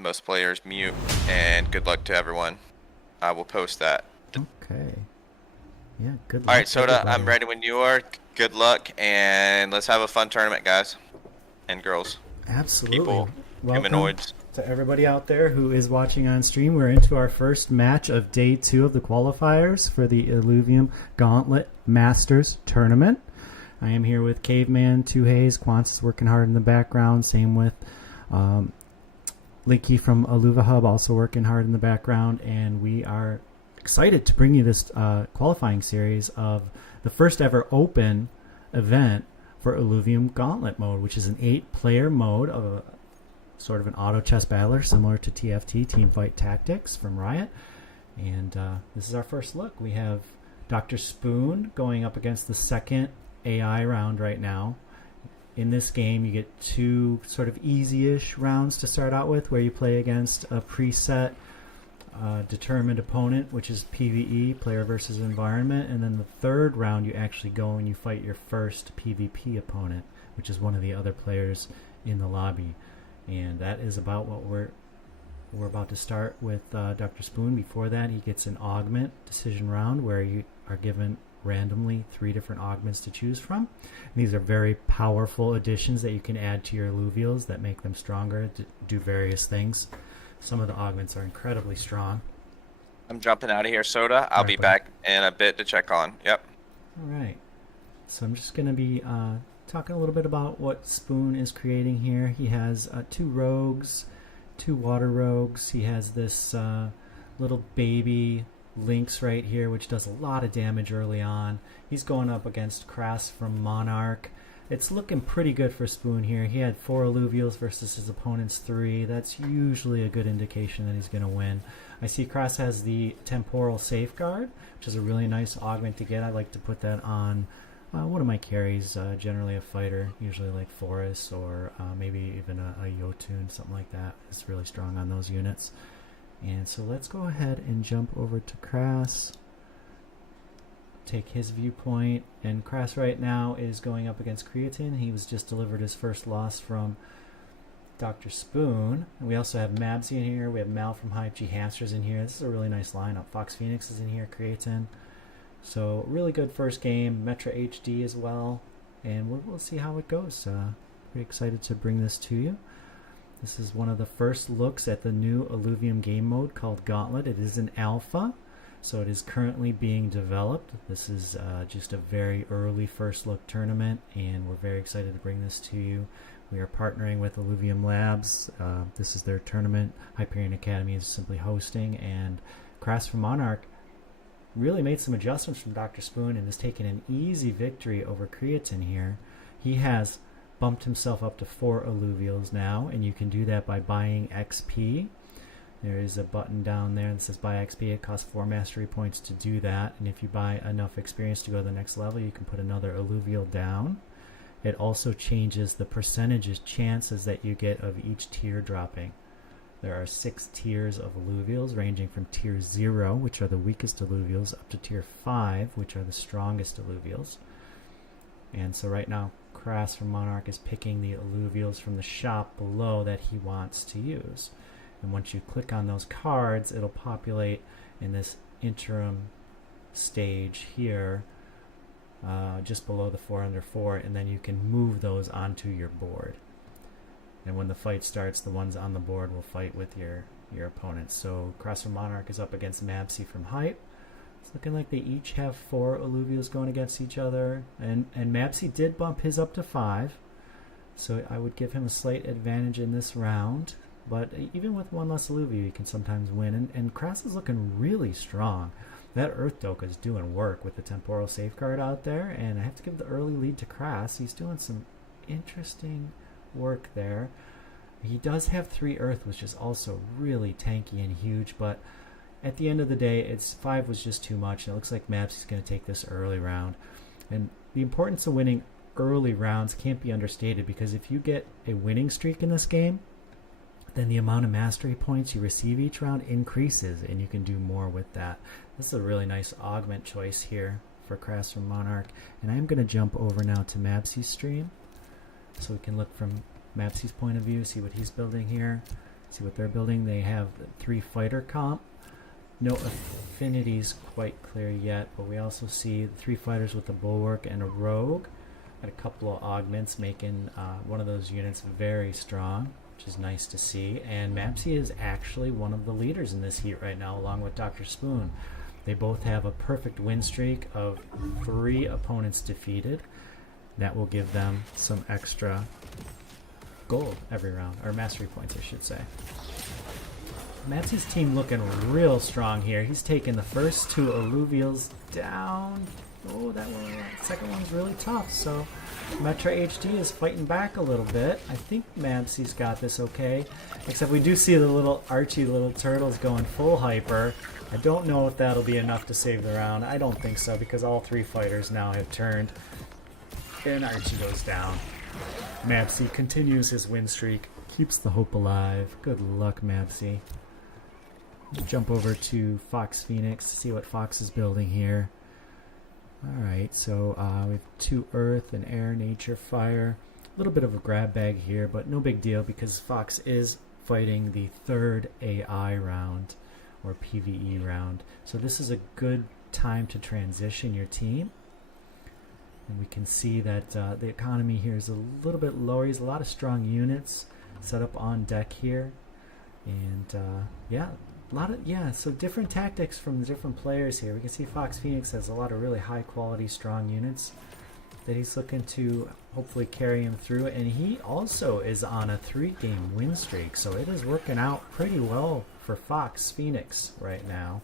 most players mute, and good luck to everyone. I will post that. Okay. Yeah, good luck. All right, Soda, everybody. I'm ready when you are. Good luck, and let's have a fun tournament, guys and girls, Absolutely. people, Welcome humanoids. to everybody out there who is watching on stream. We're into our first match of day 2 of the qualifiers for the Illuvium Gauntlet Masters Tournament. I am here with Caveman, Two Hayes. Quants is working hard in the background. Same with Linky from Illuva Hub, also working hard in the background. And we are excited to bring you this qualifying series of the first ever open event for Illuvium Gauntlet mode, which is an 8-player mode of a sort of an auto chess battler similar to TFT, Teamfight Tactics from Riot. And this is our first look. We have Dr. Spoon going up against the second AI round right now. In this game, you get 2 sort of easy-ish rounds to start out with, where you play against a preset determined opponent, which is PvE, player versus environment, and then the third round you actually go and you fight your first PvP opponent, which is one of the other players in the lobby. And that is about what we're about to start with Dr. Spoon. Before that, he gets an augment decision round where you are given randomly 3 different augments to choose from. And these are very powerful additions that you can add to your alluvials that make them stronger to do various things. Some of the augments are incredibly strong. I'm jumping out of here, Soda. I'll be back in a bit to check on. Yep. All right. So I'm just going to be talking a little bit about what Spoon is creating here. He has 2 rogues, 2 water rogues. He has this little baby Lynx right here, which does a lot of damage early on. He's going up against Crass from Monarch. It's looking pretty good for Spoon here. He had 4 alluvials versus his opponent's 3. That's usually a good indication that he's going to win. I see Crass has the Temporal Safeguard, which is a really nice augment to get. I like to put that on one of my carries, generally a fighter, usually like Forest or maybe even a Yotun, something like that. It's really strong on those units. And so let's go ahead and jump over to Crass. Take his viewpoint, and Crass right now is going up against Creatine. He was just delivered his first loss from Dr. Spoon. And we also have Mabsy in here. We have Mal from Hype, G Hamsters in here. This is a really nice lineup. Fox Phoenix is in here, Creatine. So really good first game. Metra HD as well, and we'll see how it goes. Pretty excited to bring this to you. This is one of the first looks at the new Illuvium game mode called Gauntlet. It is an alpha, so it is currently being developed. This is just a very early first look tournament, and we're very excited to bring this to you. We are partnering with Illuvium Labs. This is their tournament. Hyperion Academy is simply hosting, and Crass from Monarch really made some adjustments from Dr. Spoon and has taken an easy victory over Creatine here. He has bumped himself up to 4 alluvials now, and you can do that by buying XP. There is a button down there that says buy XP. It costs 4 mastery points to do that, and if you buy enough experience to go to the next level, you can put another alluvial down. It also changes the percentages chances that you get of each tier dropping. There are 6 tiers of alluvials, ranging from tier 0, which are the weakest alluvials, up to tier 5, which are the strongest alluvials. And so right now, Crass from Monarch is picking the alluvials from the shop below that he wants to use. And once you click on those cards, it'll populate in this interim stage here, just below the 4 under 4, and then you can move those onto your board. And when the fight starts, the ones on the board will fight with your opponents. So Crass from Monarch is up against Mabsy from Hype. It's looking like they each have 4 alluvials going against each other. And Mabsy did bump his up to 5. So I would give him a slight advantage in this round. But even with 1 less alluvial, you can sometimes win. And Crass is looking really strong. That Earth Doka is doing work with the Temporal Safeguard out there. And I have to give the early lead to Crass. He's doing some interesting work there. He does have 3 Earth, which is also really tanky and huge, but at the end of the day, 5 was just too much, and it looks like Mabsy's going to take this early round. And the importance of winning early rounds can't be understated, because if you get a winning streak in this game, then the amount of mastery points you receive each round increases, and you can do more with that. This is a really nice augment choice here for Crass from Monarch, and I'm going to jump over now to Mabsy's stream, so we can look from Mabsy's point of view, see what he's building here. See what they're building. They have the 3 fighter comp. No affinities quite clear yet, but we also see the 3 fighters with a bulwark and a rogue. And a couple of augments making one of those units very strong, which is nice to see. And Mapsy is actually one of the leaders in this heat right now, along with Dr. Spoon. They both have a perfect win streak of 3 opponents defeated. That will give them some extra gold every round, or mastery points, I should say. Mapsy's team looking real strong here. He's taken the first 2 alluvials down. Oh, that second one's really tough. So Metra HD is fighting back a little bit. I think Mapsy's got this okay. Except we do see the little Archie little turtles going full hyper. I don't know if that'll be enough to save the round. I don't think so, because all 3 fighters now have turned. And Archie goes down. Mapsy continues his win streak. Keeps the hope alive. Good luck, Mapsy. Jump over to Fox Phoenix to see what Fox is building here. Alright, so we have 2 earth and air, nature, fire. A little bit of a grab bag here, but no big deal because Fox is fighting the 3rd AI round, or PvE round. So this is a good time to transition your team. And we can see that the economy here is a little bit lower. He has a lot of strong units set up on deck here. And yeah, so different tactics from the different players here. We can see Fox Phoenix has a lot of really high quality strong units that he's looking to hopefully carry him through, and he also is on a 3-game win streak, so it is working out pretty well for Fox Phoenix right now.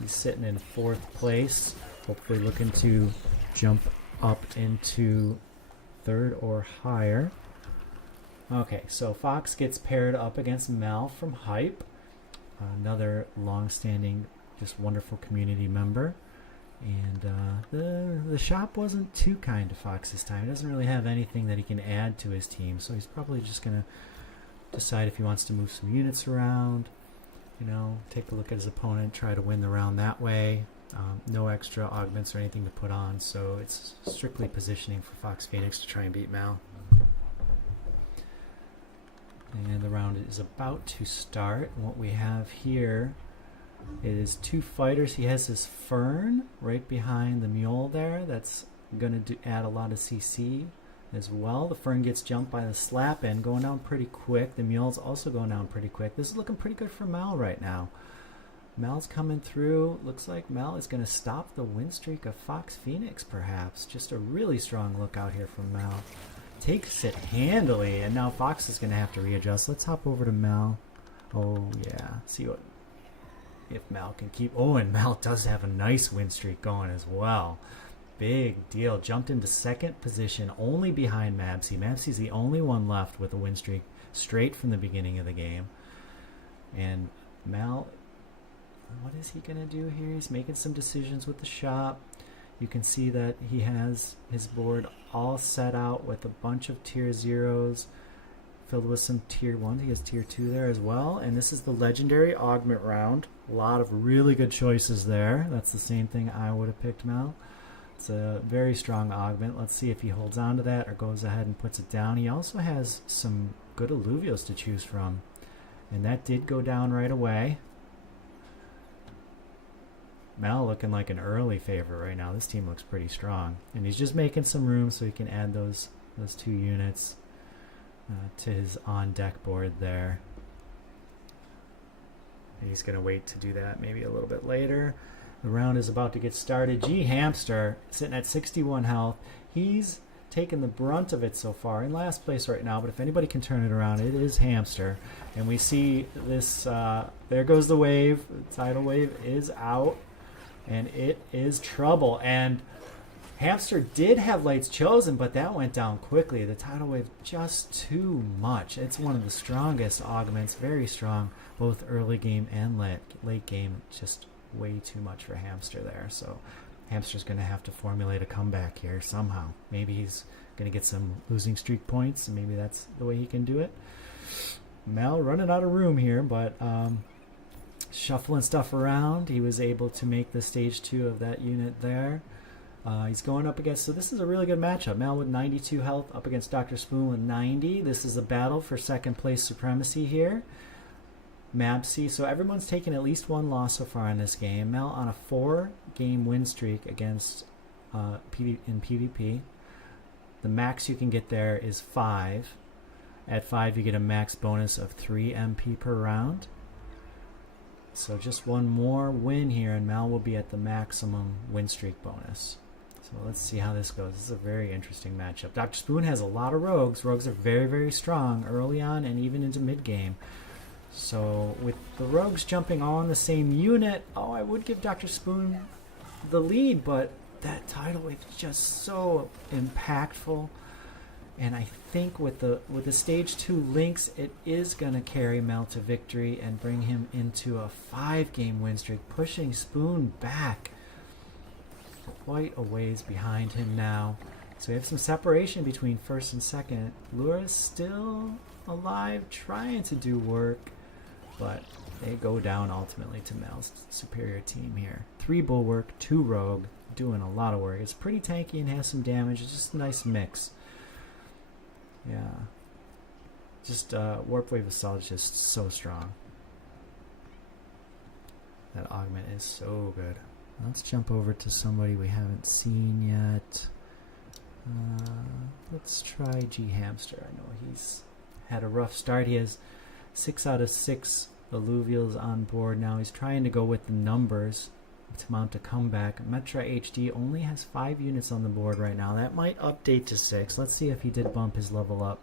He's sitting in 4th place, hopefully looking to jump up into 3rd or higher. Okay, so Fox gets paired up against Mel from Hype, another long-standing, just wonderful community member. And the shop wasn't too kind to Fox this time. He doesn't really have anything that he can add to his team, so he's probably just going to decide if he wants to move some units around, you know, take a look at his opponent, try to win the round that way. No extra augments or anything to put on, so it's strictly positioning for Fox Phoenix to try and beat Mal. And the round is about to start. What we have here is 2 fighters. He has his Fern right behind the Mule there. That's going to add a lot of CC as well. The Fern gets jumped by the Slap In, going down pretty quick. The Mule's also going down pretty quick. This is looking pretty good for Mal right now. Mal's coming through. Looks like Mal is going to stop the win streak of Fox Phoenix, perhaps. Just a really strong look out here from Mal. Takes it handily, and now Fox is going to have to readjust. Let's hop over to Mal. Oh, yeah. See what if Mal can keep... Oh, and Mal does have a nice win streak going as well. Big deal. Jumped into 2nd position, only behind Mapsy. Mapsy's the only one left with a win streak straight from the beginning of the game. And Mal... What is he going to do here? He's making some decisions with the shop. You can see that he has his board all set out with a bunch of tier 0s filled with some tier 1s. He has tier 2 there as well. And this is the legendary augment round. A lot of really good choices there. That's the same thing I would have picked, Mal. It's a very strong augment. Let's see if he holds on to that or goes ahead and puts it down. He also has some good alluvials to choose from. And that did go down right away. Mal looking like an early favorite right now. This team looks pretty strong. And he's just making some room so he can add those 2 units to his on-deck board there. And he's going to wait to do that maybe a little bit later. The round is about to get started. G Hamster sitting at 61 health. He's taken the brunt of it so far. In last place right now, but if anybody can turn it around, it is Hamster. And we see this, there goes the wave. The tidal wave is out. And it is trouble. And Hamster did have lights chosen, but that went down quickly. The tidal wave just too much. It's one of the strongest augments, very strong, both early game and late game. Just way too much for Hamster there. So Hamster's going to have to formulate a comeback here somehow. Maybe he's going to get some losing streak points, and maybe that's the way he can do it. Mel running out of room here, but shuffling stuff around. He was able to make the stage 2 of that unit there. He's going up against, so this is a really good matchup. Mel with 92 health up against Dr. Spoon with 90. This is a battle for 2nd place supremacy here. Mabsy. So everyone's taken at least one loss so far in this game. Mel on a 4-game win streak against in PvP. The max you can get there is 5. At 5, you get a max bonus of 3 MP per round. So just one more win here, and Mal will be at the maximum win streak bonus. So let's see how this goes. This is a very interesting matchup. Dr. Spoon has a lot of rogues. Rogues are very, very strong early on and even into mid-game. So with the rogues jumping all in the same unit, I would give Dr. Spoon the lead, but that tidal wave is just so impactful. And I think with the stage 2 links, it is going to carry Mel to victory and bring him into a 5-game win streak, pushing Spoon back quite a ways behind him now. So we have some separation between first and second. Lura's still alive, trying to do work, but they go down ultimately to Mel's superior team here. 3 Bulwark, 2 Rogue, doing a lot of work. It's pretty tanky and has some damage. It's just a nice mix. Yeah. Just Warp Wave Assault is just so strong. That augment is so good. Let's jump over to somebody we haven't seen yet. Let's try G Hamster. I know he's had a rough start. He has 6 out of 6 Illuvials on board now. He's trying to go with the numbers to mount a comeback. Metra HD only has 5 units on the board right now. That might update to 6. Let's see if he did bump his level up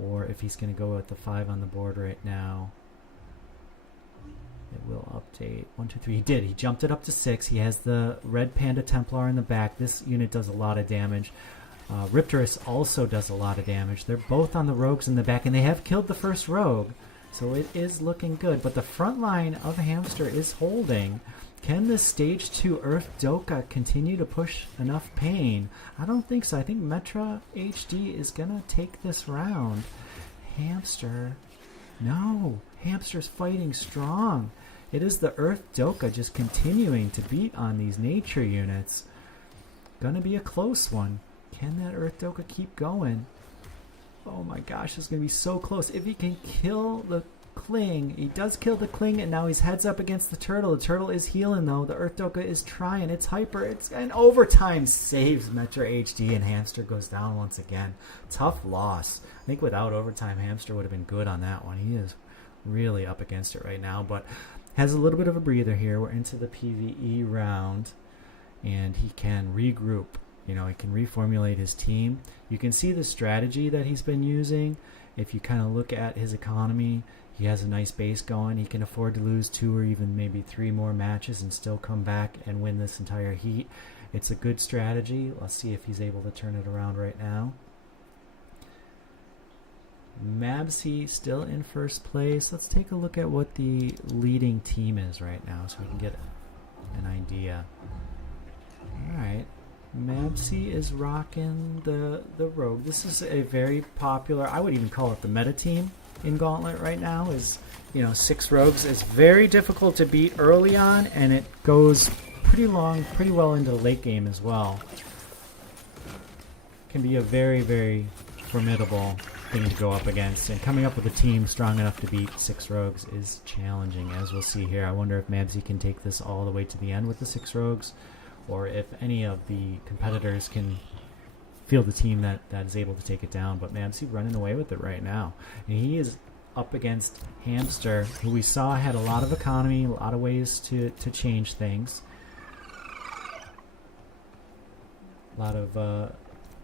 or if he's going to go with the 5 on the board right now. It will update. 1, 2, 3. He did. He jumped it up to 6. He has the Red Panda Templar in the back. This unit does a lot of damage. Riptorus also does a lot of damage. They're both on the rogues in the back, and they have killed the first rogue. So it is looking good. But the front line of Hamster is holding. Can this stage 2 Earth Doka continue to push enough pain? I don't think so. I think Metra HD is going to take this round. Hamster. No. Hamster's fighting strong. It is the Earth Doka just continuing to beat on these nature units. Gonna be a close one. Can that Earth Doka keep going? Oh my gosh, it's gonna be so close. If he can kill the Kling, he does kill the Kling, and now he's heads up against the Turtle. The Turtle is healing though. The Earth Doka is trying. It's hyper. It's an overtime saves Metra HD, and Hamster goes down once again. Tough loss. I think without overtime, Hamster would have been good on that one. He is really up against it right now, but has a little bit of a breather here. We're into the PvE round, and he can regroup. He can reformulate his team. You can see the strategy that he's been using. If you kind of look at his economy, he has a nice base going. He can afford to lose 2 or even maybe 3 more matches and still come back and win this entire heat. It's a good strategy. Let's see if he's able to turn it around right now. Mabsy still in first place. Let's take a look at what the leading team is right now so we can get an idea. Alright. Mabsy is rocking the Rogue. This is a very popular, I would even call it the meta team in Gauntlet right now. Is 6 Rogues is very difficult to beat early on, and it goes pretty well into the late game as well. Can be a very, very formidable thing to go up against, and coming up with a team strong enough to beat 6 Rogues is challenging, as we'll see here. I wonder if Mabsy can take this all the way to the end with the 6 Rogues, or if any of the competitors can field the team that is able to take it down. But Mabsy running away with it right now, and he is up against Hamster, who we saw had a lot of economy, a lot of ways to change things, a lot of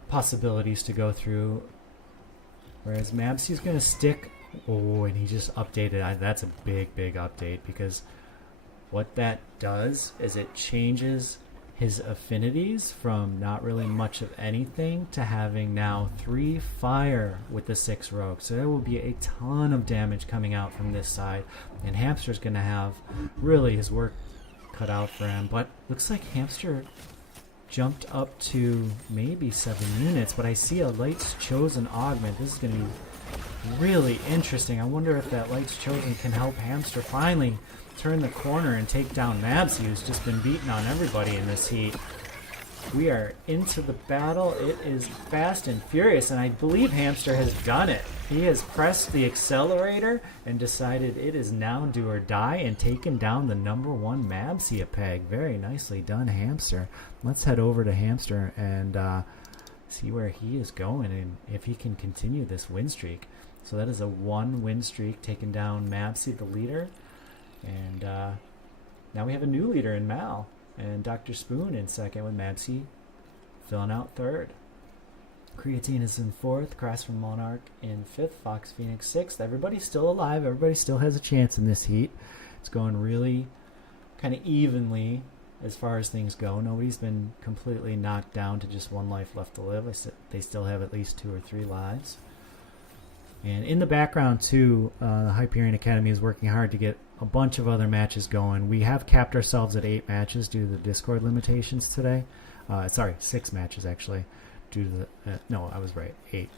possibilities to go through. Whereas Mabsy's going to stick. Oh, and he just updated. That's a big, big update, because what that does is it changes his affinities from not really much of anything to having now 3 fire with the 6 Rogue. So there will be a ton of damage coming out from this side, and Hamster's going to have really his work cut out for him. But looks like Hamster jumped up to maybe 7 units, but I see a Light's Chosen augment. This is going to be really interesting. I wonder if that Light's Chosen can help Hamster finally turn the corner and take down Mabsy, who's just been beating on everybody in this heat. We are into the battle. It is fast and furious, and I believe Hamster has done it. He has pressed the accelerator and decided it is now do or die and taken down the number one Mabsia peg. Very nicely done, Hamster. Let's head over to Hamster and see where he is going and if he can continue this win streak. So that is a 1 win streak, taking down Mabsy, the leader. And now we have a new leader in Mal. And Dr. Spoon in second with Mabsy filling out third. Creatine is in fourth. Crass from Monarch in fifth. Fox Phoenix sixth. Everybody's still alive. Everybody still has a chance in this heat. It's going really kind of evenly as far as things go. Nobody's been completely knocked down to just one life left to live. They still have at least 2 or 3 lives. And in the background, too, the Hyperion Academy is working hard to get a bunch of other matches going. We have capped ourselves at 8 matches due to the Discord limitations today. 6 matches, actually, due to the... no, I was right, 8.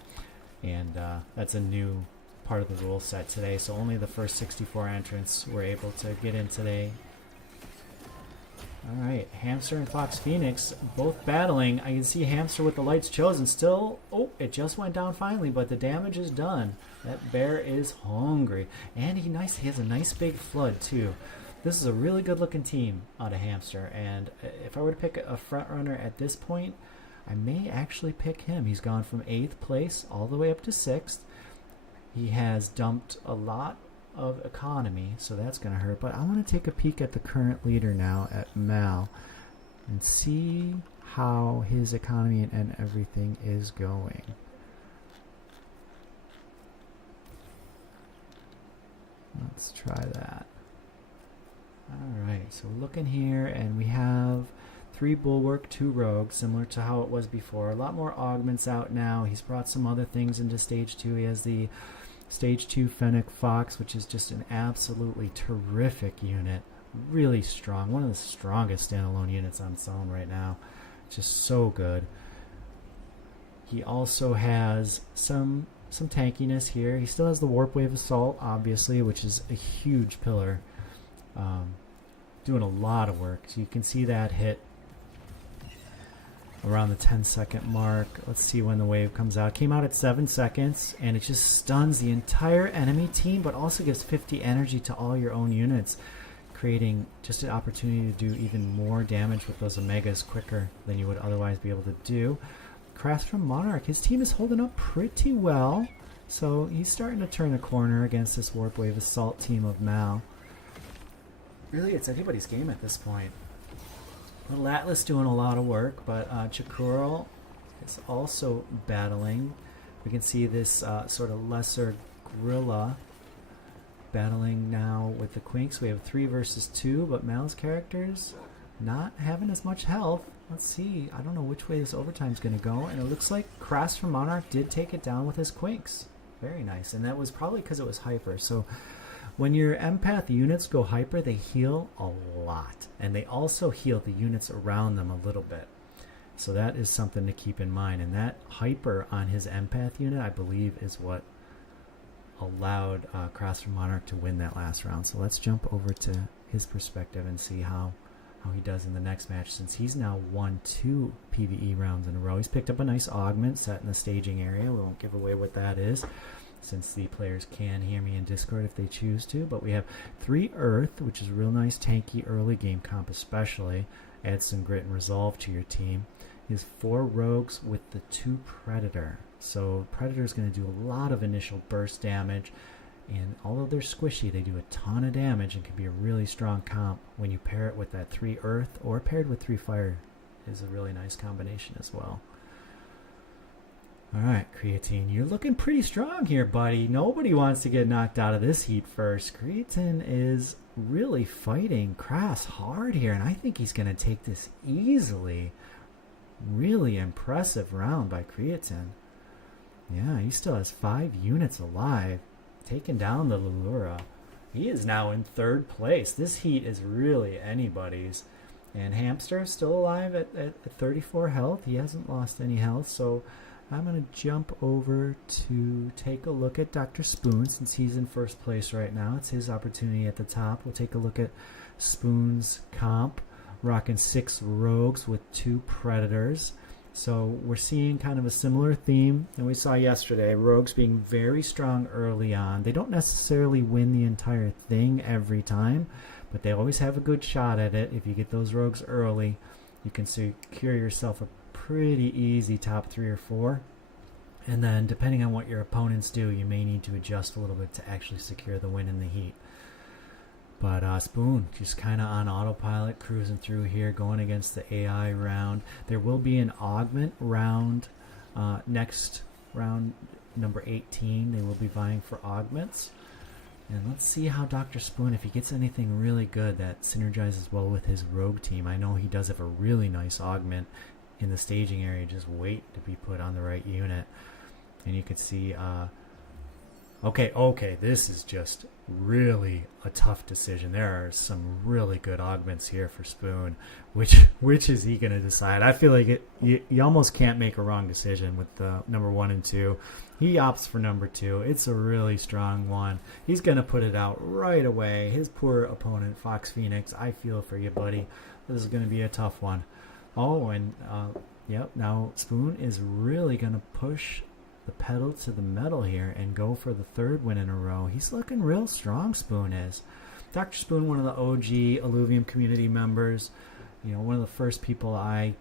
And that's a new part of the rule set today, so only the first 64 entrants were able to get in today. All right, Hamster and Fox Phoenix both battling. I can see Hamster with the lights chosen still. Oh, it just went down finally, but the damage is done. That bear is hungry. And he has a nice big flood, too. This is a really good-looking team out of Hamster. And if I were to pick a front runner at this point, I may actually pick him. He's gone from 8th place all the way up to 6th. He has dumped a lot of economy, so that's going to hurt. But I want to take a peek at the current leader now at Mal and see how his economy and everything is going. Let's try that. Alright, so we're looking here and we have 3 Bulwark, 2 Rogues, similar to how it was before. A lot more augments out now. He's brought some other things into Stage 2. He has the Stage 2 Fennec Fox, which is just an absolutely terrific unit. Really strong. One of the strongest standalone units on its own right now. Just so good. He also has some tankiness here. He still has the Warp Wave Assault, obviously, which is a huge pillar. Doing a lot of work. So you can see that hit around the 10-second mark. Let's see when the wave comes out. Came out at 7 seconds, and it just stuns the entire enemy team, but also gives 50 energy to all your own units, creating just an opportunity to do even more damage with those Omegas quicker than you would otherwise be able to do. Crass from Monarch, his team is holding up pretty well, so he's starting to turn the corner against this Warp Wave Assault team of Mal. Really, it's anybody's game at this point. Little Atlas doing a lot of work, but Chikural is also battling. We can see this sort of lesser gorilla battling now with the Quinks. We have 3 versus 2, but Mal's characters not having as much health. Let's see. I don't know which way this overtime is going to go, and it looks like Crass from Monarch did take it down with his Quinks. Very nice, and that was probably because it was hyper. So when your empath units go hyper, they heal a lot. And they also heal the units around them a little bit. So that is something to keep in mind. And that hyper on his empath unit, I believe, is what allowed Cross from Monarch to win that last round. So let's jump over to his perspective and see how he does in the next match, since he's now won 2 PvE rounds in a row. He's picked up a nice augment set in the staging area. We won't give away what that is, since the players can hear me in Discord if they choose to. But we have 3 Earth, which is a real nice tanky early game comp especially. Adds some grit and resolve to your team. He has 4 Rogues with the 2 Predator. So Predator is going to do a lot of initial burst damage. And although they're squishy, they do a ton of damage and can be a really strong comp when you pair it with that 3 Earth or paired with 3 Fire. Is a really nice combination as well. Alright, Creatine, you're looking pretty strong here, buddy. Nobody wants to get knocked out of this heat first. Creatine is really fighting Crass hard here, and I think he's going to take this easily. Really impressive round by Creatine. Yeah, he still has 5 units alive. Taking down the Lulura. He is now in 3rd place. This heat is really anybody's. And Hamster is still alive at 34 health. He hasn't lost any health, so I'm going to jump over to take a look at Dr. Spoon, since he's in 1st place right now. It's his opportunity at the top. We'll take a look at Spoon's comp. rocking 6 rogues with 2 predators. So we're seeing kind of a similar theme than we saw yesterday. Rogues being very strong early on. They don't necessarily win the entire thing every time, but they always have a good shot at it. If you get those rogues early, you can secure yourself a pretty easy top 3 or 4. And then depending on what your opponents do, you may need to adjust a little bit to actually secure the win in the heat. But Spoon just kind of on autopilot, cruising through here, going against the AI round. There will be an augment round next round, number 18. They will be vying for augments. And let's see how Dr. Spoon, if he gets anything really good that synergizes well with his rogue team. I know he does have a really nice augment in the staging area. Just wait to be put on the right unit. And you can see... Okay, this is just really a tough decision. There are some really good augments here for Spoon. Which is he going to decide? I feel like you almost can't make a wrong decision with the number 1 and 2. He opts for number 2. It's a really strong one. He's going to put it out right away. His poor opponent, Fox Phoenix, I feel for you, buddy. This is going to be a tough one. Oh, and yep, now Spoon is really going to push the pedal to the metal here and go for the 3rd win in a row. He's looking real strong, Spoon is. Dr. Spoon, one of the OG Illuvium community members, one of the first people I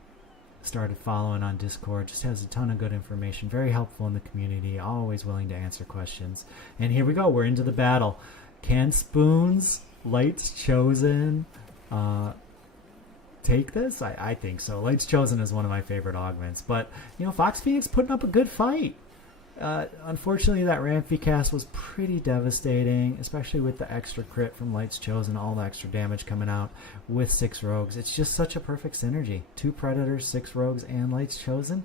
started following on Discord, just has a ton of good information, very helpful in the community, always willing to answer questions. And here we go, we're into the battle. Can Spoon's Lights Chosen take this? I think so. Lights Chosen is one of my favorite augments, but Fox Phoenix putting up a good fight. Unfortunately, that Rampy cast was pretty devastating, especially with the extra crit from Lights Chosen, all the extra damage coming out with 6 rogues. It's just such a perfect synergy. 2 predators, 6 rogues, and Lights Chosen.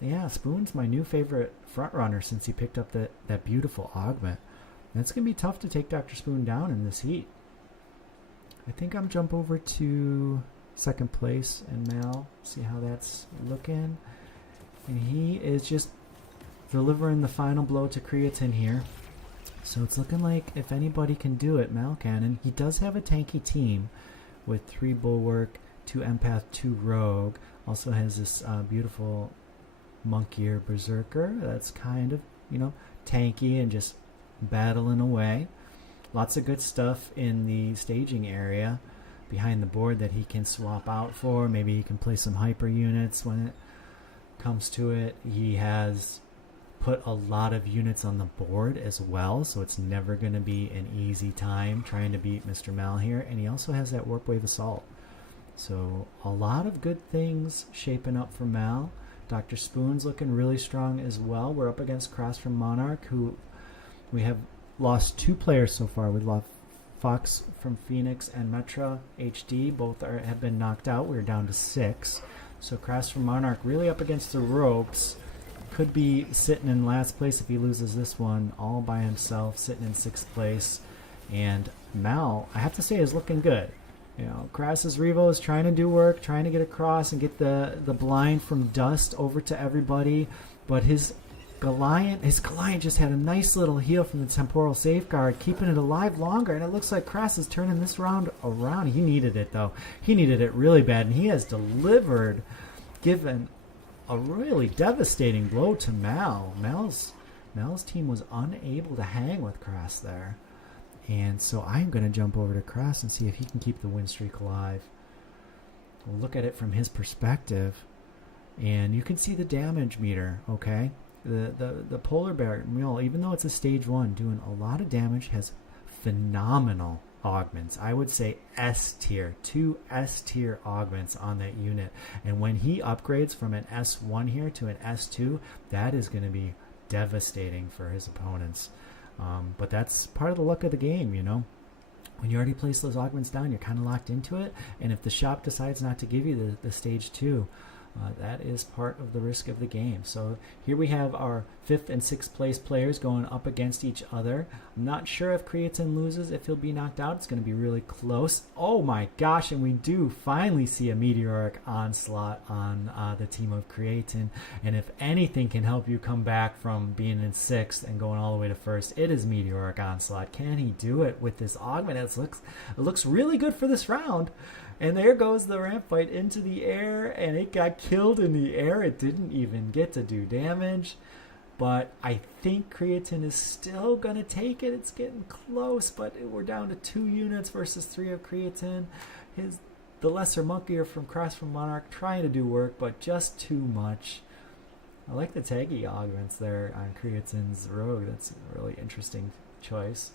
Yeah, Spoon's my new favorite frontrunner since he picked up that beautiful augment. It's going to be tough to take Dr. Spoon down in this heat. I think I'm jump over to 2nd place and Mal, see how that's looking. And he is just delivering the final blow to Creatine here. So it's looking like if anybody can do it, Mal can. He does have a tanky team with 3 Bulwark, 2 Empath, 2 Rogue. Also has this beautiful Monkier Berserker that's kind of, tanky and just battling away. Lots of good stuff in the staging area behind the board that he can swap out for. Maybe he can play some hyper units when it comes to it. He has put a lot of units on the board as well, so it's never going to be an easy time trying to beat Mr. Mal here. And he also has that Warp Wave Assault. So a lot of good things shaping up for Mal. Dr. Spoon's looking really strong as well. We're up against Cross from Monarch, who we have lost 2 players so far. We lost Fox from Phoenix and Metra HD. Both have been knocked out. We're down to 6. So Cross from Monarch really up against the Rogues. Could be sitting in last place if he loses this one all by himself, sitting in 6th place. And Mal, I have to say, is looking good. Krass's Revo is trying to do work, trying to get across and get the blind from Dust over to everybody. But his Goliath just had a nice little heal from the Temporal Safeguard, keeping it alive longer. And it looks like Krass is turning this round around. He needed it, though. He needed it really bad. And he has delivered, given a really devastating blow to Mal. Mal's team was unable to hang with Krass there. And so I'm going to jump over to Krass and see if he can keep the win streak alive. We'll look at it from his perspective. And you can see the damage meter, okay? The Polar Bear Mule, even though it's a stage 1, doing a lot of damage, has phenomenal augments. I would say S tier, 2 S tier augments on that unit. And when he upgrades from an S1 here to an S2, that is going to be devastating for his opponents. But that's part of the luck of the game, When you already place those augments down, you're kind of locked into it. And if the shop decides not to give you the stage 2, that is part of the risk of the game. So here we have our 5th and 6th place players going up against each other. I'm not sure if Creatine loses, if he'll be knocked out. It's going to be really close. Oh my gosh, and we do finally see a meteoric onslaught on the team of Creatine. And if anything can help you come back from being in 6th and going all the way to 1st, it is meteoric onslaught. Can he do it with this augment? It looks really good for this round. And there goes the ramp fight into the air, and it got killed in the air. It didn't even get to do damage. But I think Creatine is still going to take it. It's getting close, but we're down to 2 units versus 3 of Creatine. The Lesser Monkier from Cross from Monarch trying to do work, but just too much. I like the taggy augments there on Creatine's Rogue. That's a really interesting choice.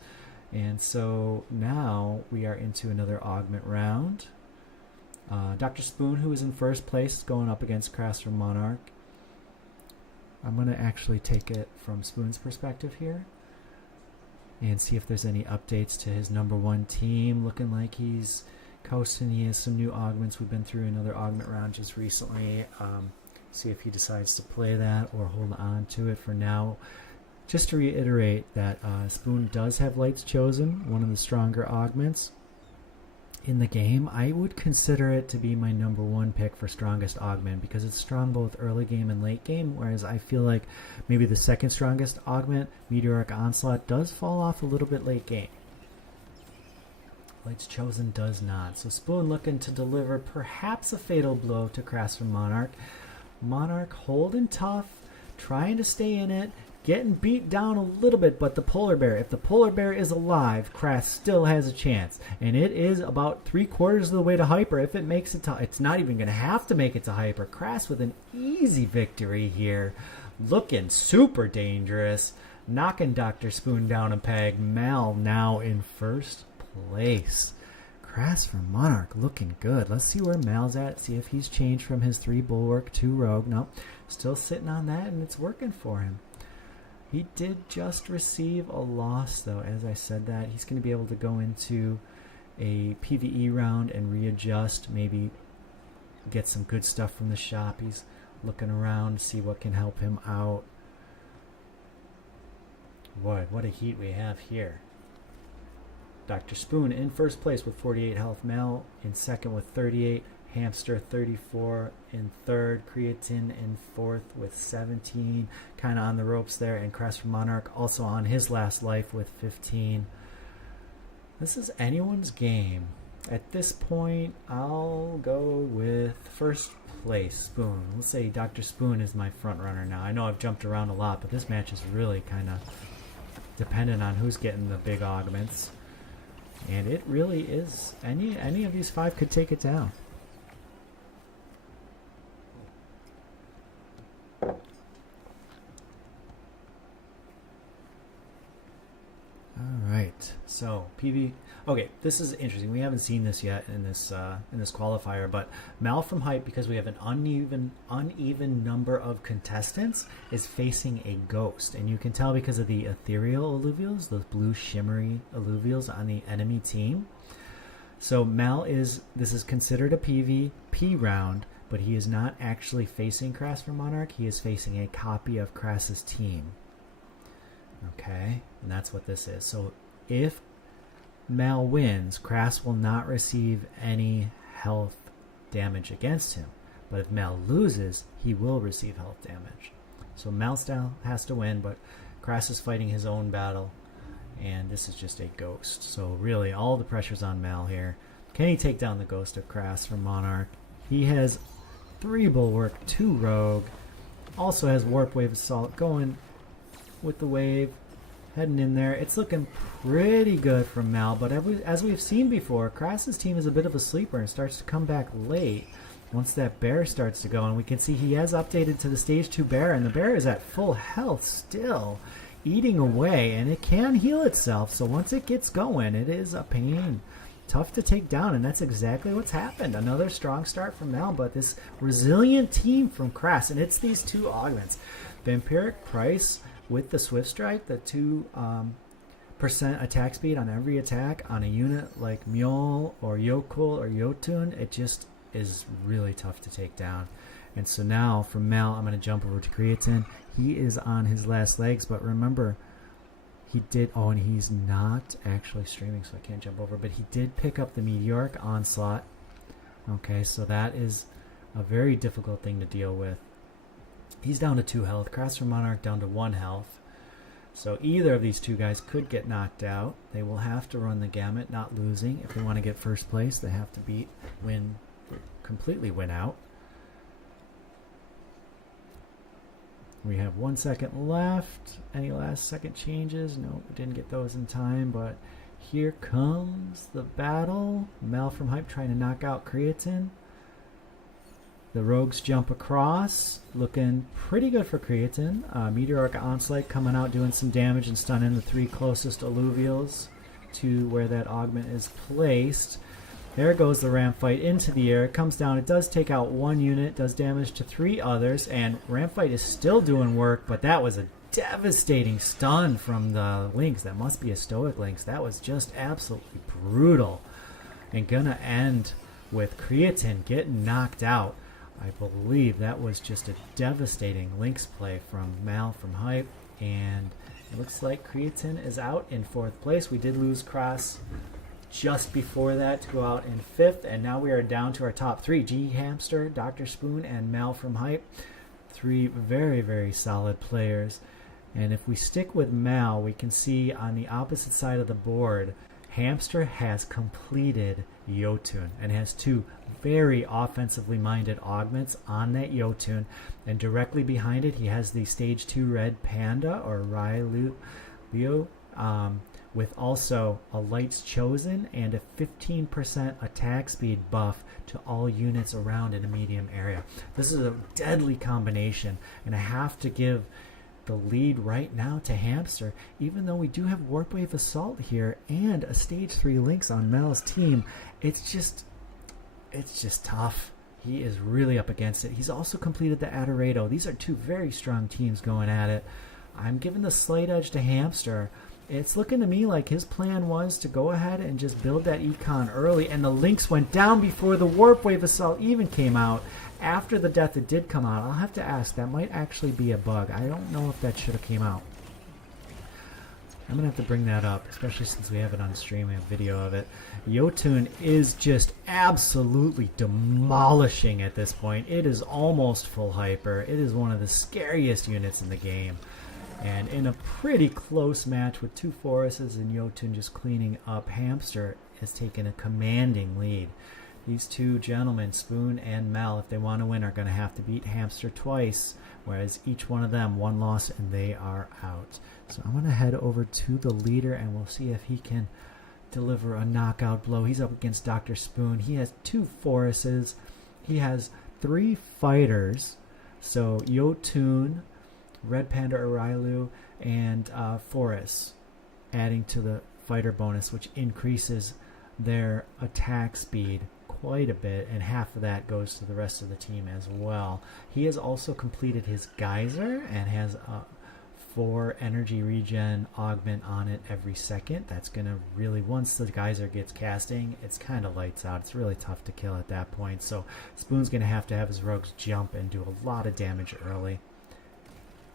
And so now we are into another augment round. Dr. Spoon, who is in first place, is going up against Crass from Monarch. I'm going to actually take it from Spoon's perspective here and see if there's any updates to his number 1 team. Looking like he's coasting. He has some new augments. We've been through another augment round just recently. See if he decides to play that or hold on to it for now. Just to reiterate that Spoon does have Lights Chosen, one of the stronger augments in the game. I would consider it to be my number 1 pick for strongest augment because it's strong both early game and late game, whereas I feel like maybe the second strongest augment, Meteoric Onslaught, does fall off a little bit late game. Lights Chosen does not. So Spoon looking to deliver perhaps a fatal blow to Crass from Monarch. Monarch holding tough, trying to stay in it, getting beat down a little bit, but the Polar Bear, if the Polar Bear is alive, Crass still has a chance. And it is about 3/4 of the way to Hyper. If it makes it to, it's not even going to have to make it to Hyper. Crass with an easy victory here. Looking super dangerous. Knocking Dr. Spoon down a peg. Mal now in first place. Crass from Monarch looking good. Let's see where Mal's at. See if he's changed from his 3 Bulwark to Rogue. Nope. Still sitting on that, and it's working for him. He did just receive a loss, though. As I said that, he's going to be able to go into a PvE round and readjust, maybe get some good stuff from the shop. He's looking around to see what can help him out. Boy, what a heat we have here. Dr. Spoon in first place with 48 health. Mel in second with 38. Hamster 34 in third. Creatine in fourth with 17. Kind of on the ropes there. And Crass from Monarch also on his last life with 15. This is anyone's game. At this point, I'll go with first place, Spoon. Let's say Dr. Spoon is my front runner now. I know I've jumped around a lot, but this match is really kind of dependent on who's getting the big augments. And it really is. Any of these 5 could take it down. Alright, so PV. Okay, this is interesting. We haven't seen this yet in this qualifier, but Mal from Hype, because we have an uneven number of contestants, is facing a ghost, and you can tell because of the ethereal alluvials, those blue shimmery alluvials on the enemy team. So this is considered a PvP round, but he is not actually facing Crass from Monarch. He is facing a copy of Crass's team. Okay, and that's what this is. So if Mal wins, Crass will not receive any health damage against him. But if Mal loses, he will receive health damage. So Mal still has to win, but Crass is fighting his own battle, and this is just a ghost. So really, all the pressure's on Mal here. Can he take down the ghost of Crass from Monarch? He has 3 Bulwark, 2 Rogue, also has Warp Wave Assault going with the wave, heading in there. It's looking pretty good from Mal, but as we've seen before, Crass's team is a bit of a sleeper and starts to come back late once that bear starts to go. And we can see he has updated to the stage 2 bear, and the bear is at full health still, eating away, and it can heal itself. So once it gets going, it is a pain. Tough to take down, and that's exactly what's happened. Another strong start from Mal, but this resilient team from Crass, and it's these 2 augments. Vampiric Price with the Swift Strike, the 2% attack speed on every attack on a unit like Mjol or Yokul or Jotun, it just is really tough to take down. And so now from Mal, I'm going to jump over to Creatine. He is on his last legs, but remember, he did, and he's not actually streaming, so I can't jump over, but he did pick up the Meteoric Onslaught. Okay, so that is a very difficult thing to deal with. He's down to 2 health. Crass from Monarch down to 1 health. So either of these two guys could get knocked out. They will have to run the gamut, not losing. If they want to get first place, they have to completely win out. We have 1 second left. Any last second changes? No, we didn't get those in time, but here comes the battle. Mel from Hype trying to knock out Creatine. The Rogues jump across, looking pretty good for Creatine. Meteoric Onslaught coming out, doing some damage and stunning the 3 closest Illuvials to where that augment is placed. There goes the Ram Fight into the air. It comes down. It does take out 1 unit, does damage to 3 others, and Ram Fight is still doing work, but that was a devastating stun from the Lynx. That must be a Stoic Lynx. That was just absolutely brutal. And gonna end with Creatine getting knocked out. I believe that was just a devastating Lynx play from Mal from Hype, and it looks like Creatine is out in 4th place. We did lose Cross just before that to go out in 5th, and now we are down to our top 3. G Hamster, Dr. Spoon, and Mal from Hype. 3 very, very solid players. And if we stick with Mal, we can see on the opposite side of the board, Hamster has completed Jotun and has 2 very offensively minded augments on that Jotun, and directly behind it he has the stage 2 red panda or Railu with also a Lights Chosen and a 15% attack speed buff to all units around in a medium area. This is a deadly combination, and I have to give the lead right now to Hamster, even though we do have Warp Wave Assault here and a stage 3 Lynx on Mel's team. It's just tough. He is really up against it. He's also completed the Adorado. These are 2 very strong teams going at it. I'm giving the slight edge to Hamster. It's looking to me like his plan was to go ahead and just build that econ early, and the Lynx went down before the Warp Wave Assault even came out. After the death it did come out. I'll have to ask. That might actually be a bug. I don't know if that should have came out. I'm going to have to bring that up, especially since we have it on stream. We have video of it. Jotun is just absolutely demolishing at this point. It is almost full hyper. It is one of the scariest units in the game. And in a pretty close match with 2 Forests and Jotun just cleaning up, Hamster has taken a commanding lead. These 2 gentlemen, Spoon and Mel, if they want to win, are going to have to beat Hamster twice, whereas each one of them 1 loss and they are out. So I'm going to head over to the leader and we'll see if he can deliver a knockout blow. He's up against Dr. Spoon. He has 2 Forests. He has 3 fighters. So Jotun, Red Panda Arailu, and Forest, adding to the fighter bonus, which increases their attack speed quite a bit, and half of that goes to the rest of the team as well. He has also completed his Geyser and has a 4 energy regen augment on it every second. That's going to really, once the Geyser gets casting, it's kind of lights out. It's really tough to kill at that point. So Spoon's going to have his rogues jump and do a lot of damage early.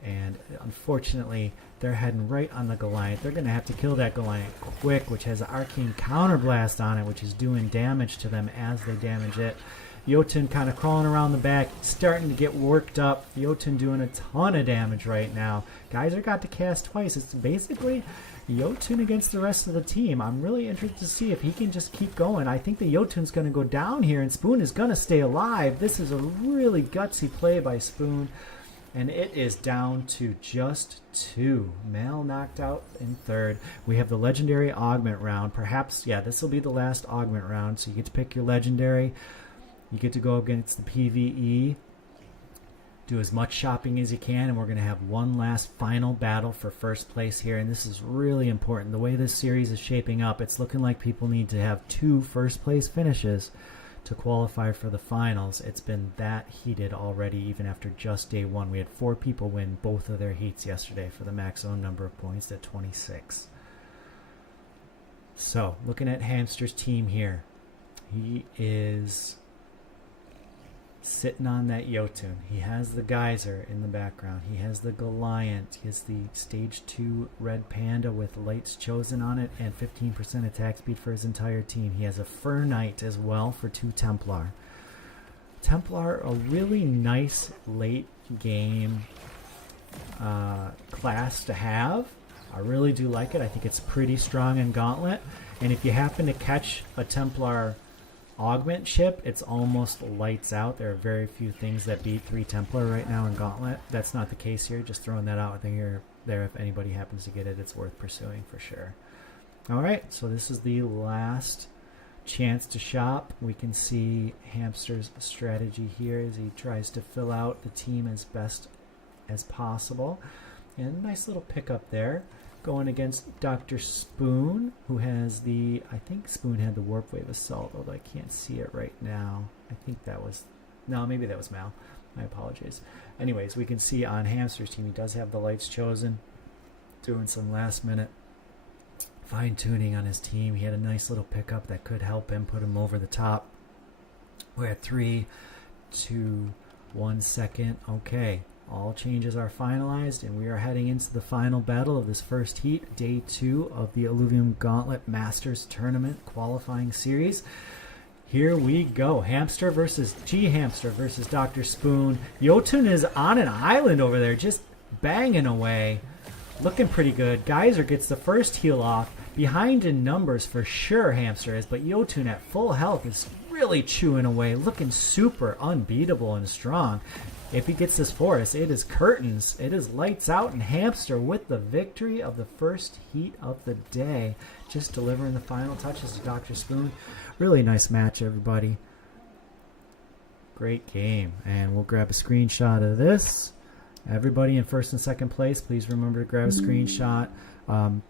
And unfortunately, they're heading right on the Goliath. They're going to have to kill that Goliath quick, which has an Arcane Counterblast on it, which is doing damage to them as they damage it. Jotun kind of crawling around the back, starting to get worked up. Jotun doing a ton of damage right now. Geyser got to cast twice. It's basically Jotun against the rest of the team. I'm really interested to see if he can just keep going. I think the Jotun's going to go down here, and Spoon is going to stay alive. This is a really gutsy play by Spoon. And it is down to just 2. Mal knocked out in 3rd. We have the legendary augment round. Perhaps, yeah, this will be the last augment round. So you get to pick your legendary. You get to go against the PvE. Do as much shopping as you can. And we're going to have one last final battle for first place here. And this is really important. The way this series is shaping up, it's looking like people need to have 2 first place finishes to qualify for the finals. It's been that heated already, even after just day 1. We had 4 people win both of their heats yesterday for the max own number of points at 26. So, looking at Hamster's team here, he is sitting on that Jotun. He has the Geyser in the background. He has the Goliath. He has the stage 2 red panda with Lights Chosen on it and 15% attack speed for his entire team. He has a Fur Knight as well for 2 Templar. Templar, a really nice late game class to have. I really do like it. I think it's pretty strong in Gauntlet. And if you happen to catch a Templar augment ship, it's almost lights out. There are very few things that beat 3 Templar right now in Gauntlet. That's not the case here. Just throwing that out there. If anybody happens to get it, it's worth pursuing for sure. All right, so this is the last chance to shop. We can see Hamster's strategy here as he tries to fill out the team as best as possible. And nice little pickup there. Going against Dr. Spoon, who has the, I think Spoon had the Warp Wave Assault, although I can't see it right now. I think that was, no, maybe that was Mal. My apologies. Anyways, we can see on Hamster's team, he does have the Lights Chosen, doing some last minute fine tuning on his team. He had a nice little pickup that could help him, put him over the top. We're at 3, 2, 1 second. Okay. All changes are finalized, and we are heading into the final battle of this first heat, day 2 of the Illuvium Gauntlet Masters Tournament qualifying series. Here we go. Hamster versus G-Hamster versus Dr. Spoon. Jotun is on an island over there, just banging away. Looking pretty good. Geyser gets the first heal off. Behind in numbers for sure, Hamster is, but Jotun at full health is really chewing away, looking super unbeatable and strong. If he gets this for us, it is curtains. It is lights out, and Hamster with the victory of the first heat of the day. Just delivering the final touches to Dr. Spoon. Really nice match, everybody. Great game. And we'll grab a screenshot of this. Everybody in first and second place, please remember to grab a screenshot.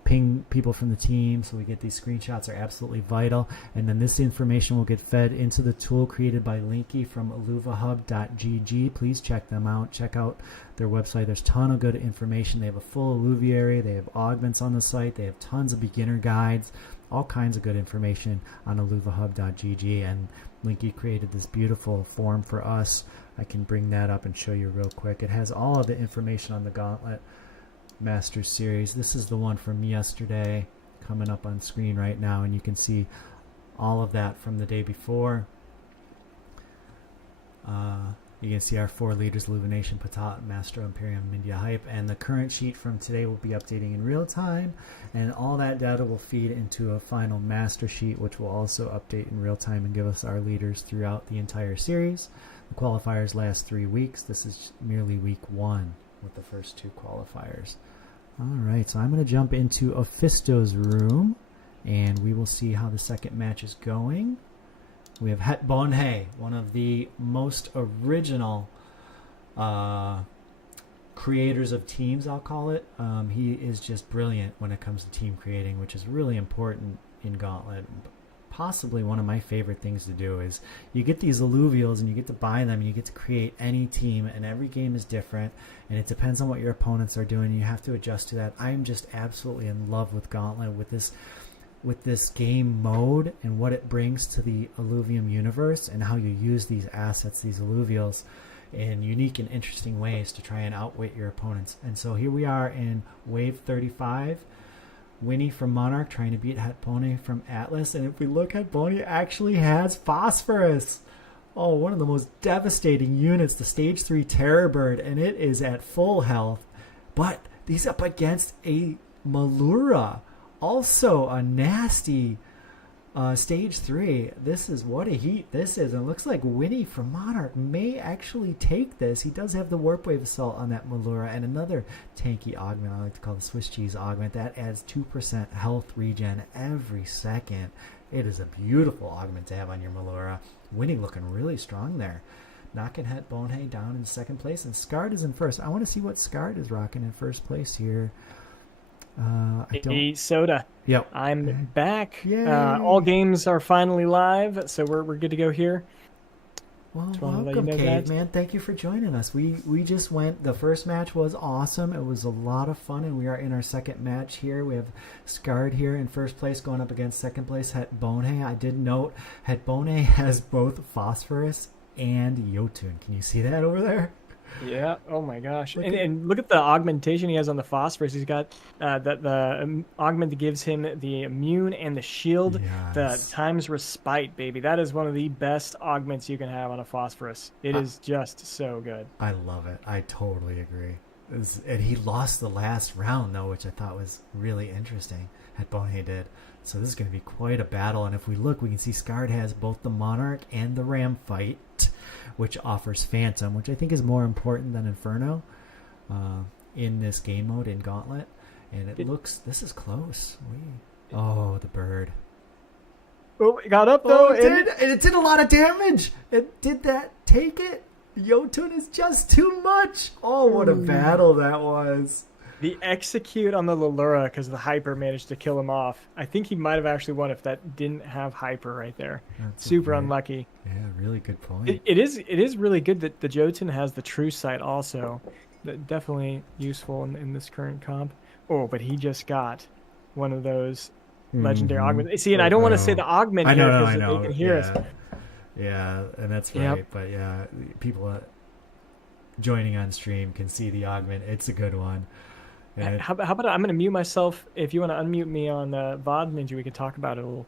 Ping people from the team so we get these screenshots are absolutely vital. And then this information will get fed into the tool created by Linky from illuvahub.gg. Please check them out. Check out their website. There's a ton of good information. They have a full Illuviary. They have augments on the site. They have tons of beginner guides. All kinds of good information on illuvahub.gg. And Linky created this beautiful form for us. I can bring that up and show you real quick. It has all of the information on the Gauntlet Masters Series. This is the one from yesterday coming up on screen right now, and you can see all of that from the day before. You can see our 4 leaders: Illumination, Patat, Mastro, Imperium, India Hype, and the current sheet from today will be updating in real time, and all that data will feed into a final master sheet, which will also update in real time and give us our leaders throughout the entire series. The qualifiers last 3 weeks. This is merely week 1 with the first 2 qualifiers. All right, so I'm going to jump into Ophisto's room, and we will see how the second match is going. We have Het Bonhe, one of the most original creators of teams, I'll call it. He is just brilliant when it comes to team creating, which is really important in Gauntlet. Possibly one of my favorite things to do is you get these alluvials and you get to buy them and you get to create any team, and every game is different and it depends on what your opponents are doing and you have to adjust to that. I'm just absolutely in love with Gauntlet, with this game mode and what it brings to the Illuvium universe and how you use these assets, these alluvials, in unique and interesting ways to try and outwit your opponents. And so here we are in wave 35. Winnie from Monarch trying to beat Hatpone from Atlas. And if we look, Hatpone actually has Phosphorus. Oh, one of the most devastating units, the Stage 3 Terror Bird, and it is at full health. But he's up against a Malura, also a nasty Stage 3. This is what a heat this is. And it looks like Winnie from Monarch may actually take this. He does have the Warp Wave Assault on that Malura and another tanky augment I like to call the Swiss cheese augment. That adds 2% health regen every second. It is a beautiful augment to have on your Malura. Winnie looking really strong there. Knocking Het Bonhe down in second place, and Scard is in first. I want to see what Scard is rocking in first place here. Hey, Soda. Yep. I'm back. Yay. All games are finally live, so we're good to go here. Well, welcome, Caveman. Thank you for joining us. We just went. The first match was awesome. It was a lot of fun, and we are in our second match here. We have Scard here in first place going up against second place Het Bonhe. I did note Het Bonhe has both Phosphorus and Jotun. Can you see that over there? Yeah. Oh my gosh. And look at the augmentation he has on the Phosphorus. He's got the augment that gives him the immune and the shield. Yes. The times respite, baby. That is one of the best augments you can have on a Phosphorus. It is just so good. I love it. I totally agree. And he lost the last round, though, which I thought was really interesting. Hetbone did. So this is going to be quite a battle. And if we look, we can see Scarred has both the Monarch and the Ram fight, which offers Phantom, which I think is more important than Inferno in this game mode in Gauntlet. And it looks, this is close. Oh, the bird. Oh, it got up, though. Oh, it did a lot of damage. Did that take it? Jotun is just too much. Oh, what a battle that was. The execute on the Lulura, because the Hyper managed to kill him off. I think he might have actually won if that didn't have Hyper right there. That's super unlucky. Yeah, really good point. It is really good that the Jotun has the True Sight also. Definitely useful in this current comp. Oh, but he just got one of those legendary augments. See, and I don't want to say the augment here because they can hear us. Yeah, and that's right. Yep. But yeah, people joining on stream can see the augment. It's a good one. How about I'm going to mute myself. If you want to unmute me on VOD Ninja, we can talk about it a little.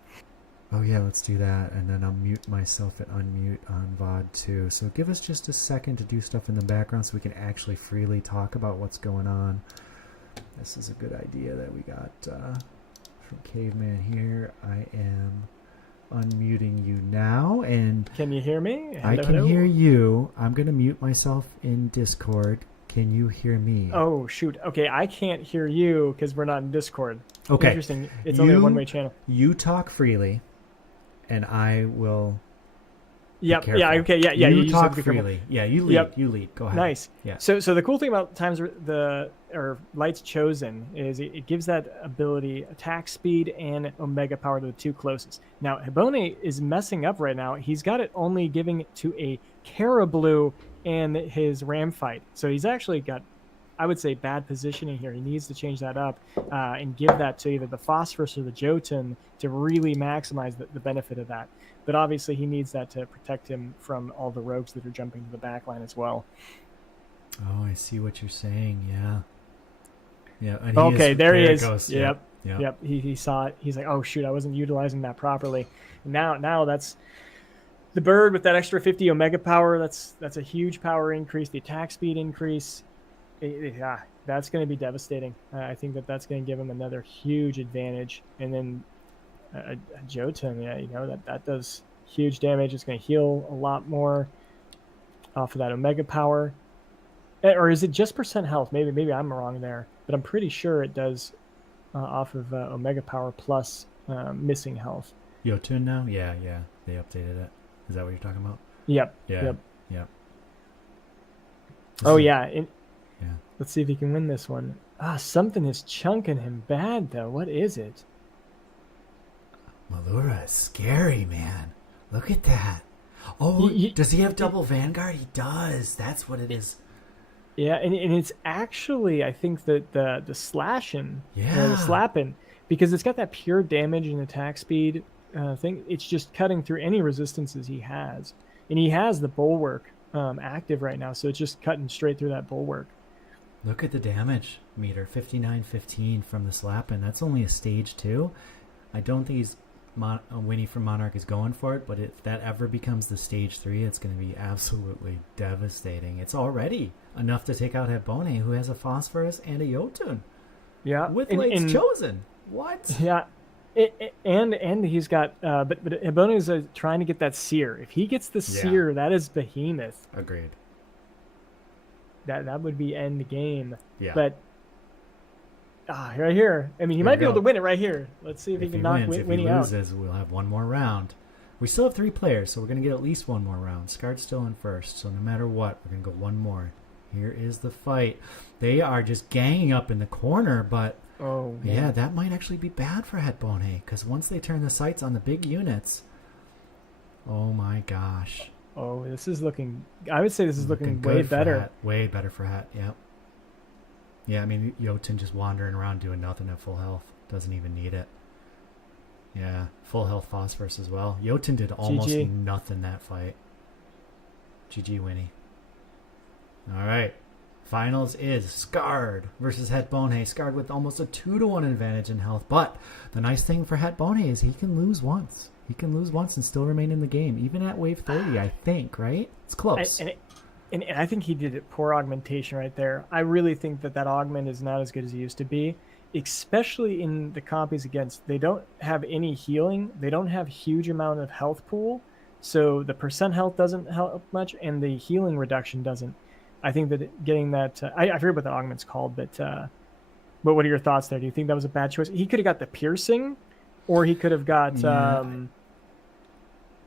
Oh yeah, let's do that. And then I'll mute myself and unmute on VOD too. So give us just a second to do stuff in the background so we can actually freely talk about what's going on. This is a good idea that we got from Caveman here. I am unmuting you now, and can you hear me? I can hear you. I'm going to mute myself in Discord. Can you hear me? Oh, shoot. Okay, I can't hear you because we're not in Discord. Okay. Interesting. It's only a one-way channel. You talk freely, and I will... Yep. Yeah. Okay. Yeah. You talk freely. Yeah. You lead. Yep. You lead. Go ahead. Nice. Yeah. So the cool thing about Light's Chosen is it gives that ability attack speed and Omega power to the two closest. Now Hetbone is messing up right now. He's got it only giving it to a Caribou and his Ram fight. So he's actually got, I would say, bad positioning here. He needs to change that up and give that to either the Phosphorus or the Jotun to really maximize the benefit of that. But obviously he needs that to protect him from all the rogues that are jumping to the back line as well. Oh, I see what you're saying. Yeah. Yeah. And okay, there he is. Goes. Yep. He saw it. He's like, oh, shoot, I wasn't utilizing that properly. And now that's the bird with that extra 50 Omega power. That's a huge power increase. The attack speed increase. That's going to be devastating. I think that's going to give him another huge advantage. And then a Jotun, that does huge damage. It's going to heal a lot more off of that Omega power. Or is it just percent health? Maybe I'm wrong there, but I'm pretty sure it does off of Omega power plus missing health. Jotun now? Yeah, they updated it. Is that what you're talking about? Yep. Yeah. Yeah. Let's see if he can win this one. Something is chunking him bad though. What is it? Malura is scary, man. Look at that. Oh, does he have double Vanguard? He does. That's what it is. Yeah, and it's actually, I think, that the slashing, the slapping, because it's got that pure damage and attack speed thing. It's just cutting through any resistances he has. And he has the Bulwark active right now, so it's just cutting straight through that Bulwark. Look at the damage meter, 59-15 from the slapping. That's only a stage 2. I don't think Winnie from Monarch is going for it, but if that ever becomes the stage 3, it's going to be absolutely devastating. It's already enough to take out Hetbone, who has a Phosphorus and a Jotun. Yeah, with Light's Chosen. What? Yeah, and he's got, but Hetbone is trying to get that Seer. If he gets the Seer, that is behemoth. Agreed. That would be end game. Yeah, but. Right here. I mean, he might be able to win it right here. Let's see if he can knock Winnie out. If he loses, we'll have one more round. We still have 3 players, so we're going to get at least one more round. Scarred's still in first, so no matter what, we're going to go one more. Here is the fight. They are just ganging up in the corner, but that might actually be bad for Hetbone, because once they turn the sights on the big units, oh my gosh. Oh, this is looking... I would say this is looking way better. Way better for Het, yep. Yeah, I mean, Jotun just wandering around doing nothing at full health. Doesn't even need it. Yeah, full health Phosphorus as well. Jotun did almost nothing that fight. GG, Winnie. All right. Finals is Scarred versus Hetbone. Scarred with almost a 2-to-1 advantage in health. But the nice thing for Hetbone is he can lose once. He can lose once and still remain in the game, even at wave 30, I think, right? It's close. And I think he did it poor augmentation right there. I really think that augment is not as good as it used to be, especially in the comp he's against. They don't have any healing. They don't have huge amount of health pool. So the percent health doesn't help much, and the healing reduction doesn't. I think that getting that... I forget what that augment's called, but what are your thoughts there? Do you think that was a bad choice? He could have got the piercing, or he could have got...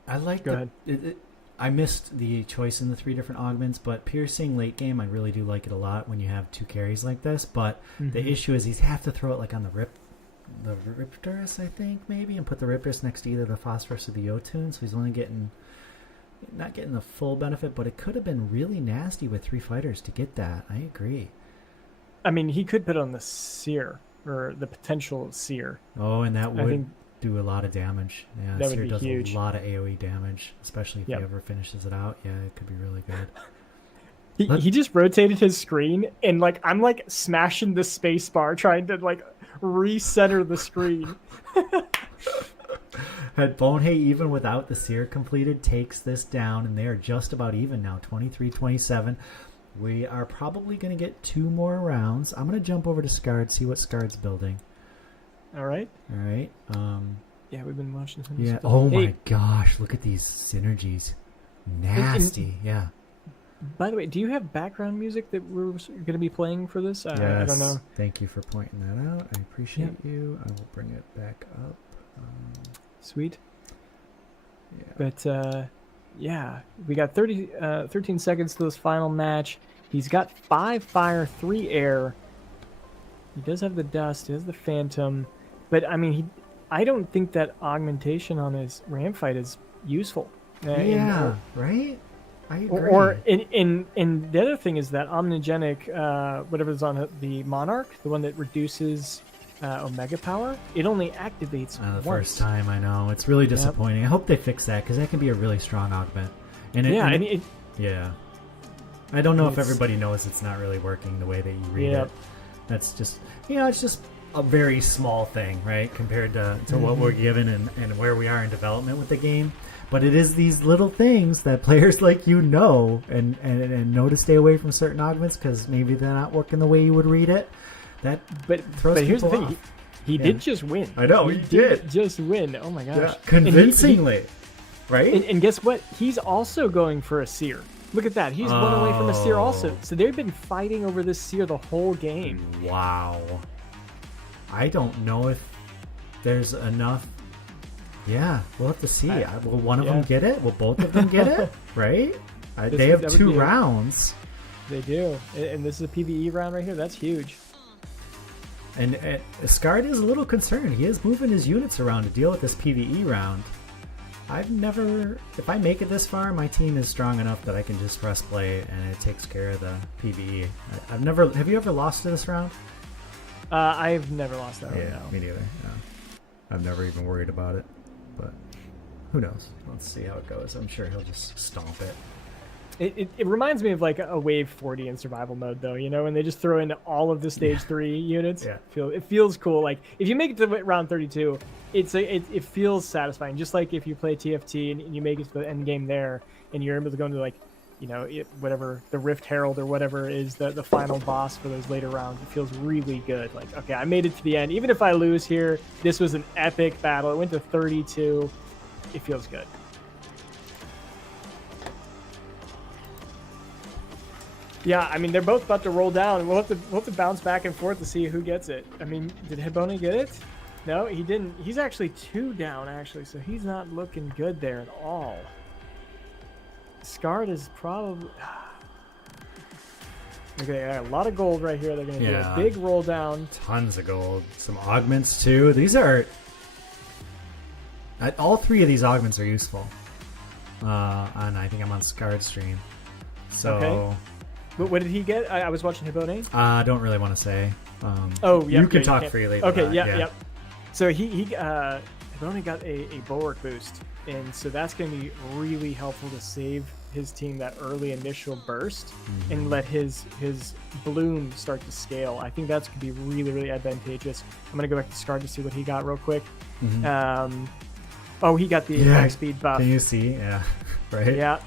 I like Go ahead. I missed the choice in the 3 different augments, but piercing late game, I really do like it a lot when you have 2 carries like this. But the issue is he's have to throw it like on the Riptorus, I think, maybe, and put the Riptorus next to either the Phosphorus or the Jotun, so he's only not getting the full benefit, but it could have been really nasty with 3 fighters to get that. I agree. I mean, he could put on the Seer, or the potential Seer. Oh, and that would do a lot of damage. Yeah, that Seer would be does huge. A lot of AoE damage, especially if he ever finishes it out. Yeah, it could be really good. He just rotated his screen, and I'm smashing the space bar trying to recenter the screen. Had Bonehay, even without the Seer completed, takes this down, and they are just about even now, 23-27. We are probably going to get 2 more rounds. I'm going to jump over to Scard, see what Scard's building. All right. Yeah, we've been watching some. Yeah. Oh my gosh, look at these synergies. Nasty. Yeah. By the way, do you have background music that we're going to be playing for this? Yes. I don't know. Thank you for pointing that out. I appreciate you. I will bring it back up. Sweet. Yeah. But we got 13 seconds to this final match. He's got 5 fire, 3 air. He does have the dust. He has the phantom. But I mean, I don't think that augmentation on his ram fight is useful. Right? I agree. Or in the other thing is that omnigenic, whatever's on the Monarch, the one that reduces Omega power, it only activates the once. first time. I know, it's really disappointing. I hope they fix that, because that can be a really strong augment. And I don't know if everybody knows it's not really working the way that you read it. That's just, it's just a very small thing, right, compared to what we're given and where we are in development with the game. But it is these little things that players like you know and know to stay away from certain augments, because maybe they're not working the way you would read it. But here's the thing, off. he did just win. I know, he did just win. Oh my gosh, yeah, convincingly, right? And guess what? He's also going for a Seer. Look at that. He's one away from a Seer also. So they've been fighting over this Seer the whole game. Wow. I don't know if there's enough. Yeah, we'll have to see. Will one of them get it? Will both of them get it? Right? They have 2 rounds. They do. And this is a PvE round right here. That's huge. And Scard is a little concerned. He is moving his units around to deal with this PvE round. If I make it this far, my team is strong enough that I can just press play and it takes care of the PvE. Have you ever lost to this round? I've never lost that round. Yeah, me neither. No. I've never even worried about it, but who knows? Let's see how it goes. I'm sure he'll just stomp it. It reminds me of a wave 40 in survival mode, though, when they just throw in all of the stage 3 units. Yeah. It feels cool. If you make it to round 32, it feels satisfying. Just like if you play TFT and you make it to the end game there, and you're able to go into whatever the Rift Herald or whatever is the final boss for those later rounds. It feels really good. Okay, I made it to the end. Even if I lose here, this was an epic battle. It went to 32. It feels good. Yeah, I mean, they're both about to roll down. We'll have to bounce back and forth to see who gets it. I mean, did Hibone get it? No, he didn't. He's actually 2 down, so he's not looking good there at all. Scard is probably... Okay, a lot of gold right here. They're going to do a big roll down. Tons of gold. Some augments, too. These are... all 3 of these augments are useful. I think I'm on Scard's stream. So... Okay. But what did he get? I was watching Hibone. I don't really want to say. You can talk freely. Okay, yep. So Hibone got a bulwark boost, and so that's going to be really helpful to save his team that early initial burst and let his bloom start to scale. I think that's going to be really, really advantageous. I'm going to go back to Scard to see what he got real quick. He got the attack speed buff. Can you see? Yeah, right? Yeah.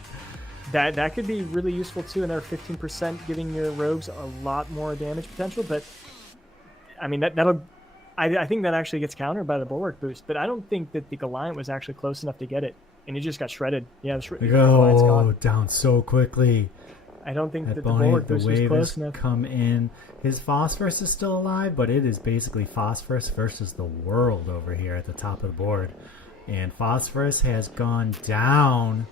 That could be really useful too, and they're 15%, giving your rogues a lot more damage potential. But I mean, that'll. I think that actually gets countered by the bulwark boost, but I don't think that the Goliath was actually close enough to get it, and he just got shredded. Yeah, the Goliath's gone. Down so quickly. I don't think that the bulwark boost was close enough. Come in. His phosphorus is still alive, but it is basically phosphorus versus the world over here at the top of the board. And phosphorus has gone down.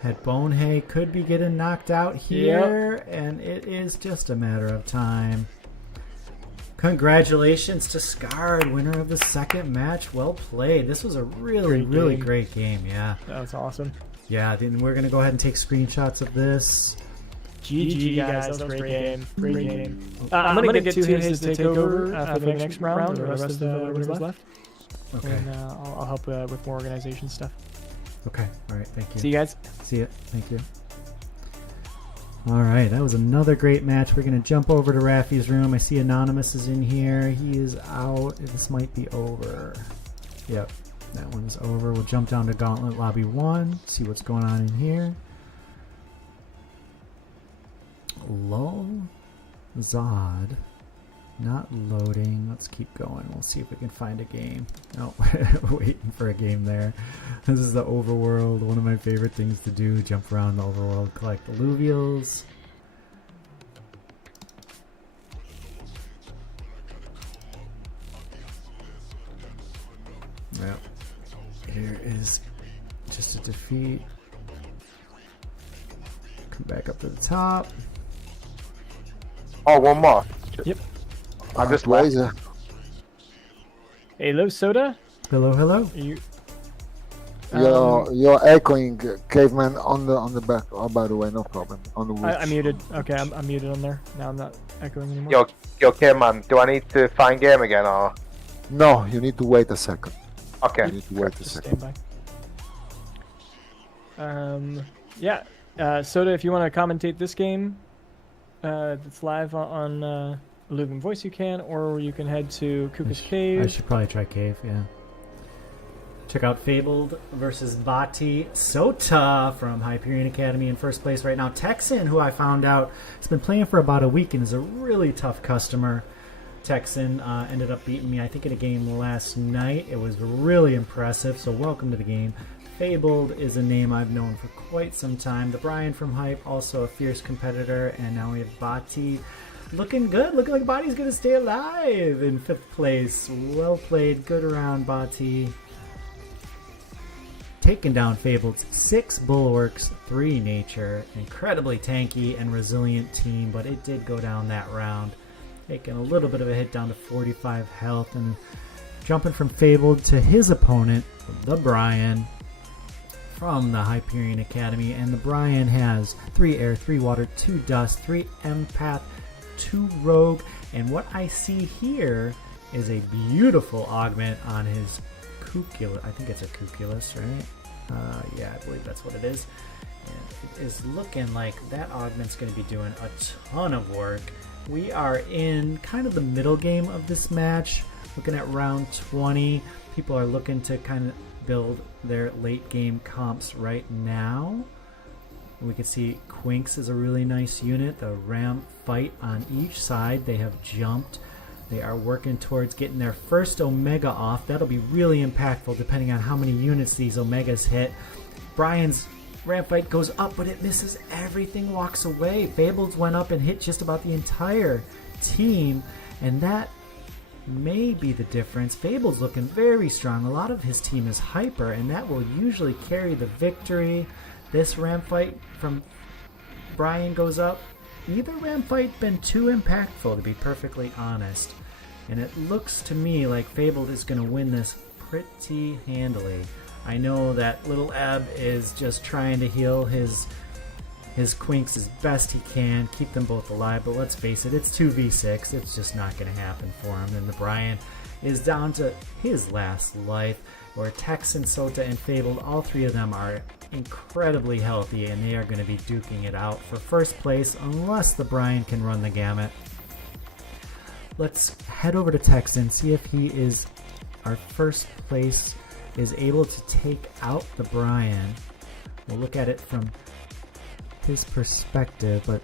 Het Bonehay could be getting knocked out here, and it is just a matter of time. Congratulations to Scarred, winner of the second match. Well played. This was a really great game. Yeah. That was awesome. Yeah, then we're going to go ahead and take screenshots of this. GG, guys. That was a great game. Great game. I'm going to get to his to take over for the next round, or the rest of whatever's left. Okay. And I'll help with more organization stuff. Okay. All right. Thank you. See you guys. See ya. Thank you. All right. That was another great match. We're going to jump over to Rafi's room. I see Anonymous is in here. He is out. This might be over. Yep. That one is over. We'll jump down to Gauntlet Lobby 1. See what's going on in here. Lull. Zod. Not loading. Let's keep going. We'll see if we can find a game. Oh, waiting for a game there. This is the overworld. One of my favorite things to do. Jump around the overworld, collect alluvials. Yep. Here is just a defeat. Come back up to the top. Oh, one more. Yep. I just laser. Hey, Hello, Soda. Hello, hello. You're echoing, caveman, on the back. Oh, by the way, no problem. On the woods. I'm muted. Okay, I'm muted on there. Now I'm not echoing anymore. Yo, caveman. Do I need to find game again, or? No, you need to wait a second. Okay. You need to wait a second. Stand by. Yeah. Soda, if you want to commentate this game, that's live on Illuvium Voice, you can, or you can head to Kuka's Cave. I should probably try Cave, yeah. Check out Fabled versus Bati Sota from Hyperion Academy in first place right now. Texan, who I found out has been playing for about a week and is a really tough customer. Texan ended up beating me, I think, in a game last night. It was really impressive, so welcome to the game. Fabled is a name I've known for quite some time. The Brian from Hype, also a fierce competitor, and now we have Bati. Looking good. Looking like Bati's going to stay alive in 5th place. Well played. Good round, Bati. Taking down Fabled's 6 bulwarks, 3 nature. Incredibly tanky and resilient team, but it did go down that round. Taking a little bit of a hit down to 45 health. And jumping from Fabled to his opponent, the Brian from the Hyperion Academy. And the Brian has 3 air, 3 water, 2 dust, 3 empath, 2 rogue, and what I see here is a beautiful augment on his cuculus. I think it's a cuculus, right? Yeah, I believe that's what it is. And it is looking like that augment's going to be doing a ton of work. We are in kind of the middle game of this match, looking at round 20. People are looking to kind of build their late game comps right now. We can see Quinks is a really nice unit. The Ram fight on each side. They have jumped. They are working towards getting their first Omega off. That'll be really impactful depending on how many units these Omegas hit. Brian's Ram fight goes up, but it misses everything, walks away. Fables went up and hit just about the entire team, and that may be the difference. Fable's looking very strong. A lot of his team is hyper, and that will usually carry the victory. This ram fight from Brian goes up. Either ram fight been too impactful, to be perfectly honest. And it looks to me like Fabled is going to win this pretty handily. I know that Little Ebb is just trying to heal his Quinks as best he can, keep them both alive, but let's face it, it's 2v6. It's just not going to happen for him. And the Brian is down to his last life, where Texan, Sota, and Fabled, all 3 of them are incredibly healthy, and they are going to be duking it out for first place unless the Brian can run the gamut. Let's head over to Texan, see if he is our first place, is able to take out the Brian. We'll look at it from his perspective, but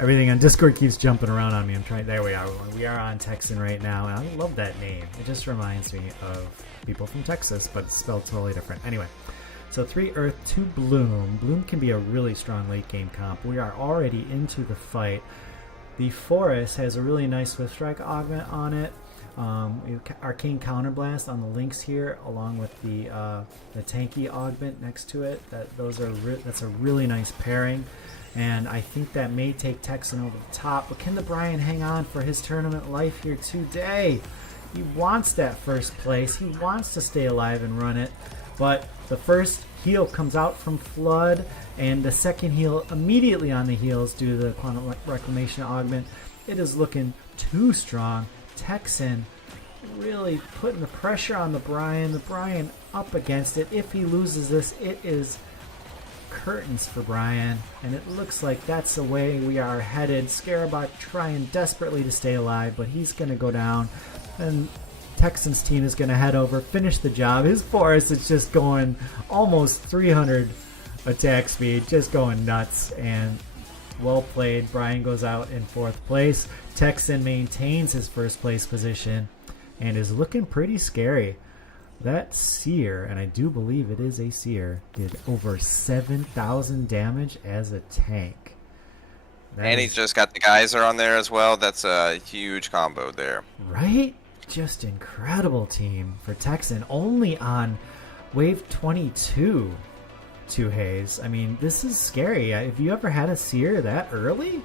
everything on Discord keeps jumping around on me. I'm trying. There we are. We are on Texan right now, and I love that name. It just reminds me of people from Texas, but it's spelled totally different. Anyway, so 3 Earth, 2 Bloom. Bloom can be a really strong late game comp. We are already into the fight. The Forest has a really nice Swift Strike augment on it. Arcane Counterblast on the links here, along with the tanky augment next to it. That's a really nice pairing, and I think that may take Texan over the top. But can the Brian hang on for his tournament life here today? He wants that first place. He wants to stay alive and run it, but the first heal comes out from Flood, and the second heal immediately on the heels due to the Quantum Reclamation augment. It is looking too strong. Texan really putting the pressure on the Brian. The Brian up against it. If he loses this, it is curtains for Brian, and it looks like that's the way we are headed. Scarabot trying desperately to stay alive, but he's going to go down, and Texan's team is going to head over, finish the job. His Forest is just going almost 300 attack speed, just going nuts, and well played. Brian goes out in 4th place. Texan maintains his 1st place position and is looking pretty scary. That Seer, and I do believe it is a Seer, did over 7,000 damage as a tank. And he's just got the Geyser on there as well. That's a huge combo there. Right? Just incredible team for Texan. Only on wave 22 to Hayes. I mean, this is scary. Have you ever had a Seer that early?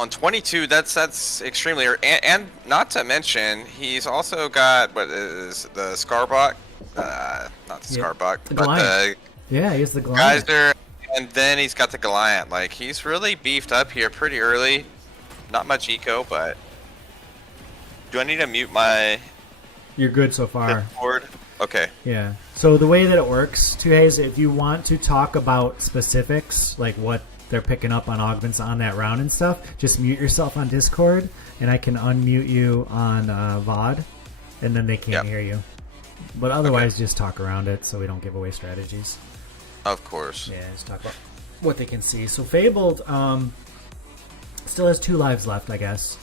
On 22, that's extremely rare. And not to mention, he's also got, what is the Scarbok? Not the Scarbok, the but Goliath. Yeah, he has the Goliath. Geyser, and then he's got the Goliath. Like, he's really beefed up here pretty early. Not much eco, but... Do I need to mute my... You're good so far. Discord? Okay. Yeah. So the way that it works, too, is if you want to talk about specifics, like what they're picking up on augments on that round and stuff, just mute yourself on Discord, and I can unmute you on VOD, and then they can't hear you. But otherwise, just talk around it so we don't give away strategies. Of course. Yeah, just talk about what they can see. So Fabled still has 2 lives left, I guess.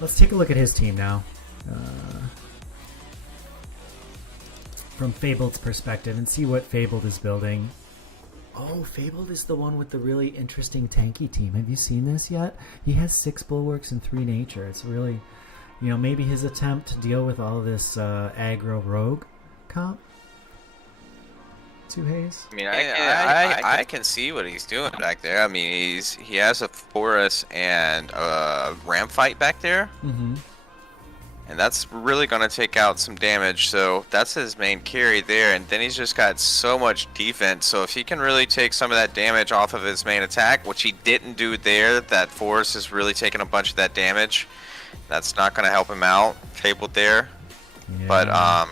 Let's take a look at his team now. From Fabled's perspective, and see what Fabled is building. Oh, Fabled is the one with the really interesting tanky team. Have you seen this yet? He has 6 bulwarks and 3 nature. It's really, maybe his attempt to deal with all this aggro rogue comp. 2 Hayes. I mean, I can see what he's doing back there. I mean, he has a Forest and a Ram fight back there. Mm-hmm. And that's really going to take out some damage, so that's his main carry there. And then he's just got so much defense, so if he can really take some of that damage off of his main attack, which he didn't do there, that Forest is really taking a bunch of that damage. That's not going to help him out, Fabled there. Yeah. But,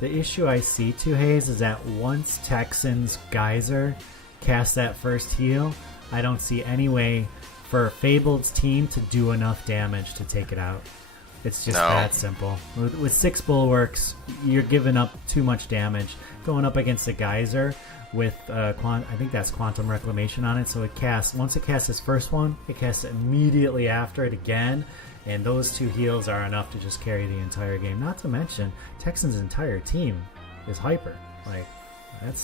the issue I see too, Hayes, is that once Texan's Geyser casts that first heal, I don't see any way for Fabled's team to do enough damage to take it out. It's just that simple. With 6 bulwarks, you're giving up too much damage. Going up against a Geyser with, I think that's Quantum Reclamation on it, so it casts, once it casts its first one, it casts it immediately after it again, and those 2 heals are enough to just carry the entire game. Not to mention, Texan's entire team is hyper. Like,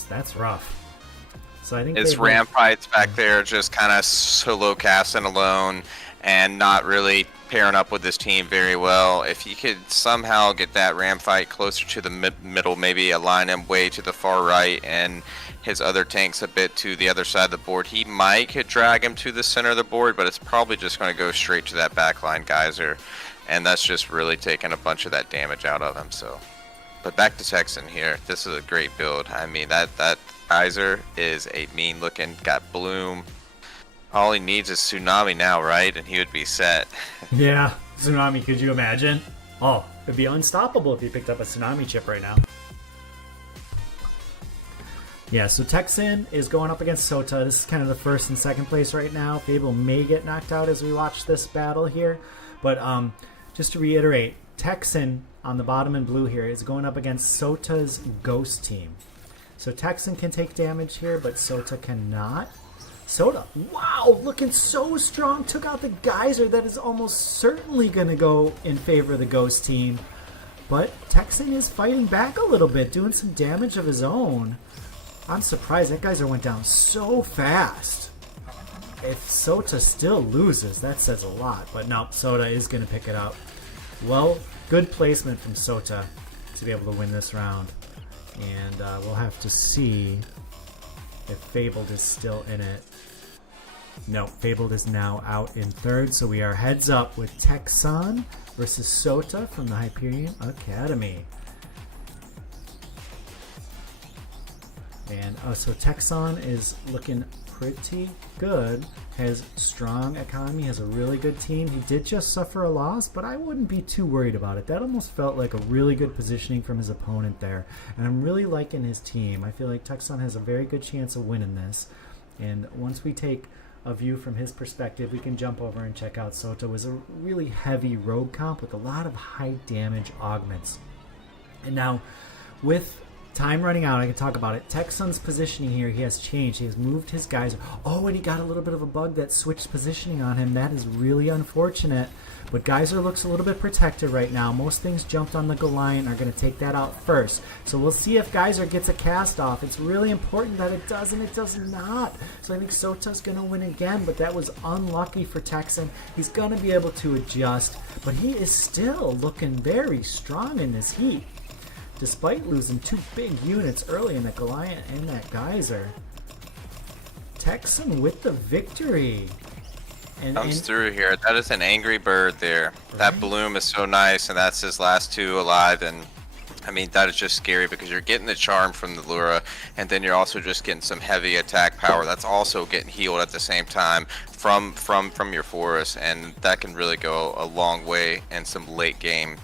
that's rough. So I think his Ram fights back there just kind of solo casting alone and not really pairing up with his team very well. If he could somehow get that Ram fight closer to the middle, maybe align him way to the far right and his other tanks a bit to the other side of the board, he might could drag him to the center of the board, but it's probably just going to go straight to that backline Geyser, and that's just really taking a bunch of that damage out of him. So, but back to Texan here. This is a great build. I mean, that Geyser is a mean looking, got Bloom. All he needs is Tsunami now, right? And he would be set. Yeah, Tsunami, could you imagine? Oh, it'd be unstoppable if he picked up a Tsunami chip right now. Yeah, so Texan is going up against Sota. This is kind of the first and second place right now. Fable may get knocked out as we watch this battle here. But just to reiterate, Texan on the bottom in blue here is going up against Sota's Ghost team. So Texan can take damage here, but Sota cannot. Sota, wow, looking so strong. Took out the geyser. That is almost certainly going to go in favor of the Ghost team. But Texan is fighting back a little bit, doing some damage of his own. I'm surprised that geyser went down so fast. If Sota still loses, that says a lot. But no, Sota is going to pick it up. Well, good placement from Sota to be able to win this round. And we'll have to see if Fabled is still in it. No, Fabled is now out in third, so we are heads up with Texan versus Sota from the Hyperion Academy. And so Texan is looking pretty good, has strong economy, has a really good team. He did just suffer a loss, but I wouldn't be too worried about it. That almost felt like a really good positioning from his opponent there, and I'm really liking his team. I feel like Texan has a very good chance of winning this, and once we take a view from his perspective, we can jump over and check out Sota. It was a really heavy rogue comp with a lot of high damage augments. And now, with time running out, I can talk about it. Texan's positioning here, he has changed. He has moved his geyser. Oh, and he got a little bit of a bug that switched positioning on him. That is really unfortunate. But Geyser looks a little bit protected right now. Most things jumped on the Goliath are going to take that out first. So we'll see if Geyser gets a cast off. It's really important that it does, and it does not. So I think Sota's going to win again, but that was unlucky for Texan. He's going to be able to adjust, but he is still looking very strong in this heat. Despite losing two big units early in the Goliath and that Geyser. Texan with the victory. Comes through here. That is an angry bird there. Right? That bloom is so nice, and that's his last two alive. And I mean, that is just scary because you're getting the charm from the Lura, and then you're also just getting some heavy attack power. That's also getting healed at the same time from your forest, and that can really go a long way in some late game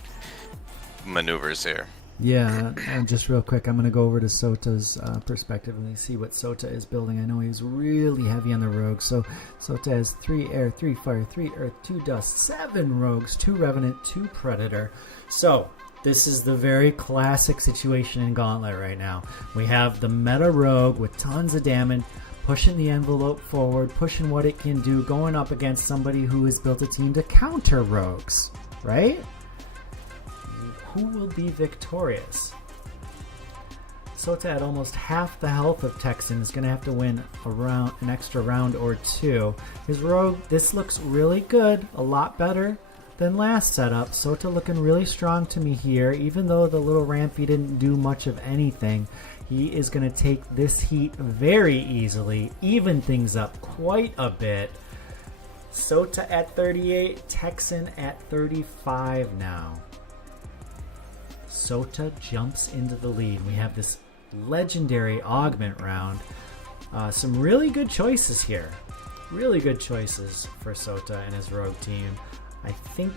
maneuvers there. Yeah, and just real quick, I'm going to go over to Sota's perspective and see what Sota is building. I know he's really heavy on the rogues. So Sota has 3 air, 3 fire, 3 earth, 2 dust, 7 rogues, 2 revenant, 2 predator. So this is the very classic situation in Gauntlet right now. We have the meta rogue with tons of damage, pushing the envelope forward, pushing what it can do, going up against somebody who has built a team to counter rogues, right? Who will be victorious? Sota at almost half the health of Texan is going to have to win an extra round or two. His rogue, this looks really good, a lot better than last setup. Sota looking really strong to me here, even though the little rampy didn't do much of anything. He is going to take this heat very easily, even things up quite a bit. Sota at 38, Texan at 35 now. Sota jumps into the lead. We have this legendary augment round. Some really good choices here. Really good choices for Sota and his rogue team. I think...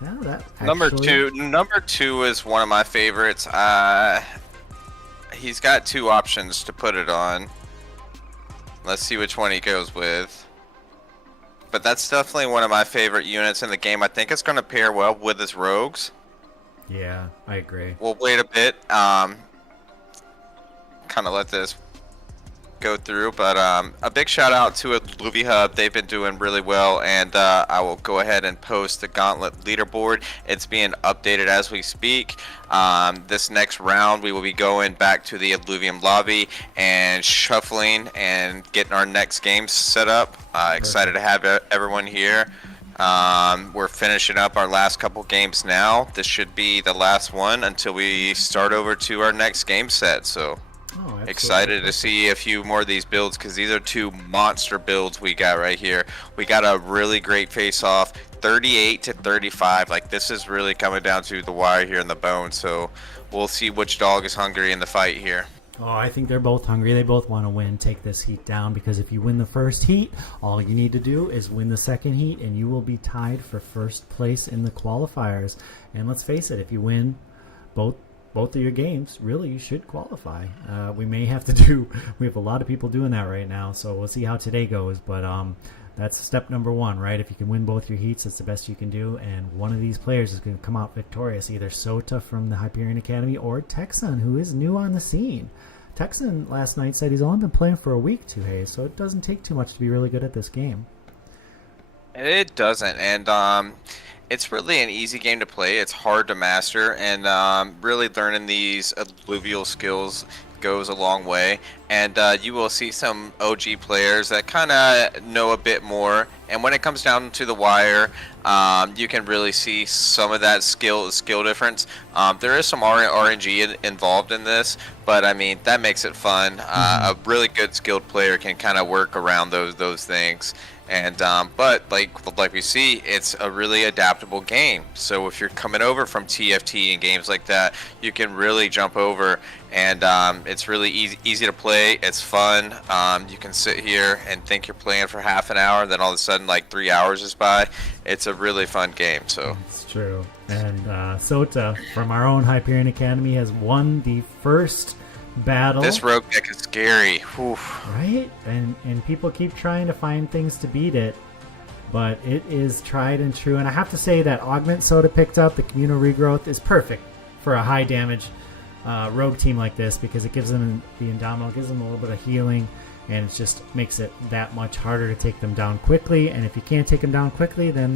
Well, that actually... Number two is one of my favorites. He's got 2 options to put it on. Let's see which one he goes with. But that's definitely one of my favorite units in the game. I think it's going to pair well with his rogues. Yeah, I agree. We'll wait a bit, kind of let this go through, but a big shout out to Illuvium Hub. They've been doing really well, and I will go ahead and post the Gauntlet leaderboard. It's being updated as we speak. This next round, we will be going back to the Illuvium lobby and shuffling and getting our next game set up. Excited to have everyone here. We're finishing up our last couple games now. This should be the last one until we start over to our next game set. So excited to see a few more of these builds, because these are 2 monster builds we got right here. We got a really great face-off, 38 to 35. Like, this is really coming down to the wire here in the bone. So we'll see which dog is hungry in the fight here. Oh, I think they're both hungry. They both want to win, take this heat down, because if you win the first heat, all you need to do is win the second heat, and you will be tied for first place in the qualifiers. And let's face it, if you win both of your games, really, you should qualify. We may have to we have a lot of people doing that right now, so we'll see how today goes. But That's step number one, right? If you can win both your heats, that's the best you can do. And one of these players is going to come out victorious, either Sota from the Hyperion Academy or Texan, who is new on the scene. Texan last night said he's only been playing for a week, Hayes, so it doesn't take too much to be really good at this game. It doesn't, and it's really an easy game to play. It's hard to master, and really learning these alluvial skills goes a long way. And you will see some OG players that kind of know a bit more, and when it comes down to the wire, you can really see some of that skill difference. There is some RNG involved in this, but I mean that makes it fun. A really good skilled player can kind of work around those things. And but like we see, it's a really adaptable game. So if you're coming over from TFT and games like that, you can really jump over, and it's really easy to play. It's fun. You can sit here and think you're playing for half an hour, then all of a sudden like 3 hours is by. It's a really fun game. So it's true. And Sota from our own Hyperion Academy has won the first battle. This rogue deck is scary. Oof. Right? And people keep trying to find things to beat it, but it is tried and true. And I have to say that Augment Sota picked up, the Communal Regrowth, is perfect for a high damage rogue team like this, because it gives them the Indomitable, gives them a little bit of healing, and it just makes it that much harder to take them down quickly. And if you can't take them down quickly, then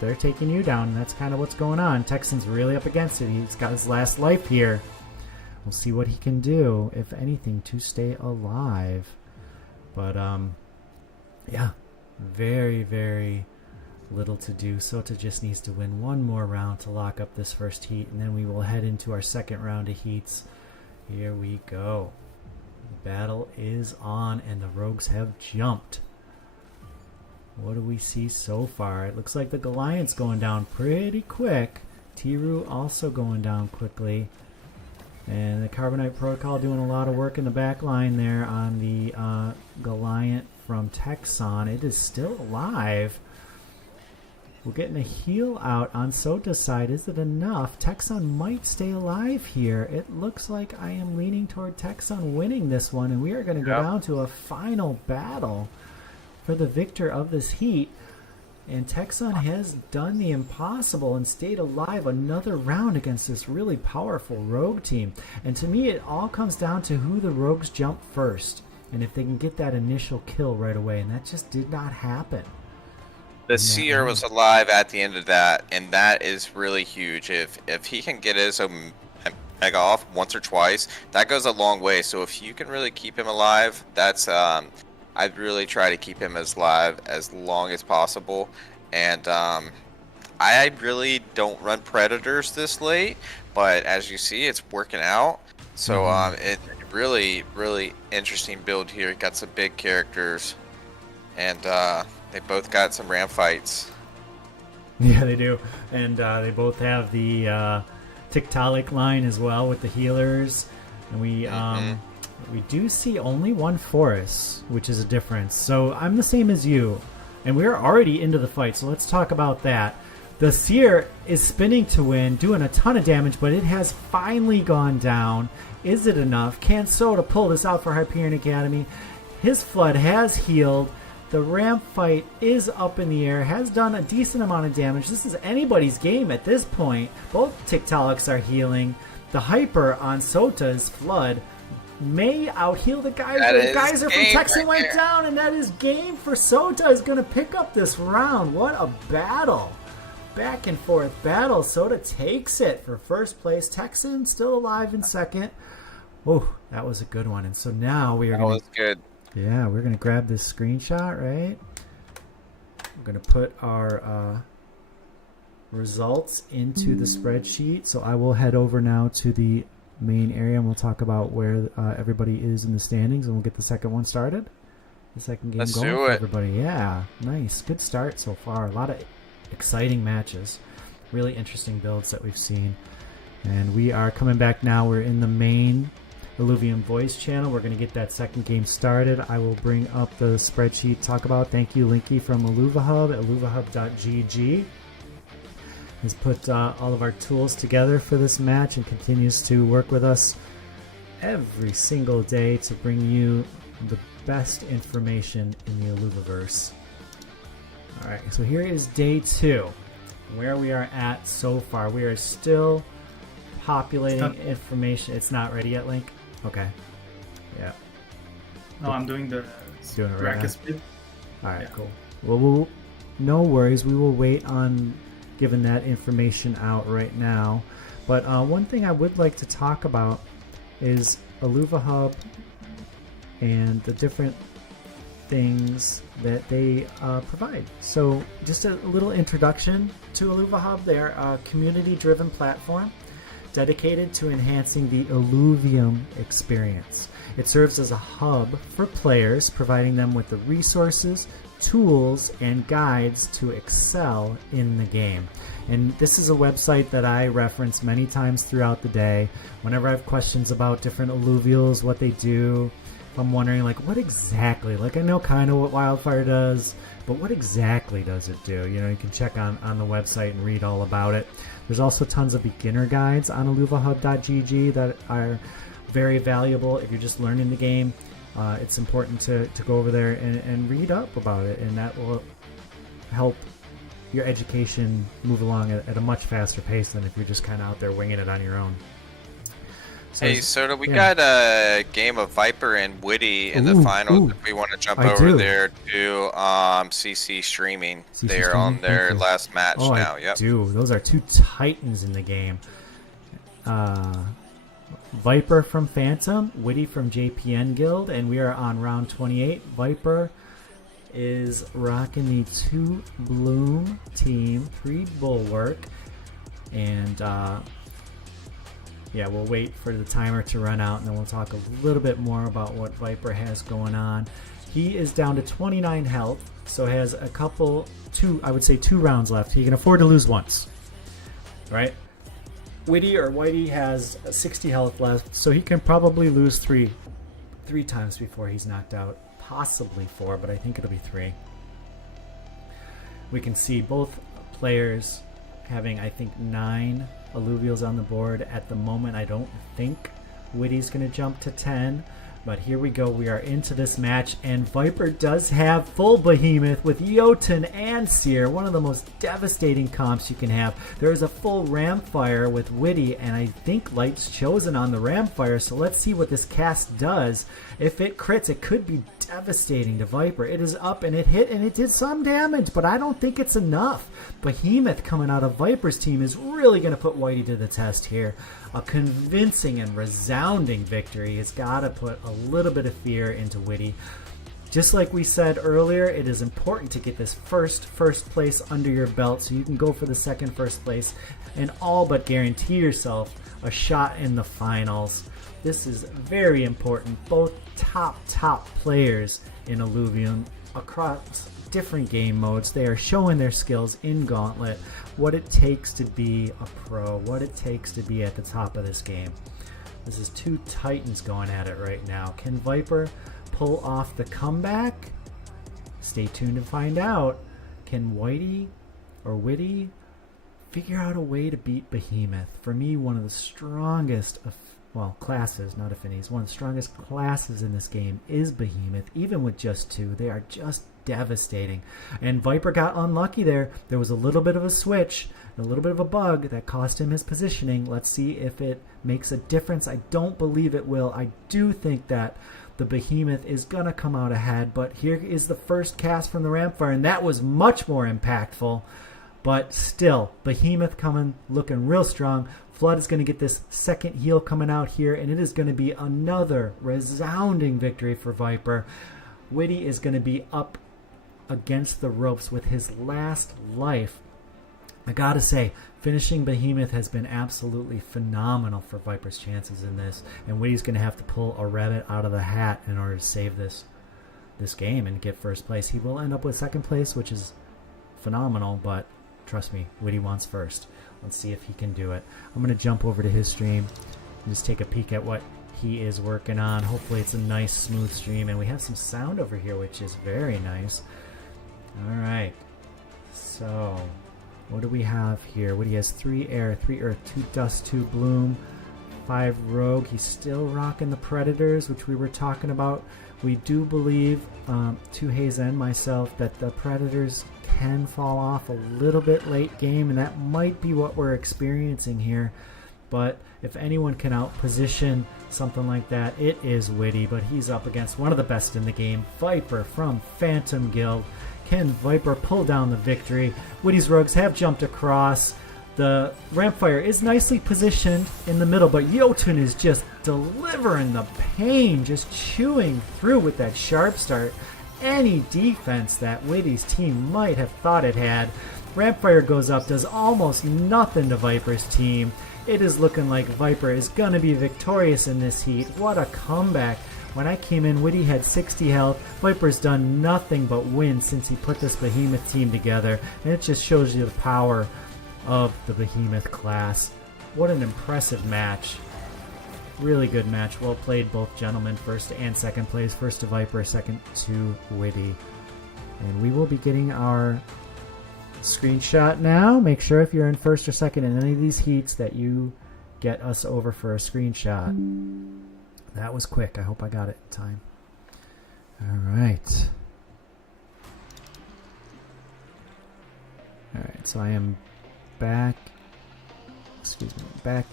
they're taking you down, and that's kind of what's going on. Texan's really up against it. He's got his last life here. We'll see what he can do, if anything, to stay alive. But, yeah, very, very little to do. Sota just needs to win one more round to lock up this first heat, and then we will head into our second round of heats. Here we go. The battle is on, and the rogues have jumped. What do we see so far? It looks like the Goliath's going down pretty quick. Tiru also going down quickly. And the Carbonite Protocol doing a lot of work in the back line there on the Goliath from Texan. It is still alive. We're getting a heal out on Sota's side. Is it enough? Texan might stay alive here. It looks like I am leaning toward Texan winning this one, and we are going to go down to a final battle for the victor of this heat. And Texan has done the impossible and stayed alive another round against this really powerful rogue team. And to me, it all comes down to who the rogues jump first, and if they can get that initial kill right away. And that just did not happen. The Seer was alive at the end of that, and that is really huge. If he can get his Mega off once or twice, that goes a long way. So if you can really keep him alive, that's I'd really try to keep him as alive as long as possible. And I really don't run Predators this late, but as you see, it's working out. So it really, really interesting build here. Got some big characters, and they both got some ram fights. Yeah, they do. And they both have the Tiktaalik line as well with the healers. And we do see only one Forest, which is a difference. So I'm the same as you, and we're already into the fight, so let's talk about that. The Seer is spinning to win, doing a ton of damage, but it has finally gone down. Is it enough? Can Sota pull this out for Hyperion Academy? His Flood has healed. The ramp fight is up in the air, has done a decent amount of damage. This is anybody's game at this point. Both Tiktaaliks are healing. The Hyper on Sota's Flood may out-heal the Geyser. The Geyser from Texan went down, and that is game for Sota. Is going to pick up this round. What a battle. Back and forth battle. Sota takes it for first place. Texan still alive in second. Oh, that was a good one. And so now we are going to... That was good. Yeah, we're going to grab this screenshot, right? We're going to put our results into the spreadsheet. So I will head over now to the main area, and we'll talk about where everybody is in the standings, and we'll get the second one started. The second game Let's going do for it. everybody. Yeah, nice. Good start so far. A lot of exciting matches. Really interesting builds that we've seen. And we are coming back now. We're in the main Illuvium voice channel. We're going to get that second game started. I will bring up the spreadsheet to talk about. Thank you, Linky from Illuvahub at illuvahub.gg. Has put all of our tools together for this match and continues to work with us every single day to bring you the best information in the Illuviverse. All right, so here is day 2, where we are at so far. We are still populating information. It's not ready yet, Link? Okay. Yeah. No, I'm doing the Doing it right bracket now. split. All right, Yeah. cool. Well, no worries. We will wait on giving that information out right now. But one thing I would like to talk about is Illuva Hub and the different things that they provide. So just a little introduction to Illuva Hub. They're a community-driven platform dedicated to enhancing the Illuvium experience. It serves as a hub for players, providing them with the resources, tools, and guides to excel in the game. And this is a website that I reference many times throughout the day. Whenever I have questions about different alluvials, what they do, if I'm wondering, like, what exactly, like, I know kind of what Wildfire does, but what exactly does it do? You know, you can check on the website and read all about it. There's also tons of beginner guides on illuvahub.gg that are very valuable if you're just learning the game. It's important to go over there and read up about it, and that will help your education move along at a much faster pace than if you're just kind of out there winging it on your own. So Hey, Soda, we got a game of Viper and Witty in the finals. If we want to jump over there to CC Streaming. They're on their last match now. Yep. Those are two titans in the game. Viper from Phantom, Witty from JPN Guild, and we are on round 28. Viper is rocking the 2 Bloom team, 3 Bulwark, and yeah, we'll wait for the timer to run out, and then we'll talk a little bit more about what Viper has going on. He is down to 29 health, so has a couple, I would say 2 rounds left. He can afford to lose once, right? Witty or Whitey has 60 health left, so he can probably lose three times before he's knocked out. Possibly 4, but I think it'll be 3. We can see both players having, I think, 9 alluvials on the board at the moment. I don't think Witty's going to jump to 10, but here we go. We are into this match, and Viper does have full Behemoth with Jotun and Seer, one of the most devastating comps you can have. There is a full Ramfire with Witty, and I think Light's Chosen on the Ramfire, so let's see what this cast does. If it crits, it could be devastating to Viper. It is up, and it hit, and it did some damage, but I don't think it's enough. Behemoth coming out of Viper's team is really going to put Whitey to the test here. A convincing and resounding victory. It's got to put a little bit of fear into Witty. Just like we said earlier, it is important to get this first place under your belt so you can go for the second first place and all but guarantee yourself a shot in the finals. This is very important. Both top players in Illuvium across different game modes. They are showing their skills in Gauntlet, what it takes to be a pro, what it takes to be at the top of this game. This is 2 titans going at it right now. Can Viper pull off the comeback? Stay tuned to find out. Can Whitey or Witty figure out a way to beat Behemoth? For me, one of the strongest classes, not affinities, one of the strongest classes in this game is Behemoth. Even with just 2, they are just devastating. And Viper got unlucky there. There was a little bit of a switch, a little bit of a bug that cost him his positioning. Let's see if it makes a difference. I don't believe it will. I do think that the Behemoth is going to come out ahead, but here is the first cast from the Ramfire, and that was much more impactful. But still, Behemoth coming, looking real strong. Flood is going to get this second heal coming out here, and it is going to be another resounding victory for Viper. Witty is going to be up against the ropes with his last life. I gotta say, finishing Behemoth has been absolutely phenomenal for Viper's chances in this, and Witty's going to have to pull a rabbit out of the hat in order to save this game and get first place. He will end up with second place, which is phenomenal, but trust me, Witty wants first. Let's see if he can do it. I'm going to jump over to his stream and just take a peek at what he is working on. Hopefully it's a nice, smooth stream, and we have some sound over here, which is very nice. All right, so what do we have here? Witty has 3 air, 3 earth, 2 dust, 2 bloom, 5 rogue. He's still rocking the predators, which we were talking about. We do believe, to Hayes and myself, that the predators can fall off a little bit late game, and that might be what we're experiencing here. But if anyone can outposition something like that, it is Witty. But he's up against one of the best in the game, Viper from Phantom Guild. Can Viper pull down the victory? Witty's rogues have jumped across. The Rampfire is nicely positioned in the middle, but Jotun is just delivering the pain, just chewing through with that sharp start. Any defense that Witty's team might have thought it had. Rampfire goes up, does almost nothing to Viper's team. It is looking like Viper is going to be victorious in this heat. What a comeback. When I came in, Witty had 60 health. Viper's done nothing but win since he put this Behemoth team together. And it just shows you the power of the Behemoth class. What an impressive match. Really good match. Well played, both gentlemen. First and second place. First to Viper, second to Witty. And we will be getting our screenshot now. Make sure if you're in first or second in any of these heats that you get us over for a screenshot. That was quick. I hope I got it in time. Alright. Alright, so I am back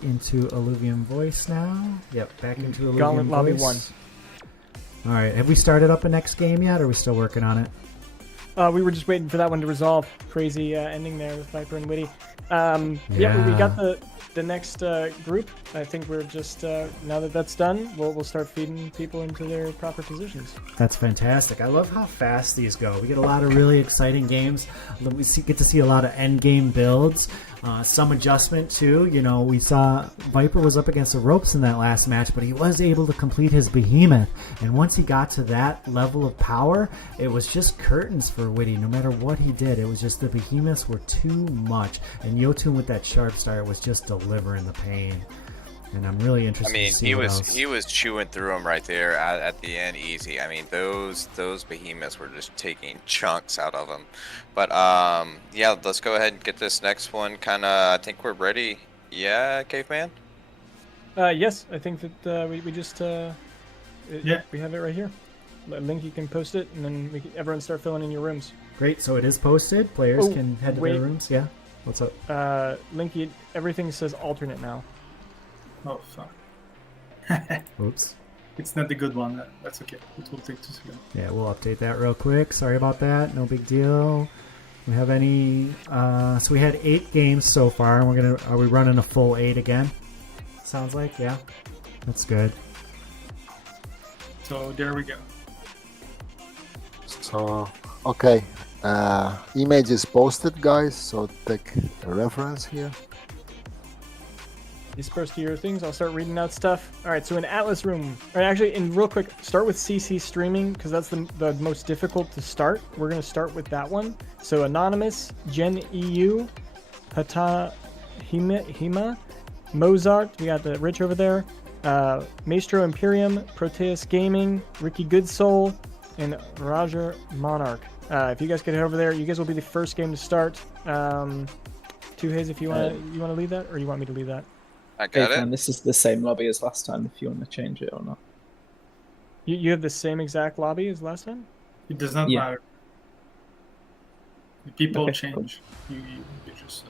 into Illuvium Voice now. Yep, back into Illuvium Gauntlet Voice. Lobby 1. Alright, have we started up a next game yet, or are we still working on it? We were just waiting for that one to resolve. Crazy ending there with Viper and Witty. Yeah, we got the next group. I think we're just, now that that's done, we'll start feeding people into their proper positions. That's fantastic. I love how fast these go. We get a lot of really exciting games. We get to see a lot of end game builds. Some adjustment too. You know, we saw Viper was up against the ropes in that last match, but he was able to complete his Behemoth. And once he got to that level of power, it was just curtains for Witty. No matter what he did, it was just the Behemoths were too much. And Jotun with that sharp start was just delivering the pain. And I'm really interested to see what else. He was chewing through them right there at the end, easy. I mean, those Behemoths were just taking chunks out of them. But yeah, let's go ahead and get this next one. I think we're ready. Yeah, Caveman. Yes, I think that we just Yeah. we have it right here. Link, you can post it, and then everyone start filling in your rooms. Great, so it is posted. Players can head to their rooms. Yeah, what's up? Linky, everything says alternate now. Oh, fuck. Oops. It's not the good one. That's okay. It will take 2 seconds. Yeah, we'll update that real quick. Sorry about that. No big deal. We have any? So we had 8 games so far, and are we running a full 8 again? Sounds like, yeah. That's good. So there we go. So, okay. Image is posted, guys, so take a reference here. Disperse to your things. I'll start reading out stuff. All right, so in Atlas room, or actually, in real quick, start with CC streaming because that's the most difficult to start. We're gonna start with that one. So Anonymous, Gen EU, Hata Hima, Mozart. We got the Rich over there. Maestro Imperium, Proteus Gaming, Ricky Goodsoul, and Roger Monarch. If you guys get over there, you guys will be the first game to start. Two Hayes, if you wanna lead that, or you want me to lead that? I got it. This is the same lobby as last time if you want to change it or not. You have the same exact lobby as last time? It does not matter. The people change. Cool. You just...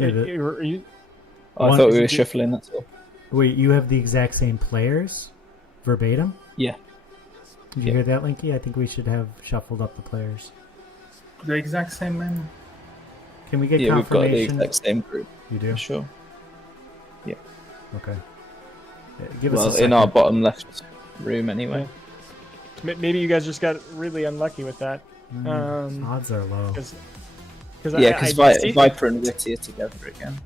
I thought we were shuffling, that's all. Wait, you have the exact same players? Verbatim? Yeah. Did you hear that, Linky? I think we should have shuffled up the players. The exact same man. Can we get we've got the confirmation? exact same group. You do? For sure. Yeah. Okay. Yeah, give us a Well, second. in our bottom left room anyway. Maybe you guys just got really unlucky with that. Odds are low. Because Viper and Witty are together again.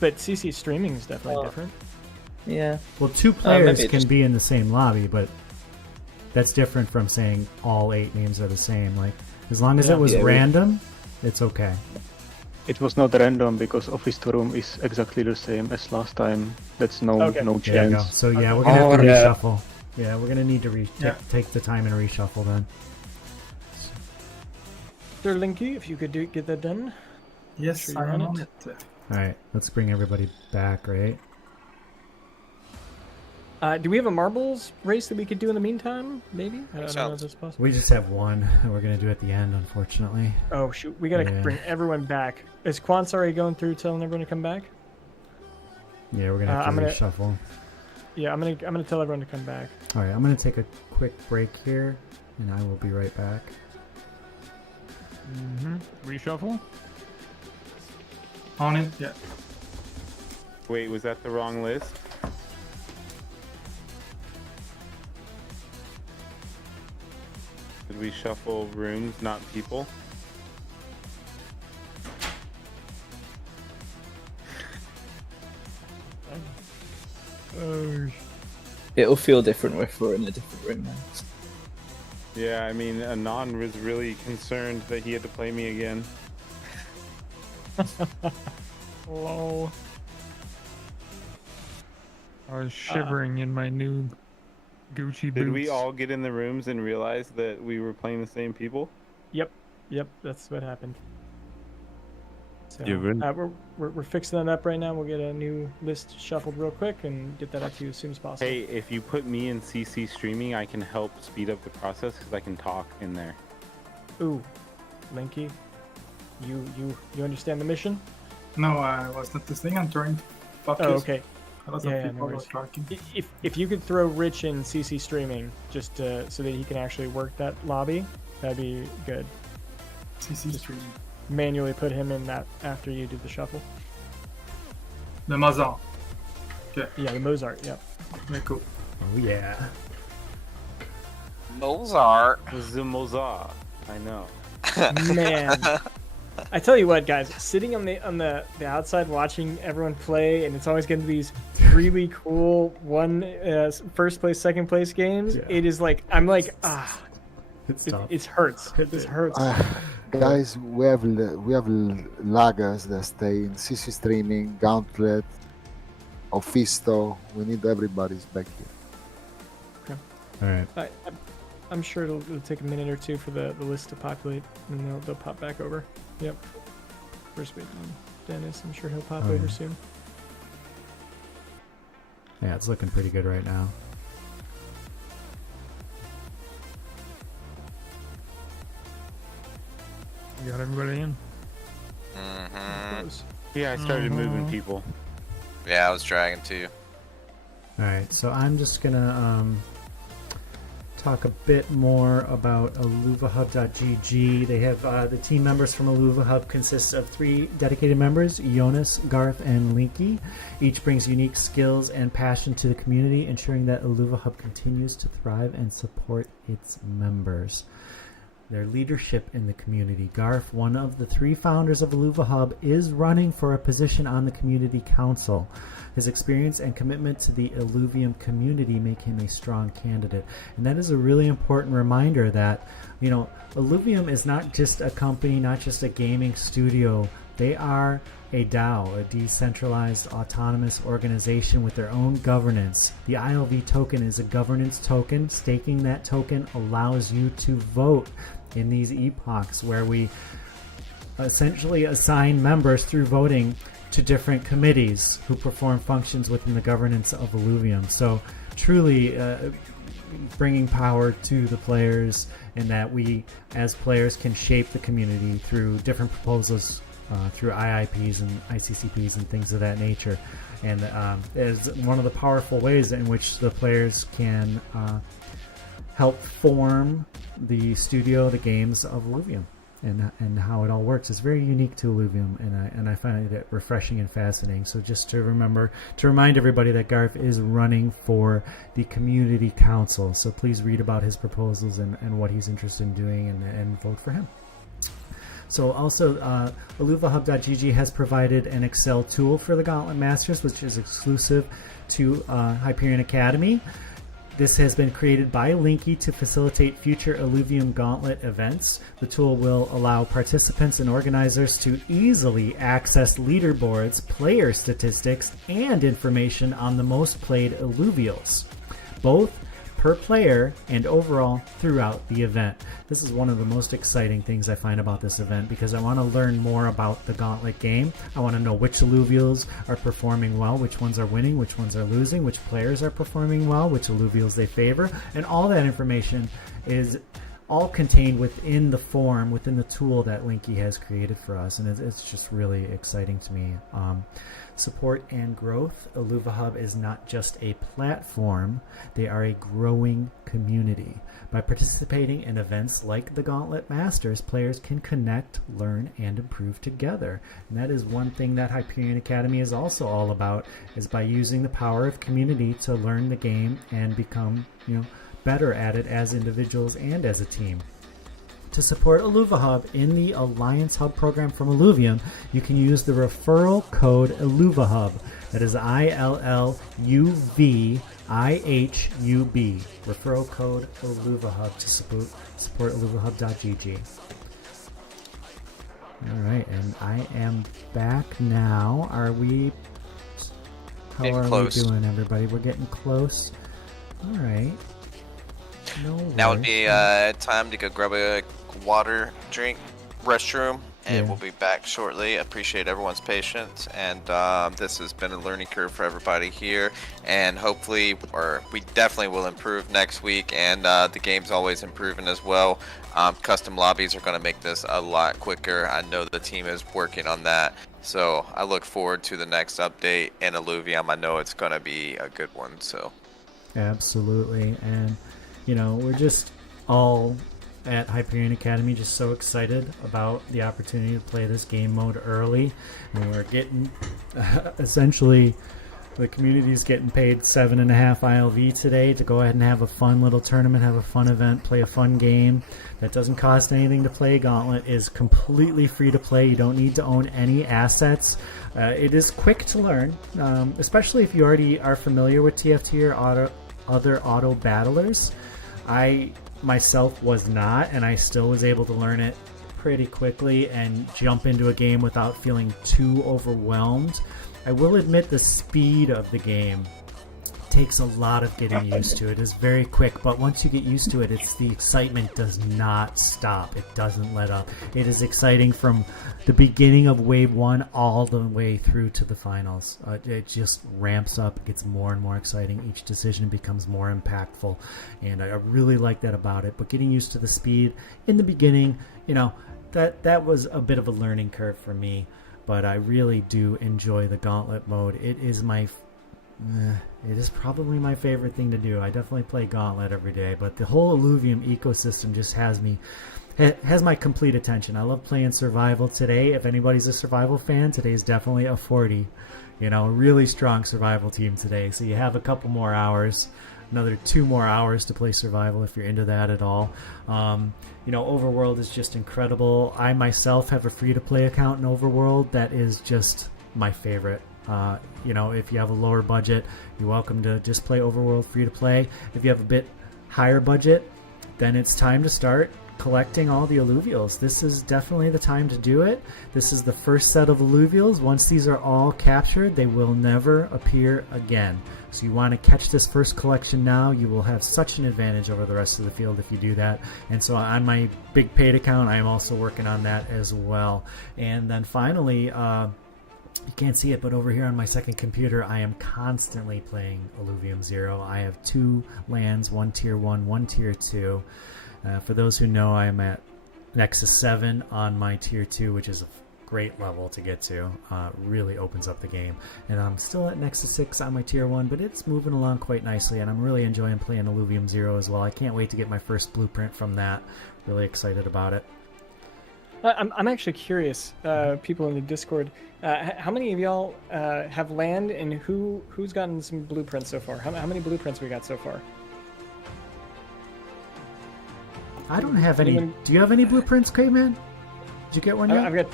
But CC streaming is definitely different. Yeah. Well, 2 players maybe can be in the same lobby, but that's different from saying all 8 names are the same. Like, as long as it was random, it's okay. It was not random because office to room is exactly the same as last time. That's no There you go. chance. So yeah, we're gonna have to reshuffle. Yeah, we're gonna need to take the time and reshuffle then. Sir Linky, if you could get that done. Yes, Sure I you're am on on it. it. All right, let's bring everybody back. Right. Do we have a marbles race that we could do in the meantime? Maybe. I don't know if Sounds- that's possible. We just have one that we're gonna do at the end, unfortunately. Oh shoot, we gotta Yeah. bring everyone back. Is Quantz already going through telling everyone to come back? Yeah, we're gonna have to I'm gonna- reshuffle. Yeah, I'm gonna tell everyone to come back. All right, I'm gonna take a quick break here, and I will be right back. Reshuffle? On it, yeah. Wait, was that the wrong list? Did we shuffle rooms, not people? It'll feel different if we're in a different room now. Yeah, I mean, Anon was really concerned that he had to play me again. Hello. I was shivering in my new Gucci boots. Did we all get in the rooms and realize that we were playing the same people? Yep, that's what happened. So, You win. we're fixing that up right now. We'll get a new list shuffled real quick and get that up to you as soon as possible. Hey, if you put me in CC streaming, I can help speed up the process because I can talk in there. Ooh, Linky, you understand the mission? No, I was not listening. I'm trying to focus. Oh, okay. A lot Yeah, of no people were worries. talking. If you could throw Rich in CC streaming just so that he can actually work that lobby, that'd be good. CC streaming. Manually put him in that after you do the shuffle. The Mozart. Yeah, the Mozart. Yep. Very cool. Oh yeah. Mozart. The Mozart. I know. Man, I tell you what, guys, sitting on the outside watching everyone play, and it's always getting these really cool first place, second place games. Yeah. It is like I'm like It's tough. it hurts. This hurts. Guys, we have laggers that stay in CC streaming, Gauntlet, Ophisto. We need everybody's back here. All right. I'm sure it'll take a minute or two for the list to populate, and they'll pop back over. Yep. First waiting on Dennis. I'm sure he'll pop Oh, over yeah. soon. Yeah, it's looking pretty good right now. You got everybody in? Mm-hmm. Yeah, I started moving people. Yeah, I was dragging too. All right, so I'm just gonna talk a bit more about illuvahub.gg. They have the team members from Illuva Hub consists of 3 dedicated members, Jonas, Garth, and Linky. Each brings unique skills and passion to the community, ensuring that Illuva Hub continues to thrive and support its members. Their leadership in the community. Garth, one of the 3 founders of Illuva Hub, is running for a position on the community council. His experience and commitment to the Illuvium community make him a strong candidate. And that is a really important reminder that, you know, Illuvium is not just a company, not just a gaming studio. They are a DAO, a decentralized autonomous organization with their own governance. The ILV token is a governance token. Staking that token allows you to vote in these epochs where we essentially assign members through voting to different committees who perform functions within the governance of Illuvium. So truly bringing power to the players, and that we as players can shape the community through different proposals through IIPs and ICCPs and things of that nature. And is one of the powerful ways in which the players can help form the studio, the games of Illuvium. And how it all works is very unique to Illuvium, and I find it refreshing and fascinating. So just to remind everybody that Garth is running for the community council. So please read about his proposals and what he's interested in doing, and vote for him. So also, illuvahub.gg has provided an Excel tool for the Gauntlet Masters, which is exclusive to Hyperion Academy. This has been created by Linky to facilitate future Illuvium Gauntlet events. The tool will allow participants and organizers to easily access leaderboards, player statistics, and information on the most played Illuvials, both per player and overall throughout the event. This is one of the most exciting things I find about this event because I want to learn more about the Gauntlet game. I want to know which alluvials are performing well, which ones are winning, which ones are losing, which players are performing well, which alluvials they favor, and all that information is all contained within the form, within the tool that Linky has created for us, and it's just really exciting to me. Support and growth. IlluvaHub is not just a platform, they are a growing community. By participating in events like the Gauntlet Masters, players can connect, learn, and improve together. And that is one thing that Hyperion Academy is also all about, is by using the power of community to learn the game and become, better at it as individuals and as a team. To support IlluvaHub in the Alliance Hub program from Illuvium, you can use the referral code IlluvaHub. That is ILLUVIHUB. Referral code IlluvaHub to support IlluvaHub.gg. Alright, and I am back now. How Getting are close. we doing, everybody? We're getting close. Alright. Now would be time to go grab a water, drink, restroom, and we'll be back shortly. Appreciate everyone's patience, and this has been a learning curve for everybody here, and hopefully, or we definitely will improve next week, and the game's always improving as well. Custom lobbies are going to make this a lot quicker. I know the team is working on that, so I look forward to the next update in Illuvium. I know it's going to be a good one. So absolutely, and we're just all at Hyperion Academy just so excited about the opportunity to play this game mode early, and we're getting essentially the community is getting paid 7.5 ILV today to go ahead and have a fun little tournament, have a fun event, play a fun game that doesn't cost anything to play. Gauntlet is completely free to play. You don't need to own any assets. It is quick to learn, especially if you already are familiar with TFT or other auto battlers. I myself was not, and I still was able to learn it pretty quickly and jump into a game without feeling too overwhelmed. I will admit the speed of the game takes a lot of getting used to. It is very quick, but once you get used to it, the excitement does not stop. It doesn't let up. It is exciting from the beginning of Wave 1 all the way through to the finals. It just ramps up, it gets more and more exciting. Each decision becomes more impactful, and I really like that about it. But getting used to the speed in the beginning, that was a bit of a learning curve for me, but I really do enjoy the Gauntlet mode. It is probably my favorite thing to do. I definitely play Gauntlet every day, but the whole Illuvium ecosystem just has my complete attention. I love playing survival today. If anybody's a survival fan, today is definitely a 40. A really strong survival team today. So you have a couple more hours, another 2 more hours to play survival if you're into that at all. Overworld is just incredible. I myself have a free-to-play account in Overworld that is just my favorite. If you have a lower budget, you're welcome to just play Overworld free to play. If you have a bit higher budget, then it's time to start collecting all the alluvials. This is definitely the time to do it. This is the first set of alluvials. Once these are all captured, they will never appear again. So you want to catch this first collection now. You will have such an advantage over the rest of the field if you do that. And so on my big paid account, I am also working on that as well. And then finally, you can't see it, but over here on my second computer, I am constantly playing Illuvium 0. I have 2 lands, one tier 1, one tier 2. For those who know, I am at Nexus 7 on my tier 2, which is a great level to get to. Really opens up the game. And I'm still at Nexus 6 on my tier 1, but it's moving along quite nicely, and I'm really enjoying playing Illuvium 0 as well. I can't wait to get my first blueprint from that. Really excited about it. I'm actually curious, people in the Discord, how many of y'all have land, and who's gotten some blueprints so far? How many blueprints we got so far? I don't have any. Do you have any blueprints, Caveman? Did you get one yet? I've got.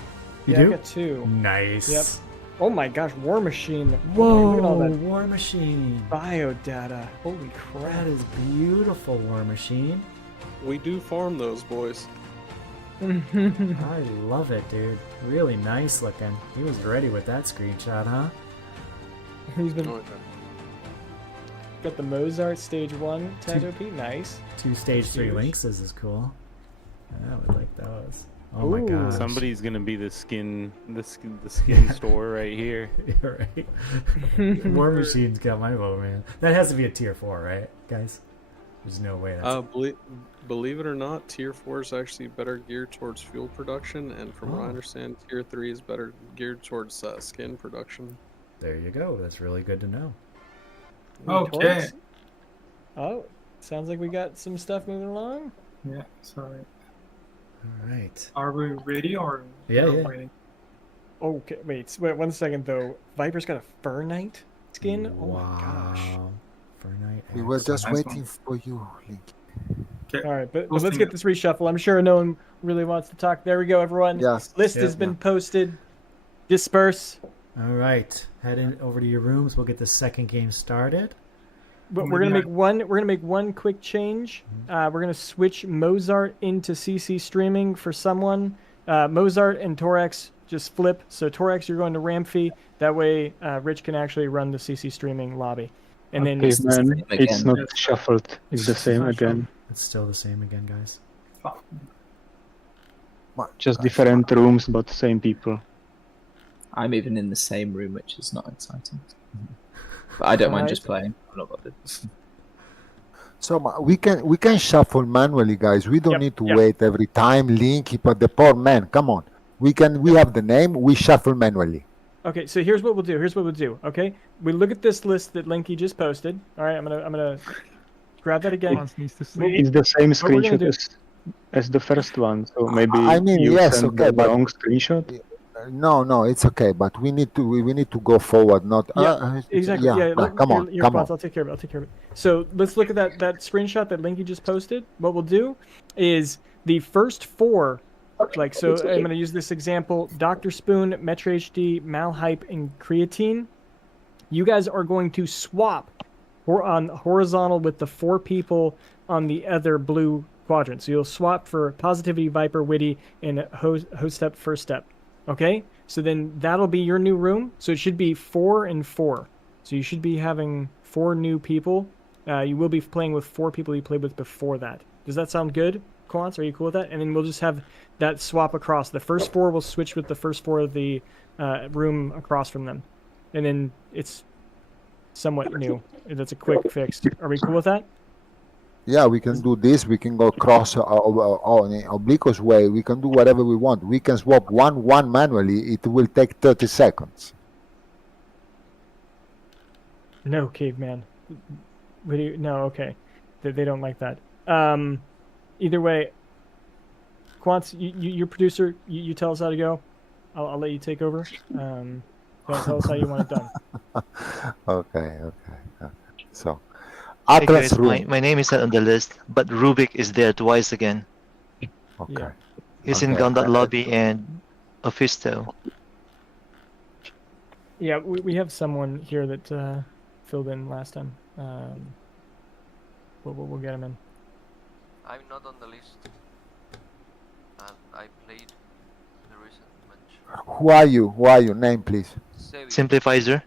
I've got 2. Nice. Yep. Oh my gosh, War Machine. Whoa, look at all that War Machine. biodata. Holy crap. That is beautiful, War Machine. We do farm those, boys. I love it, dude. Really nice looking. He was ready with that screenshot, huh? He's been. Got the Mozart stage 1 Tattoo P. Nice. 2 stage 3 Huge. Lynxes is cool. I would like those. Oh my Ooh. god. Somebody's gonna be the skin store right here. Right. War Machine's got my vote, man. That has to be a tier 4, right, guys? There's no way. That's... Believe it or not, Tier 4 is actually better geared towards fuel production, and from what I understand, Tier 3 is better geared towards skin production. There you go. That's really good to know. Okay. Oh, sounds like we got some stuff moving along. Yeah, sorry. All right. Are we ready or Yeah, we're yeah. waiting? Okay, wait 1 second though. Viper's got a Fur Knight skin? Oh my gosh. Fur Knight. We were just Nice waiting for you, Link. Okay. Alright, but We'll let's see get it. this reshuffle. I'm sure no one really wants to talk. There we go, everyone. Yes. List has been posted. Disperse. All right. Head over to your rooms. We'll get the second game started. But we're gonna make one quick change. We're gonna switch Mozart into CC streaming for someone. Mozart and Torax just flip. So Torax, you're going to Ramfy. That way, Rich can actually run the CC streaming lobby. And then Okay, man, it's not Yes. shuffled. It's the same again. It's still the same again, guys. Fuck. Just different rooms, but same people. I'm even in the same room, which is not exciting. But I don't mind just playing. I'm not bothered. So we can shuffle manually, guys. We don't need to wait every time. Link, but the poor man. Come on. We have the name. We shuffle manually. Okay, so here's what we'll do. Okay, we look at this list that Linky just posted. All right, I'm gonna grab that again. Needs to sleep. It's the same What we're gonna screenshot as the first one. So maybe I mean, you yes, sent okay, the but- wrong screenshot. No, it's okay. But we need to go forward. Not Exactly. Yeah, look, come on, your come thoughts. on. I'll take care of it. So let's look at that screenshot that Linky just posted. What we'll do is the first 4. Like, so I'm going to use this example: Dr. Spoon, Metro HD, Malhype, and Creatine. You guys are going to swap on horizontal with the 4 people on the other blue quadrant. So you'll swap for Positivity, Viper, Witty, and Host Step, First Step. Okay? So then that'll be your new room. So it should be 4 and 4. So you should be having 4 new people. You will be playing with 4 people you played with before that. Does that sound good, Quants? Are you cool with that? And then we'll just have that swap across. The first 4 will switch with the first 4 of the room across from them. And then it's somewhat new. That's a quick fix. Are we cool with that? Yeah, we can do this. We can go cross in obliquous way. We can do whatever we want. We can swap one manually. It will take 30 seconds. No, caveman. No, okay. They don't like that. Either way, Quants, you're producer. You tell us how to go. I'll let you take over. Tell us how you want it done. Okay. So, Hey Atlas guys, room. my name is not on the list, but Rubik is there twice again. Okay. Yeah. He's in Okay. Gauntlet Lobby and Ophisto. Yeah, we have someone here that filled in last time. We'll get him in. I'm not on the list, and I played the recent match. Who are you? Who are you? Name, please. Sevi. Simplifizer.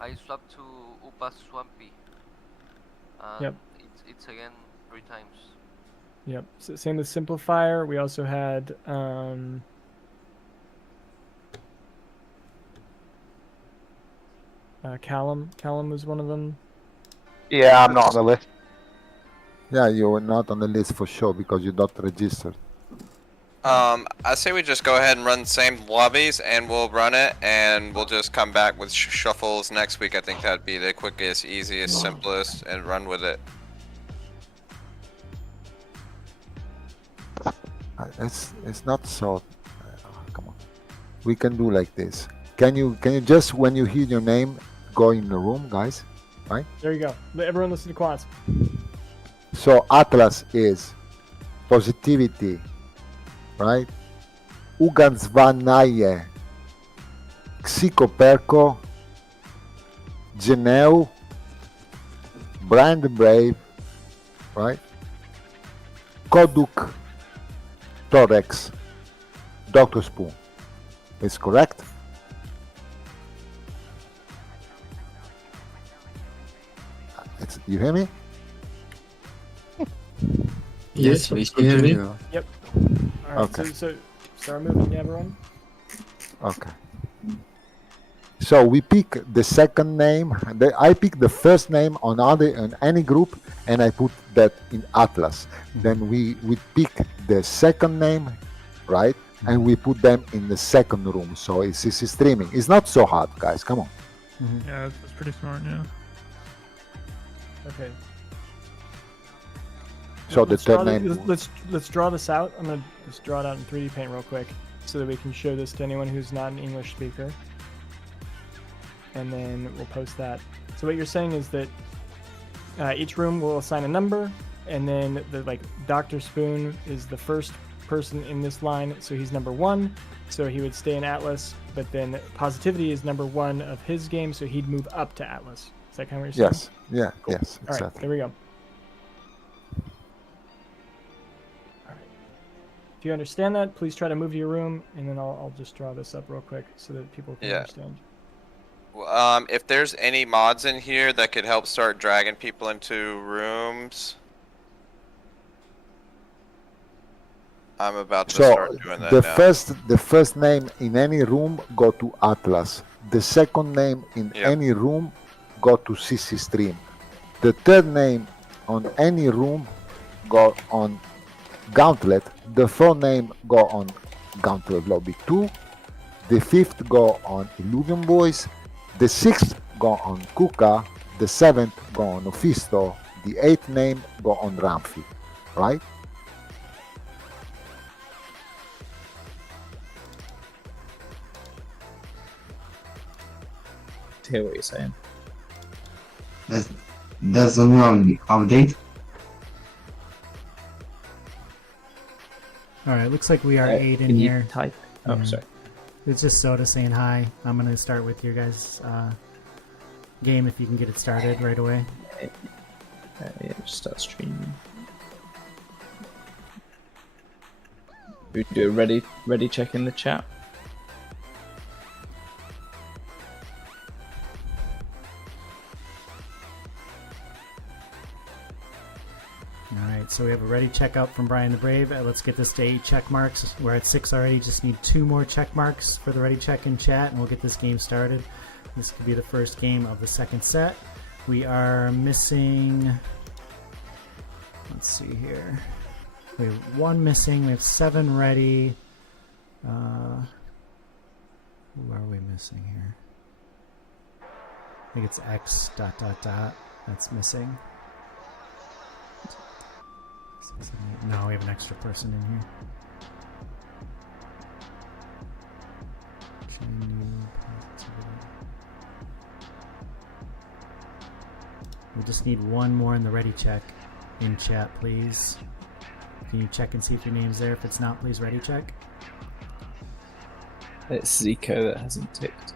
I swapped to Upas Swampy. And Yep. It's again 3 times. Yep. So same with Simplifier. We also had Callum. Callum was one of them. Yeah, I'm not on the list. Yeah, you were not on the list for sure because you're not registered. I say we just go ahead and run the same lobbies, and we'll run it, and we'll just come back with shuffles next week. I think that'd be the quickest, easiest, simplest, and run with it. It's not so. Come on, we can do like this. Can you just when you hear your name go in the room, guys? Right. There you go. Everyone listen to Quants. So Atlas is Positivity, right? Uganzvanaye, Xikoperko, Geneu, Brand Brave, right? Koduk, Torex, Dr. Spoon. Is correct? You hear me? Yes, we hear you. Yep. All right. Okay. So start moving, everyone. Okay. So we pick the second name. I pick the first name on any group, and I put that in Atlas. Then we pick the second name, right? And we put them in the second room. So it's streaming. It's not so hard, guys. Come on. Yeah, that's pretty smart. Yeah. Okay. So the Let's draw third name. Let's draw this out. I'm gonna just draw it out in 3D Paint real quick, so that we can show this to anyone who's not an English speaker. And then we'll post that. So what you're saying is that each room will assign a number, and then Dr. Spoon is the first person in this line, so he's number 1, so he would stay in Atlas. But then Positivity is number 1 of his game, so he'd move up to Atlas. Is that kind of what you're saying? Yes. Yeah. Cool. Yes. All right, Exactly. there we go. All right. If you understand that, please try to move to your room, and then I'll just draw this up real quick so that people can understand. If there's any mods in here that could help start dragging people into rooms, I'm about to start doing that now. The first name in any room go to Atlas. The second name in any room go to CC Stream. The third name on any room go on Gauntlet. The fourth name go on Gauntlet Lobby 2. The fifth go on Illuvium Boys. The sixth go on Kuka. The seventh go on Ophisto. The eighth name go on Ramfi. Right? To hear what you're saying. That's the only update. All right, looks like we are 8 in Can you here. type? Oh, Yeah. sorry. It's just Soda saying hi. I'm gonna start with your guys' game if you can get it started right away. Yeah, just start streaming. We do a ready check in the chat. Alright, so we have a ready check out from Brian the Brave. Let's get this to 8 check marks. We're at 6 already, just need 2 more check marks for the ready check in chat, and we'll get this game started. This could be the first game of the second set. We are missing... Let's see here. We have 1 missing, we have 7 ready. Who are we missing here? I think it's X ... That's missing. No, we have an extra person in here. We just need 1 more in the ready check in chat, please. Can you check and see if your name's there? If it's not, please ready check. It's Zico that hasn't ticked.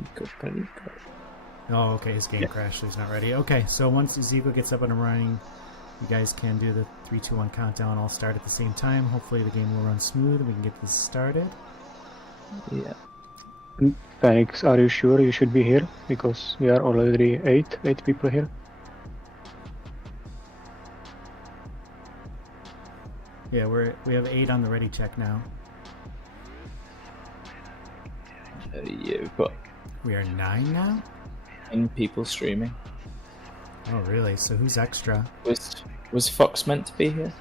Zico Pelico. Oh, okay, his game crashed, so he's not ready. Okay, so once Zico gets up and running, you guys can do the 3, 2, 1 countdown. I'll start at the same time. Hopefully the game will run smooth and we can get this started. Yeah. Phoenix, are you sure you should be here? Because we are already 8 people here. Yeah, we have 8 on the ready check now. Yeah, we've got We are 9 now? 9 people streaming. Oh, really? So who's extra? Was Fox meant to be here?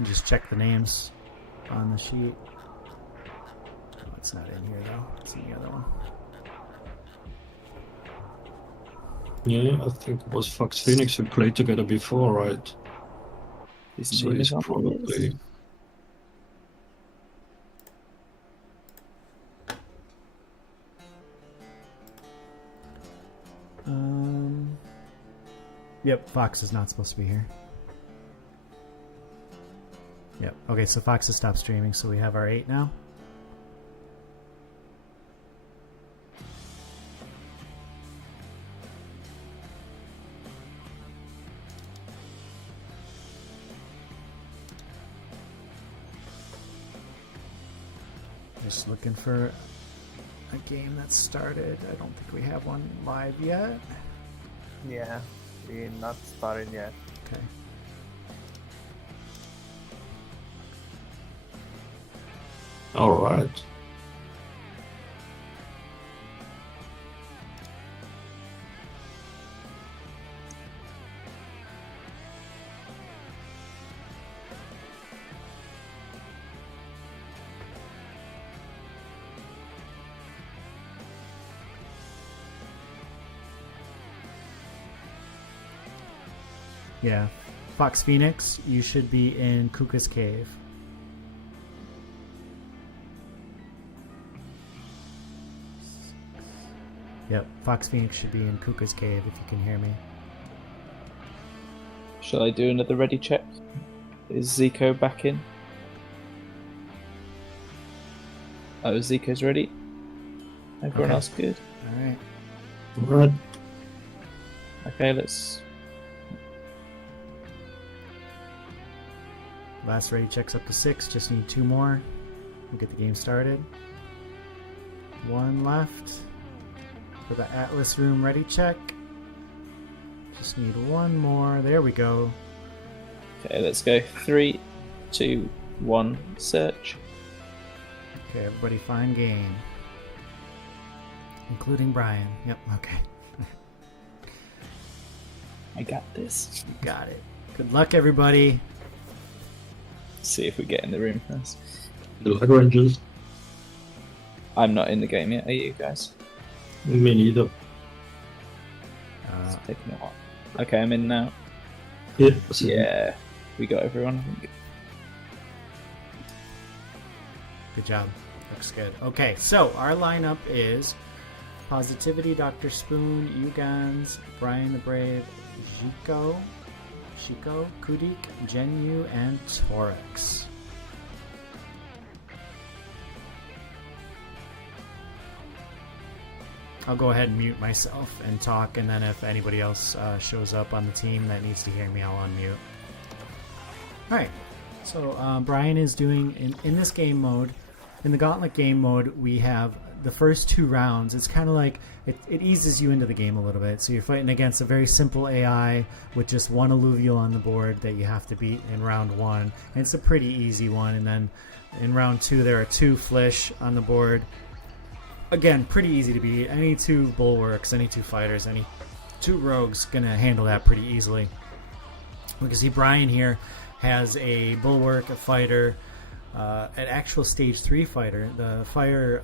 You just check the names on the sheet. Oh, it's not in here though. It's in the other one. Yeah, I think it was Fox Phoenix who played together before, right? So he's probably... Yep, Fox is not supposed to be here. Yep. Okay, so Fox has stopped streaming, so we have our 8 now. Just looking for a game that started. I don't think we have one live yet. Yeah, we're not started yet. Okay. All right. Yeah. Fox Phoenix, you should be in Kuka's Cave. Yep, Fox Phoenix should be in Kuka's Cave if you can hear me. Shall I do another ready check? Is Zico back in? Oh, Zico's ready. Everyone else good? Alright. Right. Okay, let's... Last ready check's up to 6, just need 2 more. We'll get the game started. 1 left. For the Atlas room ready check. Just need 1 more. There we go. Okay, let's go. 3, 2, 1, search. Okay, everybody find game. Including Brian. Yep, okay. I got this. You got it. Good luck, everybody. See if we get in the room first. Good luck, Rangers. I'm not in the game yet, are you guys? Me neither. It's taking a while. Okay, I'm in now. Yeah. Yeah, we got everyone, I think. Good job. Looks good. Okay, so our lineup is Positivity, Dr. Spoon, Ugans, Brian the Brave, Shiko, Kudik, Genyu, and Torix. I'll go ahead and mute myself and talk, and then if anybody else shows up on the team that needs to hear me, I'll unmute. Alright, so Brian is doing, in this game mode, in the Gauntlet game mode, we have the first 2 rounds. It's kind of like, it eases you into the game a little bit. So you're fighting against a very simple AI with just 1 alluvial on the board that you have to beat in round 1. And it's a pretty easy one. And then in round 2, there are 2 Flish on the board. Again, pretty easy to beat. Any 2 Bulwarks, any 2 Fighters, any 2 Rogues gonna handle that pretty easily. We can see Brian here has a Bulwark, a Fighter, an actual stage 3 fighter. The fire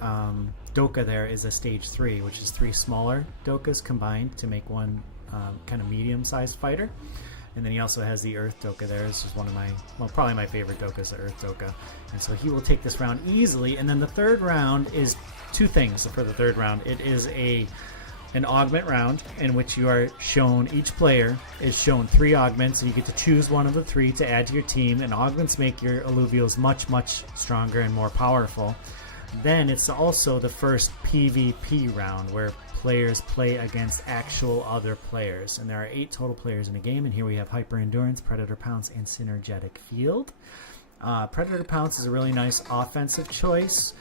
Doka there is a stage 3, which is 3 smaller Dokas combined to make one kind of medium-sized fighter. And then he also has the Earth Doka there. This is one of my, well, probably my favorite Dokas, the Earth Doka. And so he will take this round easily. And then the third round is 2 things for the third round. It is an augment round in which you are shown, each player is shown 3 augments, and you get to choose one of the 3 to add to your team, and augments make your alluvials much, much stronger and more powerful. Then it's also the first PvP round where players play against actual other players, and there are 8 total players in a game, and here we have Hyper Endurance, Predator Pounce, and Synergetic Field. Predator Pounce is a really nice offensive choice.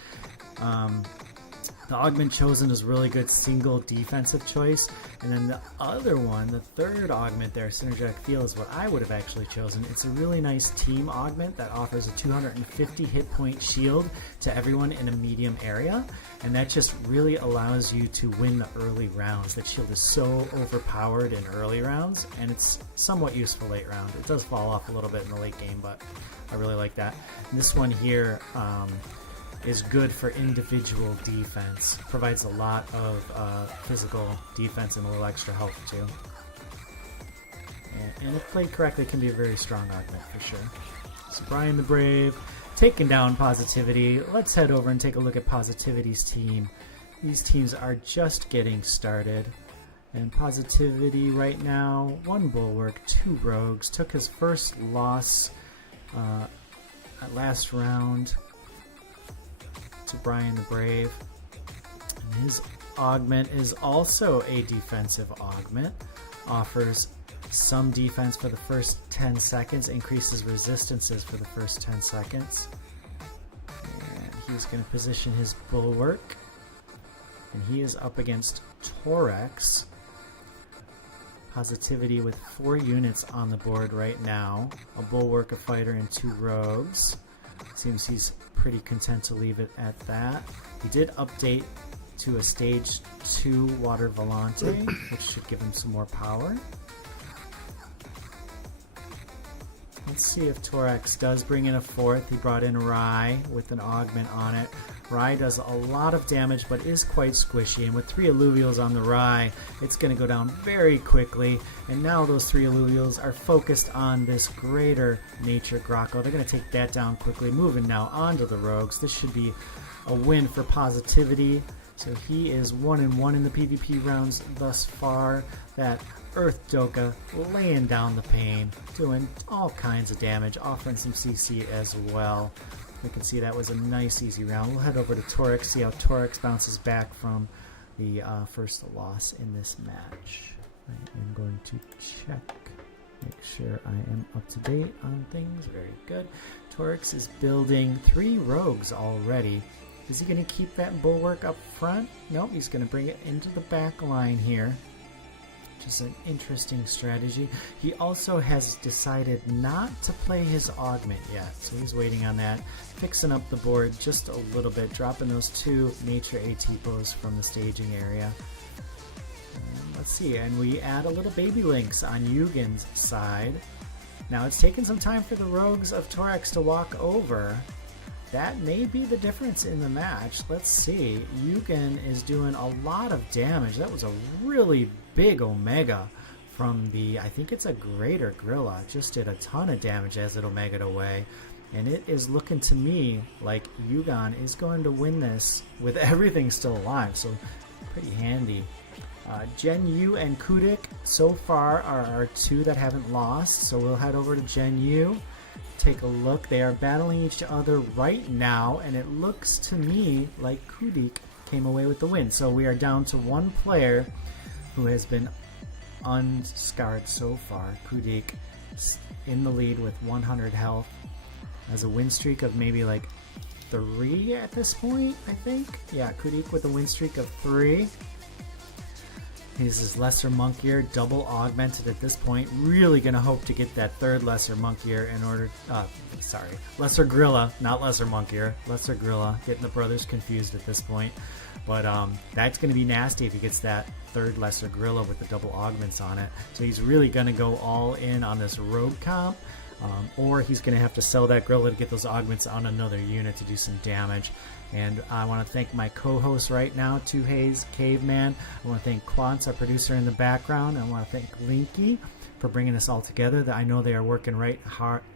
The augment chosen is a really good single defensive choice. And then the other one, the third augment there, Synergetic Field, is what I would have actually chosen. It's a really nice team augment that offers a 250 hit point shield to everyone in a medium area. And that just really allows you to win the early rounds. That shield is so overpowered in early rounds, and it's somewhat useful late round. It does fall off a little bit in the late game, but I really like that. And this one here, is good for individual defense. Provides a lot of physical defense and a little extra health too. And if played correctly, it can be a very strong augment for sure. So Brian the Brave taking down Positivity. Let's head over and take a look at Positivity's team. These teams are just getting started. And Positivity right now, 1 Bulwark, 2 Rogues. Took his first loss at last round to Brian the Brave. And his augment is also a defensive augment. Offers some defense for the first 10 seconds, increases resistances for the first 10 seconds. And he's going to position his Bulwark and he is up against Torex. Positivity with 4 units on the board right now. A Bulwark, a Fighter, and 2 Rogues. Seems he's pretty content to leave it at that. He did update to a stage 2 Water Volante, which should give him some more power. Let's see if Torex does bring in a 4th. He brought in Rye with an augment on it. Rye does a lot of damage, but is quite squishy. And with 3 Illuvials on the Rye, it's going to go down very quickly. And now those 3 Illuvials are focused on this greater nature Grocko. They're going to take that down quickly. Moving now onto the Rogues. This should be a win for Positivity. So he is 1-1 in the PvP rounds thus far. That Earth Doka laying down the pain, doing all kinds of damage, offering some CC as well. We can see that was a nice easy round. We'll head over to Torex, see how Torex bounces back from the first loss in this match. I am going to check, make sure I am up to date on things. Very good. Torex is building 3 Rogues already. Is he going to keep that Bulwark up front? Nope, he's going to bring it into the back line here. Which is an interesting strategy. He also has decided not to play his augment yet, so he's waiting on that, fixing up the board just a little bit, dropping those 2 nature ATPOs from the staging area. And let's see, and we add a little baby links on Yugen's side. Now it's taken some time for the Rogues of Torex to walk over. That may be the difference in the match. Let's see. Yugen is doing a lot of damage. That was a really big Omega from the, I think it's a Greater Gorilla. Just did a ton of damage as it Omega'd away. And it is looking to me like Yugen is going to win this with everything still alive. So pretty handy. Gen Yu and Kudik so far are our 2 that haven't lost. So we'll head over to Gen Yu. Take a look. They are battling each other right now, and it looks to me like Kudik came away with the win. So we are down to 1 player who has been unscarred so far. Kudik in the lead with 100 health. Has a win streak of maybe like 3 at this point, I think. Yeah, Kudik with a win streak of 3. He's his Lesser Monk Ear, double augmented at this point. Really going to hope to get that 3rd Lesser Monk Ear in order... Lesser Gorilla, not Lesser Monk Ear. Lesser Gorilla, getting the brothers confused at this point. But that's going to be nasty if he gets that 3rd Lesser Gorilla with the double augments on it. So he's really going to go all in on this Rogue comp. Or he's going to have to sell that Gorilla to get those augments on another unit to do some damage. And I want to thank my co-host right now, Two Haze Caveman. I want to thank Quants, our producer in the background. I want to thank Linky for bringing this all together. I know they are working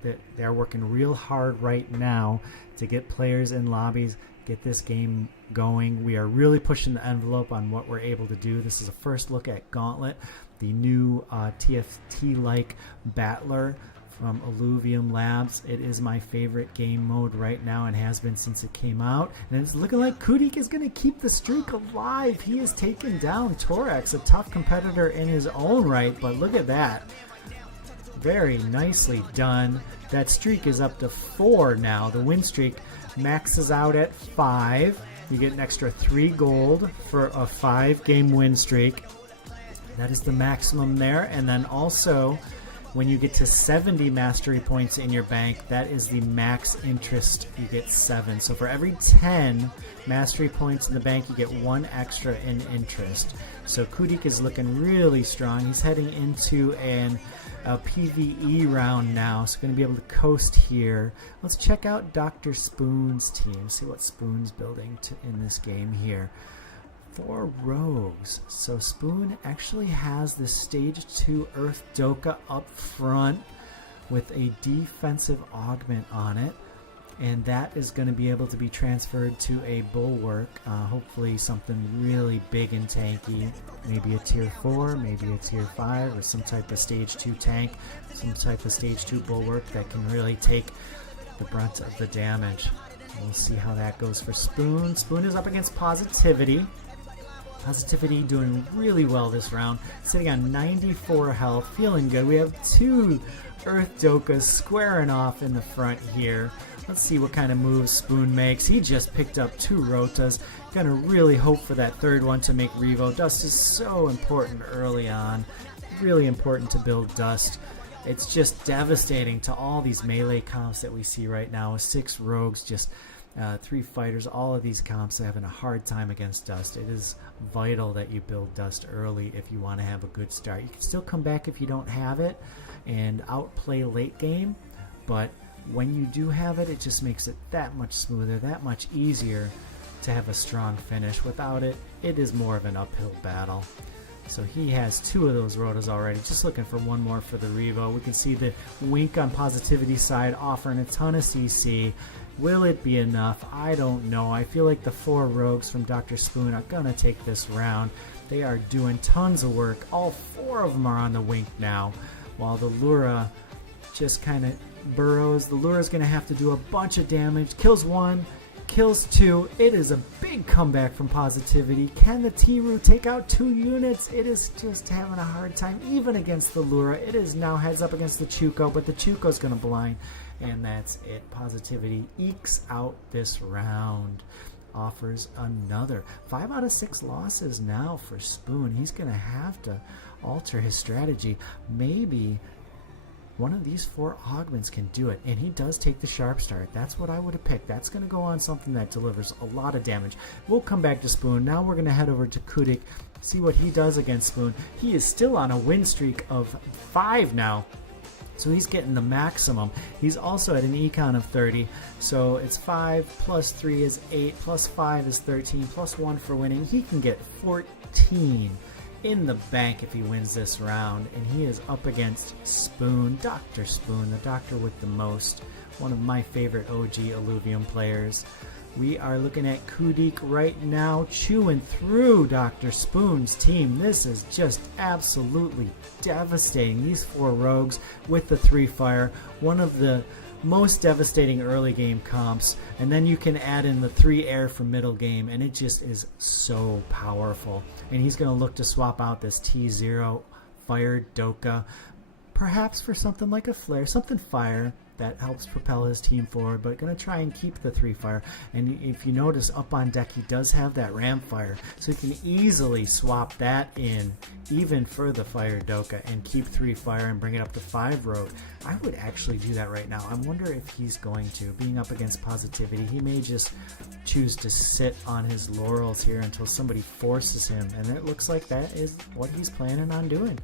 they are working real hard right now to get players in lobbies, get this game going. We are really pushing the envelope on what we're able to do. This is a first look at Gauntlet, the new TFT-like battler from Illuvium Labs. It is my favorite game mode right now and has been since it came out. And it's looking like Kudik is going to keep the streak alive. He has taken down Torex, a tough competitor in his own right, but look at that. Very nicely done. That streak is up to 4 now. The win streak maxes out at 5. You get an extra 3 gold for a 5-game win streak. That is the maximum there. And then also, when you get to 70 mastery points in your bank, that is the max interest. You get 7. So for every 10 mastery points in the bank, you get 1 extra in interest. So Kudik is looking really strong. He's heading into a PvE round now, so going to be able to coast here. Let's check out Dr. Spoon's team, see what Spoon's building in this game here. 4 rogues. So Spoon actually has this stage 2 Earth Doka up front with a defensive augment on it, and that is going to be able to be transferred to a Bulwark, hopefully something really big and tanky, maybe a tier 4, maybe a tier 5, or some type of stage 2 tank, some type of stage 2 Bulwark that can really take the brunt of the damage. We'll see how that goes for Spoon. Spoon is up against Positivity. Positivity doing really well this round, sitting on 94 health, feeling good. We have 2 Earth Dokas squaring off in the front here. Let's see what kind of moves Spoon makes. He just picked up 2 Rotas. Gonna really hope for that third one to make Revo. Dust is so important early on. Really important to build Dust. It's just devastating to all these melee comps that we see right now. With 6 rogues, just 3 fighters, all of these comps are having a hard time against Dust. It is vital that you build Dust early if you want to have a good start. You can still come back if you don't have it and outplay late game, but when you do have it, it just makes it that much smoother, that much easier to have a strong finish. Without it, it is more of an uphill battle. So he has 2 of those Rotas already, just looking for 1 more for the Revo. We can see the Wink on Positivity side offering a ton of CC. Will it be enough? I don't know. I feel like the 4 rogues from Dr. Spoon are going to take this round. They are doing tons of work. All 4 of them are on the Wink now, while the Lura just kind of burrows. The Lura's going to have to do a bunch of damage. Kills 1, kills 2. It is a big comeback from Positivity. Can the Tiru take out 2 units? It is just having a hard time, even against the Lura. It is now heads up against the Chuko, but the Chuko's going to blind. And that's it. Positivity ekes out this round. Offers another 5 out of 6 losses now for Spoon. He's going to have to alter his strategy. Maybe one of these 4 augments can do it, and he does take the sharp start. That's what I would have picked. That's going to go on something that delivers a lot of damage. We'll come back to Spoon. Now we're going to head over to Kudik, see what he does against Spoon. He is still on a win streak of 5 now. So he's getting the maximum. He's also at an econ of 30. So it's 5 plus 3 is 8 plus 5 is 13 plus 1 for winning. He can get 14 in the bank if he wins this round. And he is up against Spoon, Dr. Spoon, the doctor with the most. One of my favorite OG Illuvium players. We are looking at Kudik right now, chewing through Dr. Spoon's team. This is just absolutely devastating. These 4 rogues with the 3 fire, one of the most devastating early game comps, and then you can add in the 3 air from middle game, and it just is so powerful. And he's going to look to swap out this T0 fire Doka, perhaps for something like a flare, something fire that helps propel his team forward, but going to try and keep the 3 fire. And if you notice, up on deck he does have that ram fire, so he can easily swap that in even for the fire Doka and keep 3 fire and bring it up to 5 rogue. I would actually do that right now. I wonder if he's going to. Being up against Positivity, he may just choose to sit on his laurels here until somebody forces him, and it looks like that is what he's planning on doing.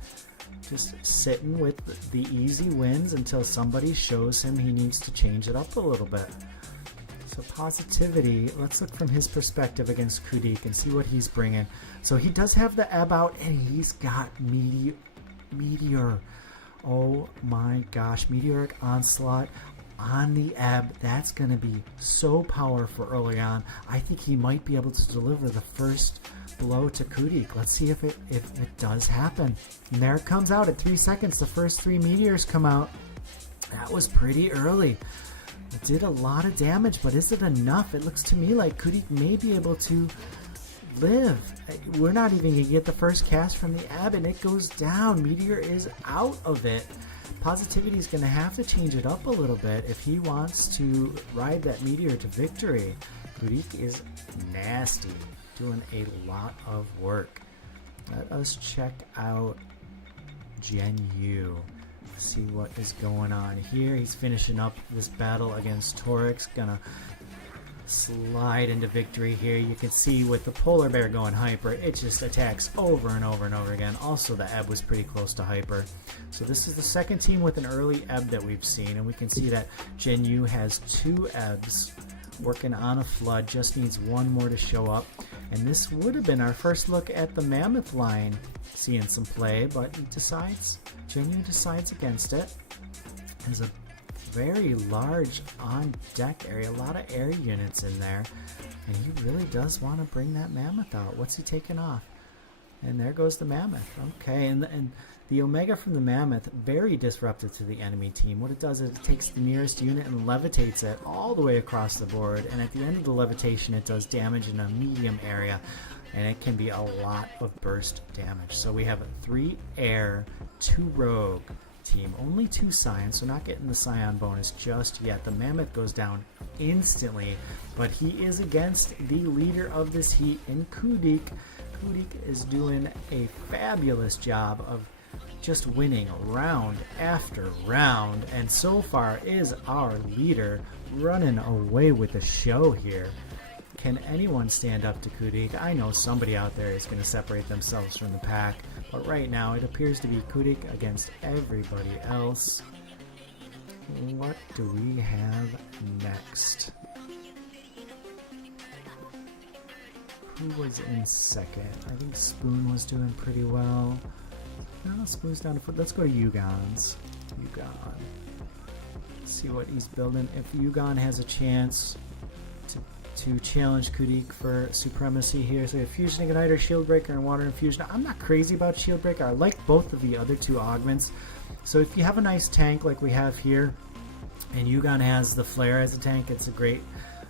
Just sitting with the easy wins until somebody shows him he needs to change it up a little bit. So Positivity, let's look from his perspective against Kudik and see what he's bringing. So he does have the ebb out, and he's got Meteor. Oh my gosh, Meteoric Onslaught on the ebb. That's going to be so powerful early on. I think he might be able to deliver the first blow to Kudik. Let's see if it does happen. And there it comes out at 3 seconds. The first 3 meteors come out. That was pretty early. It did a lot of damage, but is it enough? It looks to me like Kudik may be able to live. We're not even going to get the first cast from the ebb, and it goes down. Meteor is out of it. Positivity is going to have to change it up a little bit if he wants to ride that Meteor to victory. Kudik is nasty, doing a lot of work. Let us check out Gen Yu. See what is going on here. He's finishing up this battle against Torix. Gonna slide into victory here. You can see with the polar bear going hyper, it just attacks over and over and over again. Also, the ebb was pretty close to hyper. So this is the second team with an early ebb that we've seen, and we can see that Gen Yu has 2 ebbs working on a flood, just needs 1 more to show up. And this would have been our first look at the Mammoth line seeing some play, but Gen Yu decides against it. There's a very large on deck area, a lot of air units in there, and he really does want to bring that Mammoth out. What's he taking off? And there goes the Mammoth. Okay, and the Omega from the Mammoth, very disruptive to the enemy team. What it does is it takes the nearest unit and levitates it all the way across the board, and at the end of the levitation it does damage in a medium area. and it can be a lot of burst damage. So we have a 3 air, 2 rogue team, only 2 scions, so not getting the scion bonus just yet. The mammoth goes down instantly, but he is against the leader of this heat in Kudik. Kudik is doing a fabulous job of just winning round after round, and so far is our leader running away with the show here. Can anyone stand up to Kudik? I know somebody out there is going to separate themselves from the pack, but right now it appears to be Kudik against everybody else. What do we have next? Who was in second? I think Spoon was doing pretty well. No, Spoon's down to foot. Let's go to Yugon's. Yugon. Let's see what he's building. If Yugon has a chance to challenge Kudik for supremacy here. So we have Fusion Igniter, Shield Breaker, and Water Infusion. I'm not crazy about Shield Breaker. I like both of the other 2 augments. So if you have a nice tank like we have here, and Yugon has the Flare as a tank, it's a great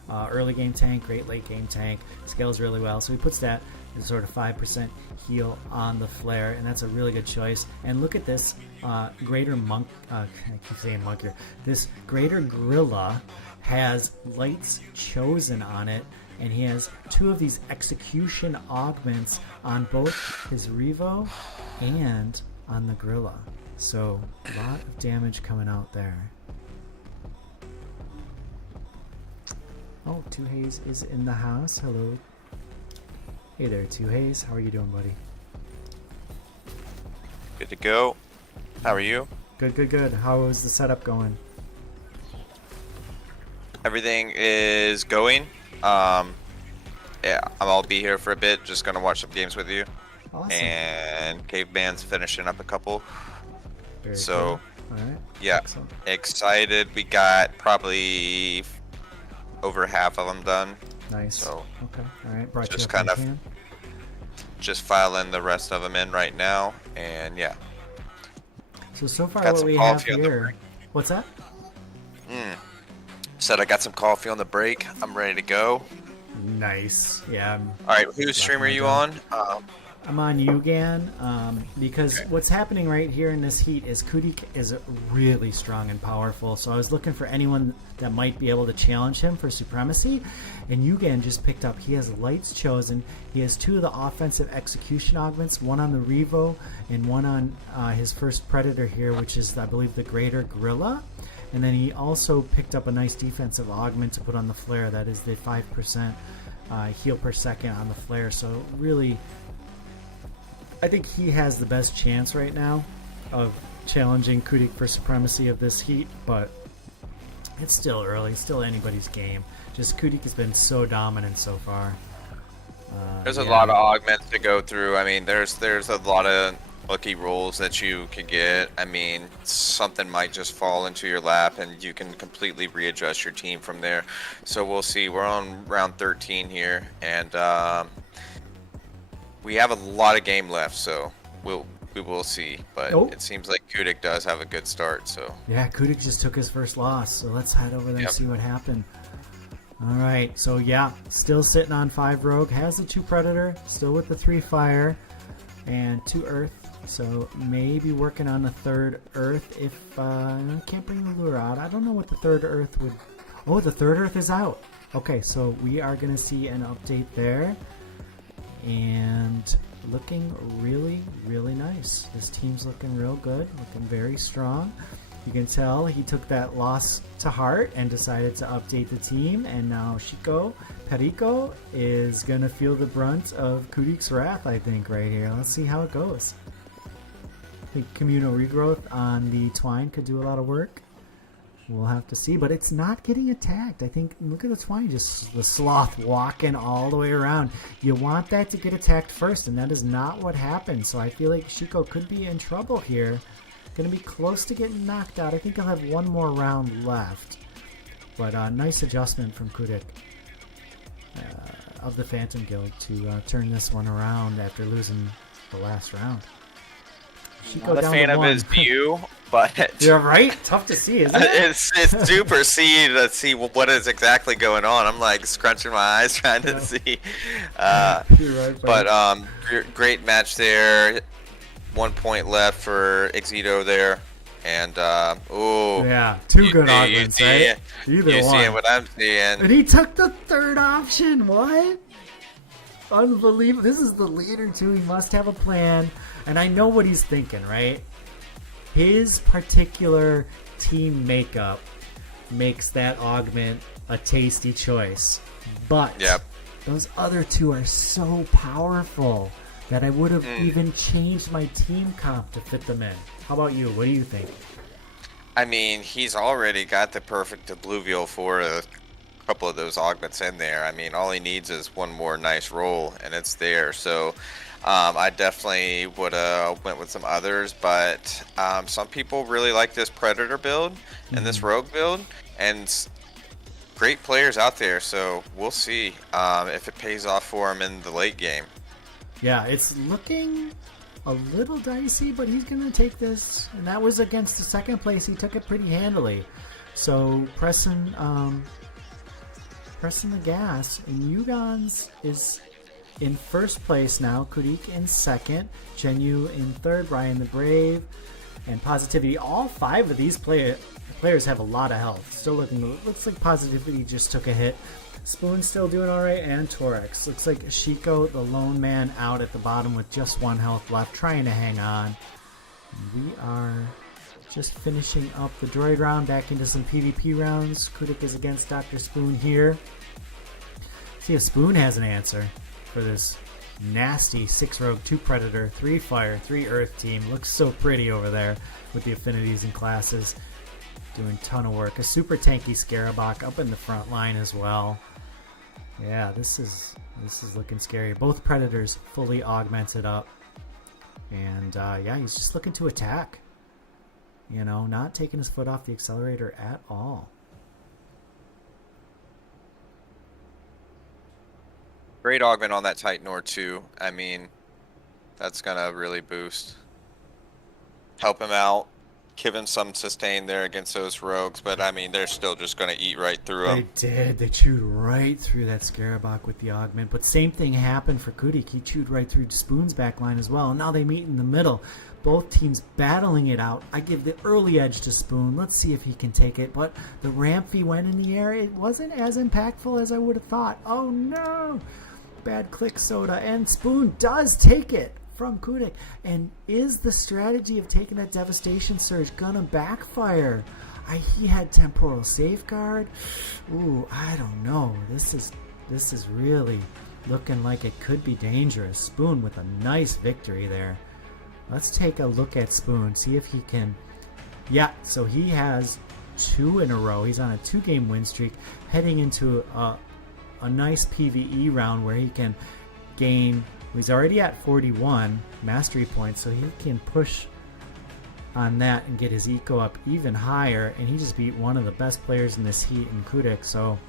early game tank, great late game tank, scales really well. So he puts that as sort of 5% heal on the Flare, and that's a really good choice. And look at this Greater Monk, I keep saying monk here, this Greater Gorilla has Lights Chosen on it, and he has 2 of these execution augments on both his Revo and on the Gorilla. So a lot of damage coming out there. Oh, Two Haze is in the house. Hello. Hey there, Two Haze. How are you doing, buddy? Good to go. How are you? Good, good, good. How is the setup going? Everything is going. Yeah, I'll be here for a bit. Just gonna watch some games with you. Awesome. And Caveman's finishing up a couple. Very so, cool. All right. Yeah, Excellent. excited. We got probably over half of them done. Nice. So, okay. All right. Brought just you up kind of just filing the rest of them in right now, and yeah. So far got what some we have coffee on the here. What's that? Said I got some coffee on the break. I'm ready to go. Nice. Yeah. All right, whose stream are you on? I'm on Yugan because what's happening right here in this heat is Kudik is really strong and powerful. So I was looking for anyone that might be able to challenge him for supremacy, and Yugan just picked up. He has Lights Chosen. He has 2 of the offensive execution augments, one on the Revo and one on his first Predator here, which is, I believe, the Greater Gorilla. And then he also picked up a nice defensive augment to put on the Flare. That is the 5% heal per second on the Flare. So really, I think he has the best chance right now of challenging Kudik for supremacy of this heat, but it's still early, still anybody's game. Just Kudik has been so dominant so far. There's a lot of augments to go through. I mean, there's a lot of lucky rolls that you can get. I mean, something might just fall into your lap and you can completely readjust your team from there. So we'll see. We're on round 13 here, and we have a lot of game left, so we will see. But it seems like Kudik does have a good start. So yeah, Kudik just took his first loss, so let's head over there and see what happened. All right, so yeah, still sitting on 5 rogue, has the 2 predator, still with the 3 fire and 2 earth. So maybe working on the 3rd earth if I can't bring the lure out. I don't know what the 3rd earth would. Oh, the 3rd earth is out. Okay, so we are going to see an update there. And looking really, really nice. This team's looking real good, looking very strong. You can tell he took that loss to heart and decided to update the team. And now Perico is going to feel the brunt of Kudik's wrath, I think, right here. Let's see how it goes. I think communal regrowth on the twine could do a lot of work. We'll have to see, but it's not getting attacked. I think, look at the twine, just the sloth walking all the way around. You want that to get attacked first, and that is not what happened. So I feel like Shiko could be in trouble here. Going to be close to getting knocked out. I think he'll have one more round left. But nice adjustment from Kudik of the Phantom Guild to turn this one around after losing the last round. Not a fan of his view But You're right. Tough to see, isn't it? it's super to see what is exactly going on. I'm like scrunching my eyes trying to see. You're right, But great match there. 1 point left for Exito there. And yeah, two good augments, right? Either you one. seeing what I'm seeing? And he took the third option. What? Unbelievable. This is the leader too. He must have a plan. And I know what he's thinking, right? His particular team makeup makes that augment a tasty choice. But those other two are so powerful that I would have even changed my team comp to fit them in. How about you? What do you think? I mean, he's already got the perfect alluvial for a couple of those augments in there. I mean, all he needs is one more nice roll, and it's there. So I definitely would have went with some others, but some people really like this Predator build and this Rogue build, and great players out there. So we'll see if it pays off for him in the late game. Yeah, it's looking a little dicey, but he's going to take this. And that was against the second place. He took it pretty handily. So pressing the gas. And Ugons is in first place now. Kudik in second. Genu in third. Ryan the Brave. And Positivity. All five of these players have a lot of health. Still looks like Positivity just took a hit. Spoon's still doing alright, and Torex. Looks like Shiko, the lone man, out at the bottom with just 1 health left, trying to hang on. We are just finishing up the droid round, back into some PvP rounds. Kudik is against Dr. Spoon here. See if Spoon has an answer for this nasty 6 rogue, 2 predator, 3 fire, 3 earth team. Looks so pretty over there with the affinities and classes. Doing a ton of work. A super tanky Scarabok up in the front line as well. Yeah, this is looking scary. Both predators fully augmented up. And yeah, he's just looking to attack. You know, not taking his foot off the accelerator at all. Great augment on that Titanor too. I mean, that's gonna really help him out. Give him some sustain there against those rogues, but I mean, they're still just going to eat right through them. They did. They chewed right through that Scarabok with the augment, but same thing happened for Kudik. He chewed right through Spoon's back line as well, and now they meet in the middle. Both teams battling it out. I give the early edge to Spoon. Let's see if he can take it, but the Ramphy went in the air. It wasn't as impactful as I would have thought. Oh no! Bad click soda, and Spoon does take it from Kudik. And is the strategy of taking that devastation surge gonna backfire? He had temporal safeguard. Ooh, I don't know. This is really looking like it could be dangerous. Spoon with a nice victory there. Let's take a look at Spoon, see if he can. Yeah, so he has 2 in a row. He's on a 2-game win streak, heading into a nice PvE round where he can gain. He's already at 41 mastery points, so he can push on that and get his eco up even higher. And he just beat one of the best players in this heat in Kudik. So,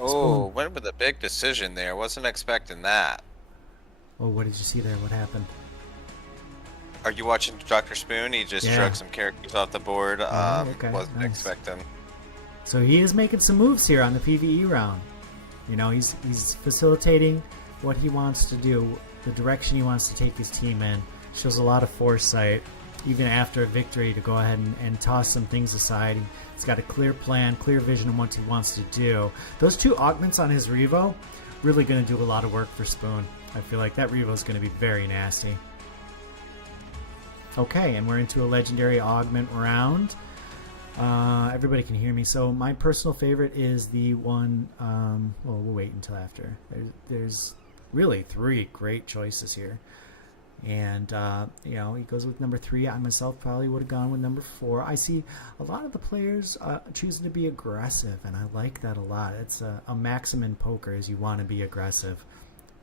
oh, went with a big decision there. Wasn't expecting that. Oh, what did you see there? What happened? Are you watching Dr. Spoon? He just shrugged some characters off the board. Okay, wasn't expecting. So he is making some moves here on the PvE round. You know, he's facilitating what he wants to do, the direction he wants to take his team in. Shows a lot of foresight, even after a victory, to go ahead and toss some things aside. He's got a clear plan, clear vision of what he wants to do. Those 2 augments on his Revo, really going to do a lot of work for Spoon. I feel like that Revo is going to be very nasty. Okay, and we're into a legendary augment round. Everybody can hear me. So my personal favorite is the one, well, we'll wait until after. There's really 3 great choices here. And, you know, he goes with number 3. I myself probably would have gone with number 4. I see a lot of the players choosing to be aggressive, and I like that a lot. It's a maxim in poker is you want to be aggressive.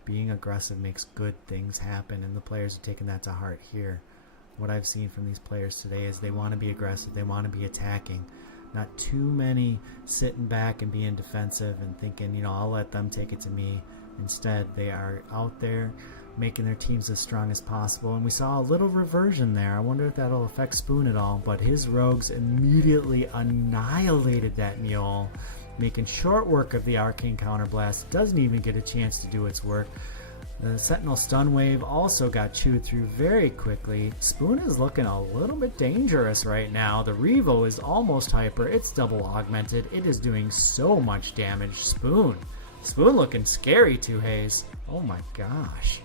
Being aggressive makes good things happen, and the players are taking that to heart here. What I've seen from these players today is they want to be aggressive, they want to be attacking. Not too many sitting back and being defensive and thinking, you know, I'll let them take it to me. Instead, they are out there making their teams as strong as possible. And we saw a little reversion there. I wonder if that'll affect Spoon at all, but his rogues immediately annihilated that mule, making short work of the Arcane Counterblast. Doesn't even get a chance to do its work. The Sentinel Stun Wave also got chewed through very quickly. Spoon is looking a little bit dangerous right now. The Revo is almost hyper. It's double augmented. It is doing so much damage. Spoon looking scary too, Hayes. Oh my gosh.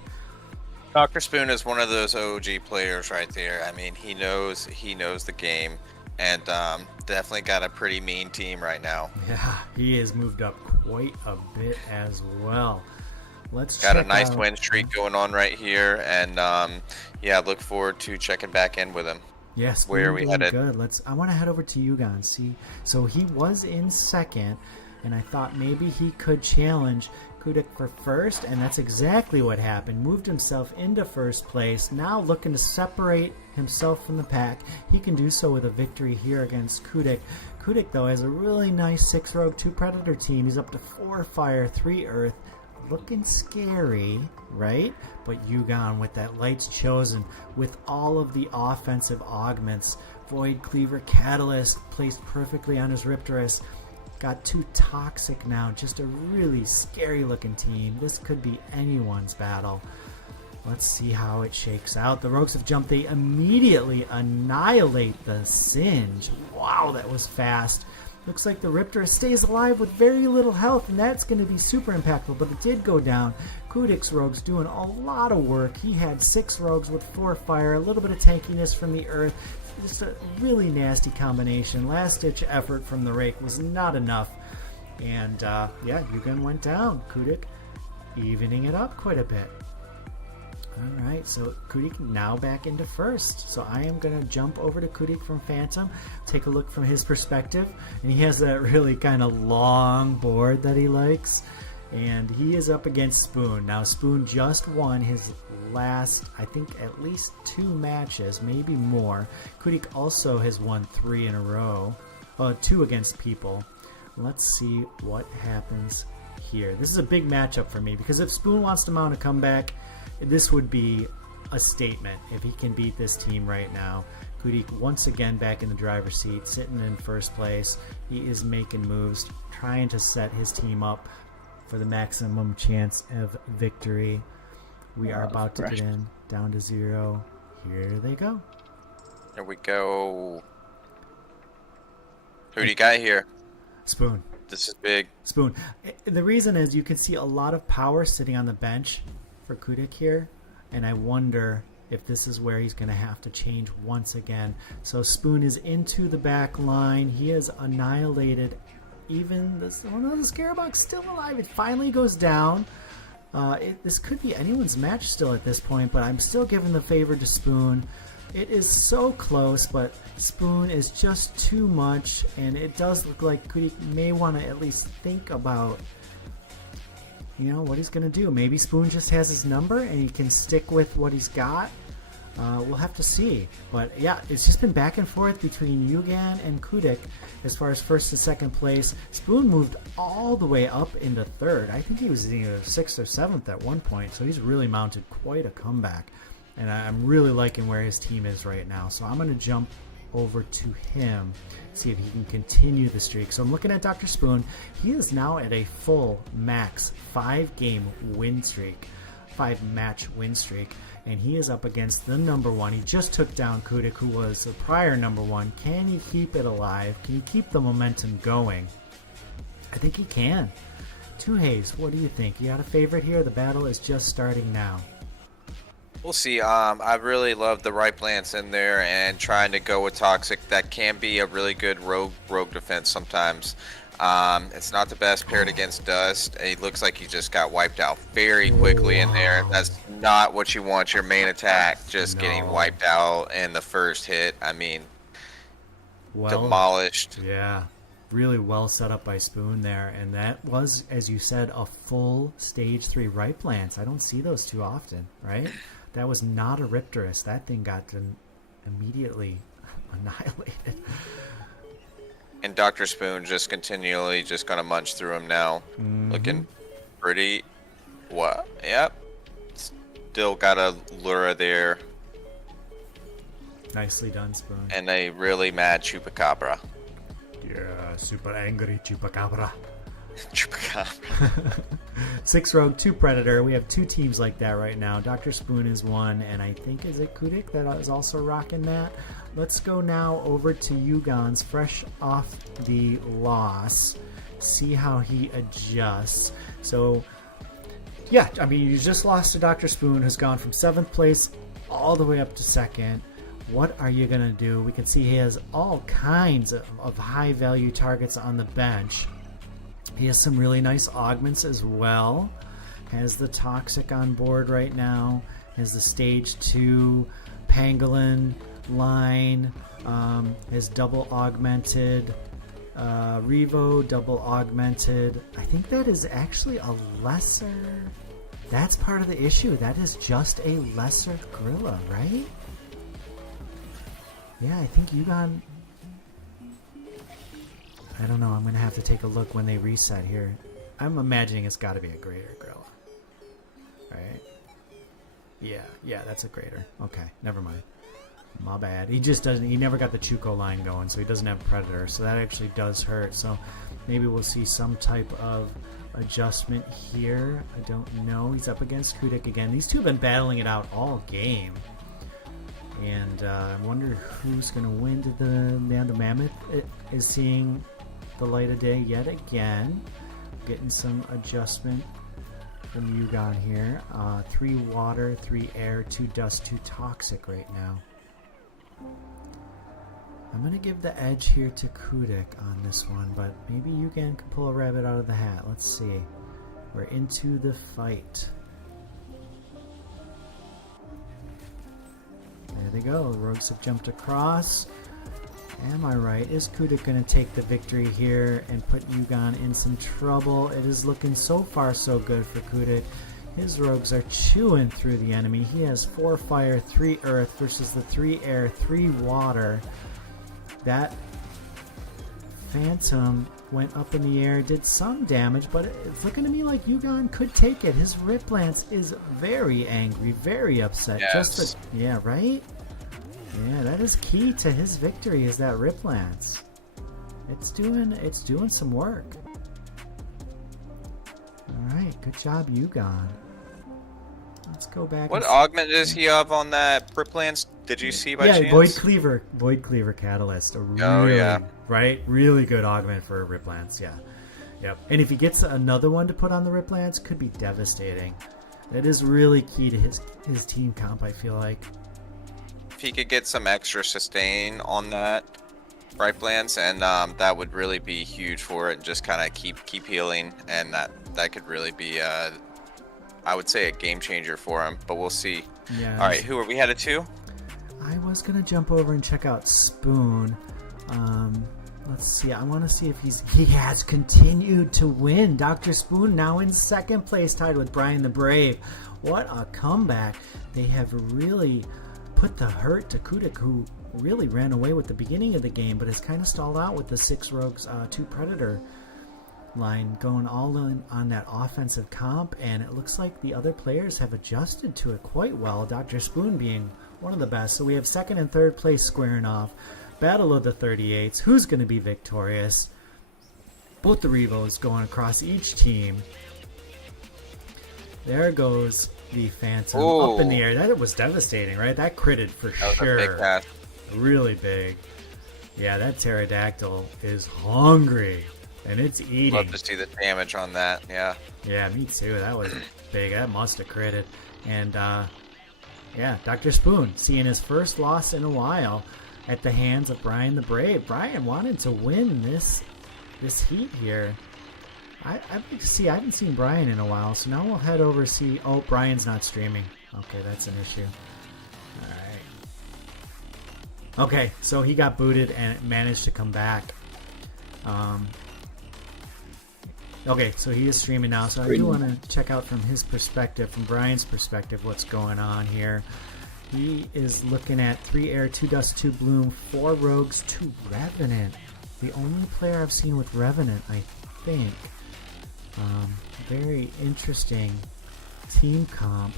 Dr. Spoon is one of those OG players right there. I mean, he knows the game, and definitely got a pretty mean team right now. Yeah, he has moved up quite a bit as well. Let's got a check nice out... win streak going on right here, and yeah, look forward to checking back in with him. Yes, where are we headed? Good. I want to head over to Yugon. See, so he was in second, and I thought maybe he could challenge Kudik for first, and that's exactly what happened. Moved himself into first place. Now looking to separate himself from the pack. He can do so with a victory here against Kudik. Kudik, though, has a really nice 6 rogue 2 predator team. He's up to 4 fire, 3 earth. Looking scary, right? But Yugon with that Lights Chosen, with all of the offensive augments, Void Cleaver Catalyst placed perfectly on his Riptorus. Got 2 Toxic now, just a really scary looking team. This could be anyone's battle. Let's see how it shakes out. The Rogues have jumped. They immediately annihilate the Singe. Wow, that was fast. Looks like the Riptor stays alive with very little health, and that's going to be super impactful, but it did go down. Kudik's Rogue's doing a lot of work. He had 6 Rogues with 4 fire, a little bit of tankiness from the Earth. Just a really nasty combination. Last-ditch effort from the Rake was not enough. And, yeah, Yugon went down. Kudik evening it up quite a bit. Alright, so Kudik now back into first. So I am going to jump over to Kudik from Phantom, take a look from his perspective. And he has that really kind of long board that he likes. And he is up against Spoon. Now Spoon just won his last, I think, at least 2 matches, maybe more. Kudik also has won 3 in a row. 2 against people. Let's see what happens here. This is a big matchup for me, because if Spoon wants to mount a comeback, this would be a statement if he can beat this team right now. Kudik once again back in the driver's seat, sitting in first place. He is making moves, trying to set his team up for the maximum chance of victory. We are about to get in, down to 0. Here they go. Here we go. Who do you got here? Spoon. This is big. Spoon. The reason is you can see a lot of power sitting on the bench for Kudik here, and I wonder if this is where he's going to have to change once again. So Spoon is into the back line. He has annihilated even this one of the Scarabug's still alive. It finally goes down. This could be anyone's match still at this point, but I'm still giving the favor to Spoon. It is so close, but Spoon is just too much, and it does look like Kudik may want to at least think about, you know, what he's going to do. Maybe Spoon just has his number and he can stick with what he's got. We'll have to see. But yeah, it's just been back and forth between Yugon and Kudik as far as first and second place. Spoon moved all the way up into third. I think he was either 6th or 7th at one point, so he's really mounted quite a comeback. And I'm really liking where his team is right now. So I'm going to jump over to him, see if he can continue the streak. So I'm looking at Dr. Spoon. He is now at a full max 5-game win streak, 5-match win streak, and he is up against the number 1. He just took down Kudik, who was the prior number 1. Can he keep it alive? Can he keep the momentum going? I think he can. Hayes, what do you think? You got a favorite here? The battle is just starting now. We'll see. I really love the right plants in there and trying to go with Toxic. That can be a really good rogue defense sometimes. It's not the best paired against Dust. It looks like he just got wiped out very quickly in there. That's not what you want your main attack, just getting wiped out in the first hit. I mean, demolished. Yeah, really well set up by Spoon there. And that was, as you said, a full stage 3 right plants. I don't see those too often, right? That was not a Riptorus. That thing got immediately annihilated. And Dr. Spoon just continually just going to munch through him now. Looking pretty... What? Yep. still got a Lura there. Nicely done, Spoon. And a really mad Chupacabra. Yeah, super angry Chupacabra. Chupacabra. 6 Rogue, 2 Predator. We have 2 teams like that right now. Dr. Spoon is one, and I think, is it Kudik that is also rocking that? Let's go now over to Ugons, fresh off the loss. See how he adjusts. So, yeah, I mean, you just lost to Dr. Spoon, who's gone from 7th place all the way up to 2nd. What are you going to do? We can see he has all kinds of high-value targets on the bench. He has some really nice augments as well. Has the Toxic on board right now. Has the Stage 2 Pangolin line. Has double augmented Revo, double augmented. I think that is actually a lesser... That's part of the issue. That is just a lesser Gorilla, right? Yeah, I think Yugon... I don't know. I'm going to have to take a look when they reset here. I'm imagining it's got to be a greater Gorilla. Right? Yeah, that's a greater. Okay, never mind. My bad. He just doesn't... He never got the Chuko line going, so he doesn't have Predator. So that actually does hurt. So maybe we'll see some type of adjustment here. I don't know. He's up against Kudik again. These two have been battling it out all game. And I wonder who's going to win. Did the Mammoth is seeing the light of day yet again. Getting some adjustment from Yugon here. 3 water, 3 air, 2 dust, 2 toxic right now. I'm going to give the edge here to Kudik on this one, but maybe Yugon can pull a rabbit out of the hat. Let's see. We're into the fight. There they go. The Rogues have jumped across. Am I right? Is Kudik going to take the victory here and put Yugon in some trouble? It is looking so far so good for Kudik. His Rogues are chewing through the enemy. He has 4 fire, 3 earth versus the 3 air, 3 water. That Phantom went up in the air, did some damage, but it's looking to me like Yugon could take it. His Rip Lance is very angry, very upset. Yes. Yeah, right? Yeah, that is key to his victory, is that Rip Lance. It's doing some work. Alright, good job, Yugon. Let's go back. What augment is he of on that Rip Lance? Did you see by chance? Yeah, Void Cleaver Catalyst. Right? Really good augment for a Rip Lance, yeah. Yep. And if he gets another one to put on the Rip Lance, could be devastating. That is really key to his team comp, I feel like. If he could get some extra sustain on that Rip Lance, and that would really be huge for it, and just kind of keep healing, and that could really be I would say a game changer for him, but we'll see. Yeah. All right, who are we headed to? I was gonna jump over and check out Spoon. Let's see. I want to see if he has continued to win. Dr. Spoon now in 2nd place, tied with Brian the Brave. What a comeback! They have really put the hurt to Kudik, who really ran away with the beginning of the game, but has kind of stalled out with the 6 Rogues, 2 Predator line going all in on that offensive comp, and it looks like the other players have adjusted to it quite well, Dr. Spoon being one of the best. So we have 2nd and 3rd place squaring off. Battle of the 38s. Who's going to be victorious? Both the Revos going across each team. There goes the Phantom up in the air. That was devastating, right? That critted for sure. Big pass. Really big. Yeah, that pterodactyl is hungry. And it's eating. Love to see the damage on that, yeah. Yeah, me too. That was big. That must have critted. And, yeah, Dr. Spoon seeing his first loss in a while at the hands of Brian the Brave. Brian wanted to win this heat here. I'd like to see. I haven't seen Brian in a while, so now we'll head over to see. Oh, Brian's not streaming. Okay, that's an issue. All right. Okay, so he got booted and managed to come back. Okay, so he is streaming now, so I do want to check out from his perspective, from Brian's perspective, what's going on here. He is looking at 3 air, 2 dust, 2 bloom, 4 rogues, 2 revenant. The only player I've seen with revenant, I think. Very interesting team comp.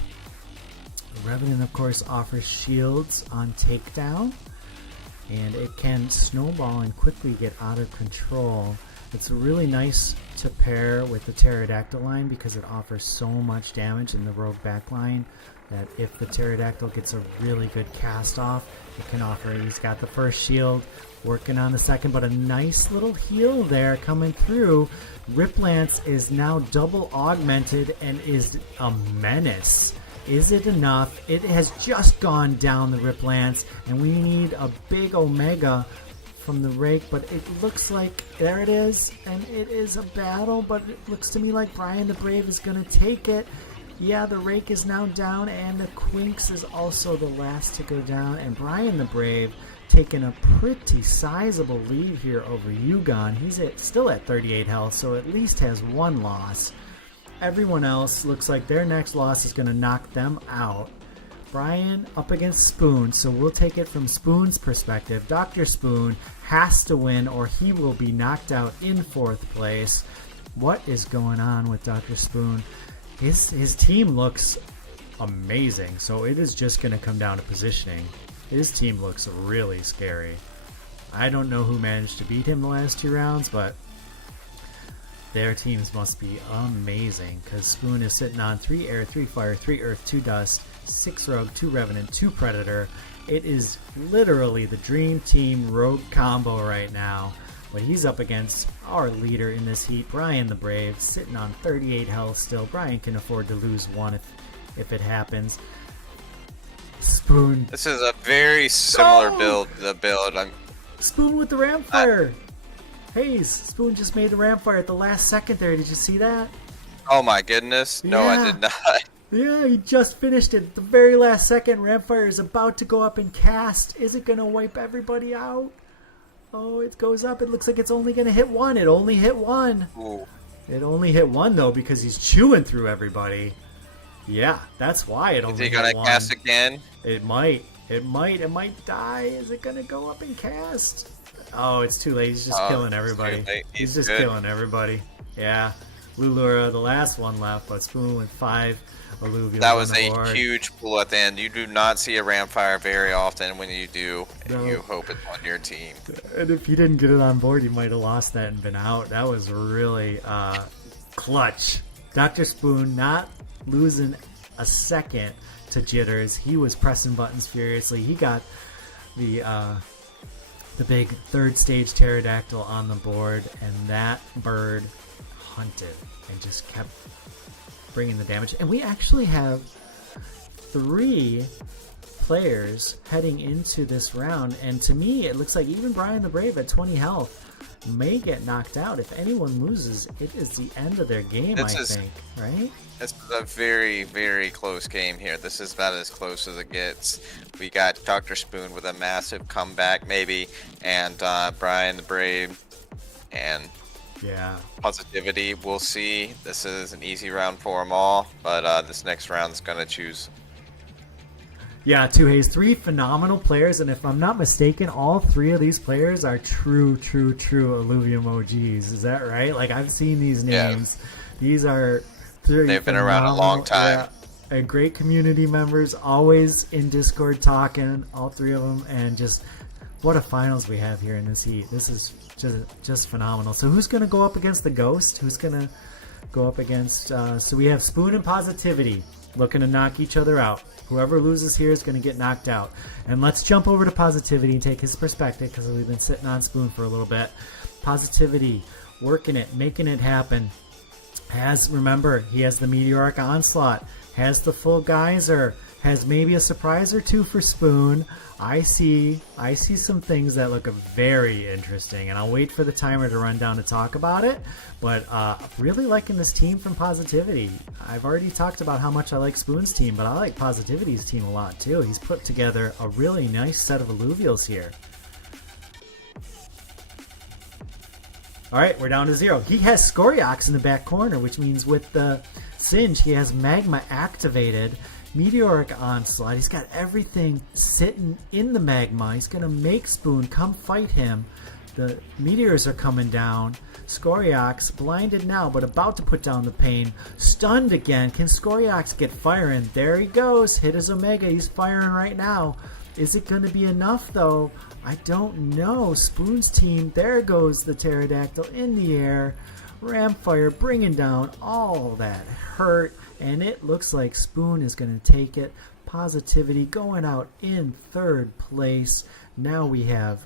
Revenant, of course, offers shields on takedown, and it can snowball and quickly get out of control. It's really nice to pair with the Pterodactyl line because it offers so much damage in the rogue backline that if the Pterodactyl gets a really good cast off, it can offer. He's got the first shield, working on the second, but a nice little heal there coming through. Riplance is now double augmented and is a menace. Is it enough? It has just gone down, the Riplance, and we need a big Omega from the Rake, but it looks like, there it is, and it is a battle, but it looks to me like Brian the Brave is going to take it. Yeah, the Rake is now down, and the Quinks is also the last to go down, and Brian the Brave taking a pretty sizable lead here over Yugon. He's still at 38 health, so at least has one loss. Everyone else looks like their next loss is going to knock them out. Brian up against Spoon, so we'll take it from Spoon's perspective. Dr. Spoon has to win or he will be knocked out in 4th place. What is going on with Dr. Spoon? His team looks amazing, so it is just going to come down to positioning. His team looks really scary. I don't know who managed to beat him the last 2 rounds, but their teams must be amazing, because Spoon is sitting on 3 air, 3 fire, 3 earth, 2 dust, 6 rogue, 2 revenant, 2 predator. It is literally the dream team rogue combo right now. But he's up against our leader in this heat, Brian the Brave, sitting on 38 health still. Brian can afford to lose one if it happens. Spoon. This is a very similar build to the build. Spoon with the Ramfire. Hey, Spoon just made the Ramfire at the last second there. Did you see that? Oh my goodness. No, Yeah. I did not. Yeah, he just finished it. The very last second, Ramfire is about to go up and cast. Is it going to wipe everybody out? Oh, it goes up. It looks like it's only going to hit one. It only hit one. Ooh. It only hit one, though, because he's chewing through everybody. Yeah, that's why it only hit one. Is he going to cast again? It might. It might die. Is it going to go up and cast? Oh, it's too late. He's just killing everybody. He's just killing everybody. Yeah. Lulura, the last one left, but Spoon with 5 Illuvium. That was a huge pull at the end. You do not see a Ramfire very often. When you do, you hope it's on your team. And if you didn't get it on board, you might have lost that and been out. That was really clutch. Dr. Spoon not losing a second to Jitters. He was pressing buttons furiously. He got the big 3rd stage Pterodactyl on the board, and that bird hunted and just kept bringing the damage. And we actually have 3 players heading into this round, and to me it looks like even Brian the Brave at 20 health may get knocked out. If anyone loses, it is the end of their game, I think, right? It's a very, very close game here. This is about as close as it gets. We got Dr. Spoon with a massive comeback, maybe, and Brian the Brave and Positivity. We'll see. This is an easy round for them all, but this next round's going to choose. Yeah, 2Haze, 3 phenomenal players, and if I'm not mistaken, all 3 of these players are true Illuvium OGs. Is that right? Like, I've seen these names. These are 3 They've been around a long time. And great community members, always in Discord talking, all 3 of them, and just what a finals we have here in this heat. This is just phenomenal. So who's going to go up against the Ghost? Who's going to go up against... so we have Spoon and Positivity looking to knock each other out. Whoever loses here is going to get knocked out. And let's jump over to Positivity and take his perspective, because we've been sitting on Spoon for a little bit. Positivity, working it, making it happen. Remember, he has the Meteoric Onslaught, has the full Geyser, has maybe a surprise or 2 for Spoon. I see some things that look very interesting, and I'll wait for the timer to run down to talk about it. But really liking this team from Positivity. I've already talked about how much I like Spoon's team, but I like Positivity's team a lot too. He's put together a really nice set of Illuvials here. Alright, we're down to 0. He has Scoriox in the back corner, which means with the Singe, he has Magma activated. Meteoric Onslaught. He's got everything sitting in the Magma. He's going to make Spoon come fight him. The meteors are coming down. Skoriox, blinded now, but about to put down the pain. Stunned again. Can Skoriox get firing? There he goes. Hit his Omega. He's firing right now. Is it going to be enough, though? I don't know. Spoon's team. There goes the pterodactyl in the air. Ramfire bringing down all that hurt. And it looks like Spoon is going to take it. Positivity going out in third place. Now we have...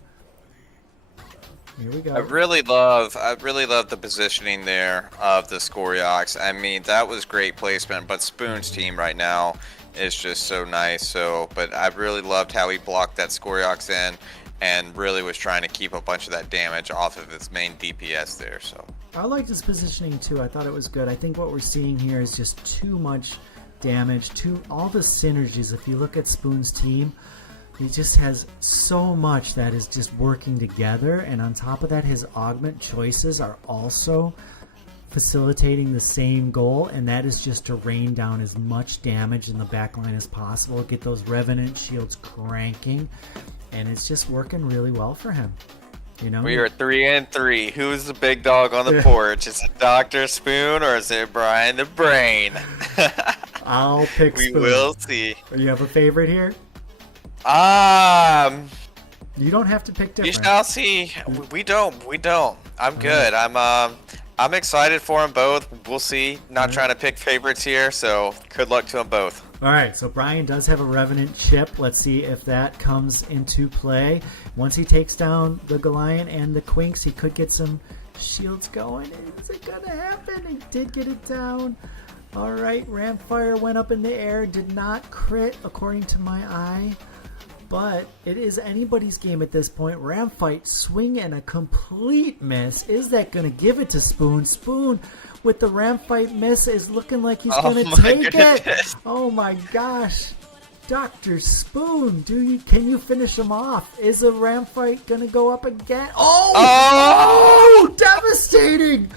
Here we go. I really love the positioning there of the Skoriox. I mean, that was great placement, but Spoon's team right now is just so nice. But I really loved how he blocked that Skoriox in and really was trying to keep a bunch of that damage off of his main DPS there. So I liked his positioning too. I thought it was good. I think what we're seeing here is just too much damage, all the synergies. If you look at Spoon's team, he just has so much that is just working together, and on top of that, his augment choices are also facilitating the same goal, and that is just to rain down as much damage in the backline as possible, get those Revenant shields cranking, and it's just working really well for him. You know, we are 3-3. Who's the big dog on the porch? Is it Dr. Spoon or is it Brian the Brain? I'll pick Spoon. We will see. You have a favorite here? You don't have to pick different. You shall see. We don't. I'm good. I'm excited for them both. We'll see. Not trying to pick favorites here, so good luck to them both. All right, so Brian does have a Revenant chip. Let's see if that comes into play. Once he takes down the Goliath and the Quinks, he could get some shields going. Is it going to happen? He did get it down. All right, Ramfire went up in the air, did not crit according to my eye. But it is anybody's game at this point. Ramfight swing and a complete miss. Is that going to give it to Spoon? Spoon with the Ramfight miss is looking like he's going to take it. Oh my gosh. Dr. Spoon, can you finish him off? Is a Ramfight going to go up again? Oh! Devastating!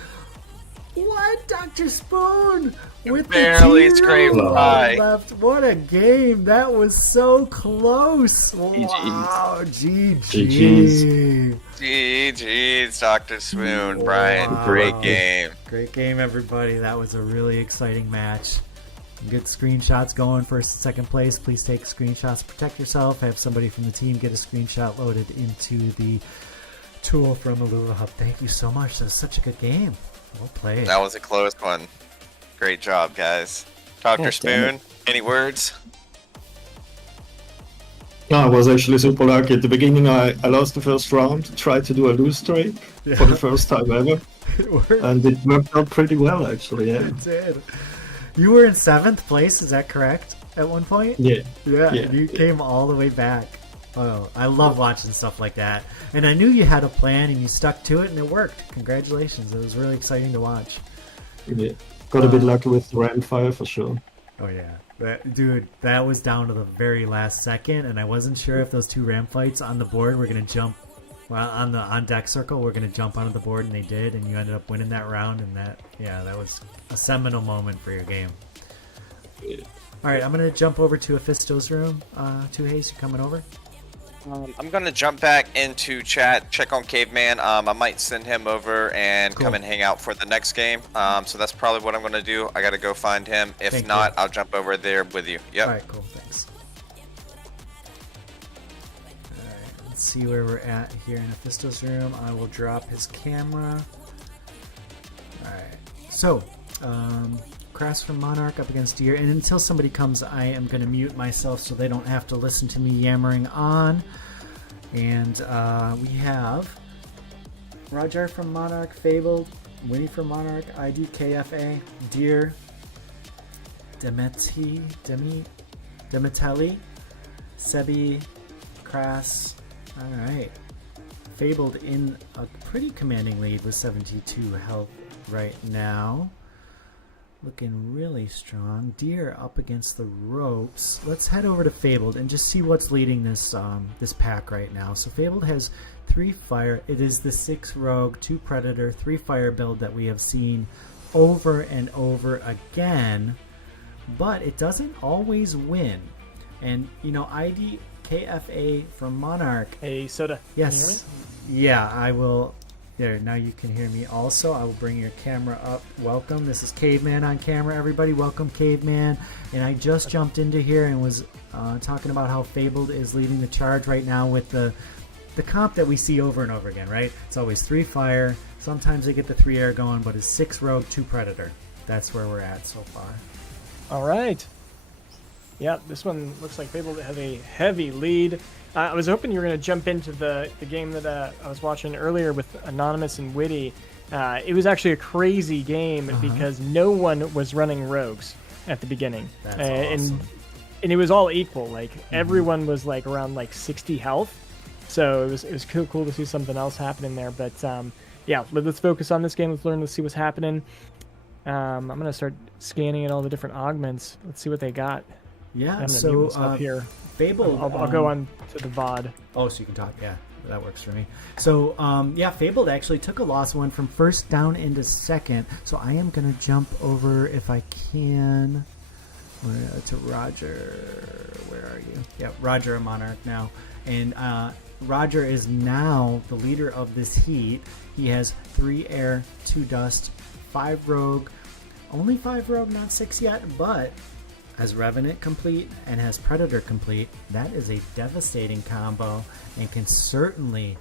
What? Dr. Spoon with barely scraped by. Left. What a game. That was so close. Wow. GG. GG's, Dr. Spoon. Brian, great game. Great game, everybody. That was a really exciting match. Get screenshots going first and second place. Please take screenshots. Protect yourself. Have somebody from the team get a screenshot loaded into the tool from Illuvia Hub. Thank you so much. That was such a good game. Well played. That was a close one. Great job, guys. Dr. Spoon, any words? No, I was actually super lucky. At the beginning, I lost the first round, tried to do a lose streak for the first time ever. It worked. And it worked out pretty well, actually, yeah. It did. You were in 7th place, is that correct, at one point? Yeah. Yeah, you came all the way back. Oh, I love watching stuff like that. And I knew you had a plan and you stuck to it and it worked. Congratulations. It was really exciting to watch. Yeah. Got a bit lucky with Ramfire for sure. Oh yeah. That was down to the very last second, and I wasn't sure if those two ram fights on the board were gonna jump on deck circle were gonna jump onto the board, and they did, and you ended up winning that round, and that was a seminal moment for your game. Yeah. Alright, I'm gonna jump over to Aphisto's room. Two Haste, you coming over? I'm gonna jump back into chat, check on Caveman. I might send him over and come and hang out for the next game. So that's probably what I'm gonna do. I gotta go find him. If not, I'll jump over there with you. Yep. Alright, cool, thanks. Alright, let's see where we're at here in Aphisto's room. I will drop his camera. Alright, so, Crass from Monarch up against Deer, and until somebody comes, I am going to mute myself so they don't have to listen to me yammering on. And we have Roger from Monarch, Fabled, Winnie from Monarch, IDKFA, Deer, Demeteli, Sebi, Crass. Alright. Fabled in a pretty commanding lead with 72 health right now. Looking really strong. Deer up against the ropes. Let's head over to Fabled and just see what's leading this this pack right now. So Fabled has 3 fire. It is the 6 rogue, 2 predator, 3 fire build that we have seen over and over again. But it doesn't always win. And you know, IDKFA from Monarch. Hey, Soda. Yes. Can you hear me? Yeah, I will. There, now you can hear me also. I will bring your camera up. Welcome. This is Caveman on camera, everybody. Welcome, Caveman. And I just jumped into here and was talking about how Fabled is leading the charge right now with the comp that we see over and over again, right? It's always 3 fire. Sometimes they get the 3 air going, but it's 6 rogue, 2 predator. That's where we're at so far. All right. Yeah, this one looks like Fabled have a heavy lead. I was hoping you were going to jump into the game that I was watching earlier with Anonymous and Witty. It was actually a crazy game because no one was running rogues at the beginning. That's awesome. And it was all equal. Like everyone was like around like 60 health. So it was cool to see something else happening there. But yeah, let's focus on this game. Let's see what's happening. I'm going to start scanning at all the different augments. Let's see what they got. Yeah, so up here. Fabled. I'll go on to the VOD. Oh, so you can talk. Yeah, that works for me. So, yeah, Fabled actually took a loss, went from first down into second. So I am going to jump over, if I can, to Roger. Where are you? Yeah, Roger, a Monarch now. And Roger is now the leader of this heat. He has 3 air, 2 dust, 5 rogue. Only 5 rogue, not 6 yet, but has Revenant complete and has Predator complete. That is a devastating combo and can certainly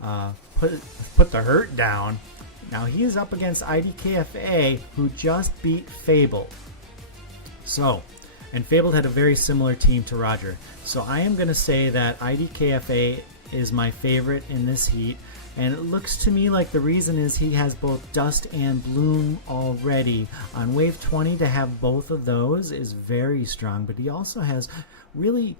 put the hurt down. Now he is up against IDKFA, who just beat Fabled. So, and Fabled had a very similar team to Roger. So I am going to say that IDKFA is my favorite in this heat. And it looks to me like the reason is he has both Dust and Bloom already. On Wave 20 to have both of those is very strong, but he also has really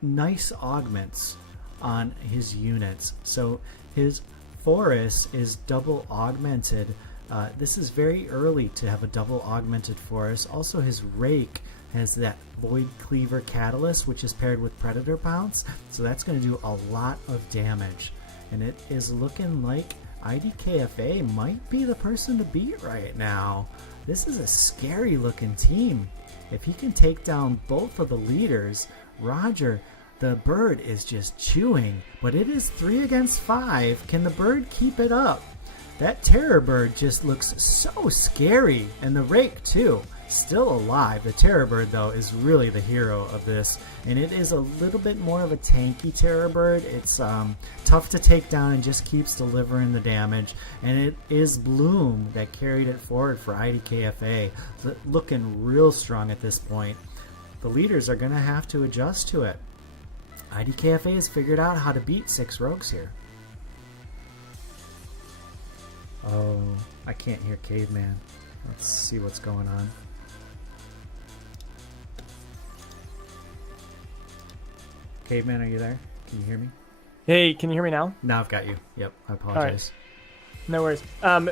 nice augments on his units. So his Forest is double augmented. This is very early to have a double augmented Forest. Also his Rake has that Void Cleaver Catalyst, which is paired with Predator Pounce. So that's going to do a lot of damage. And it is looking like IDKFA might be the person to beat right now. This is a scary looking team. If he can take down both of the leaders, Roger, the bird is just chewing. But it is 3 against 5. Can the bird keep it up? That terror bird just looks so scary. And the Rake too. Still alive. The terror bird though is really the hero of this, and it is a little bit more of a tanky terror bird. It's tough to take down and just keeps delivering the damage, and it is Bloom that carried it forward for IDKFA, looking real strong at this point. The leaders are going to have to adjust to it. IDKFA has figured out how to beat 6 rogues here. Oh, I can't hear Caveman. Let's see what's going on. Caveman, are you there? Can you hear me? Hey, can you hear me now? Now I've got you. Yep, I apologize. No worries.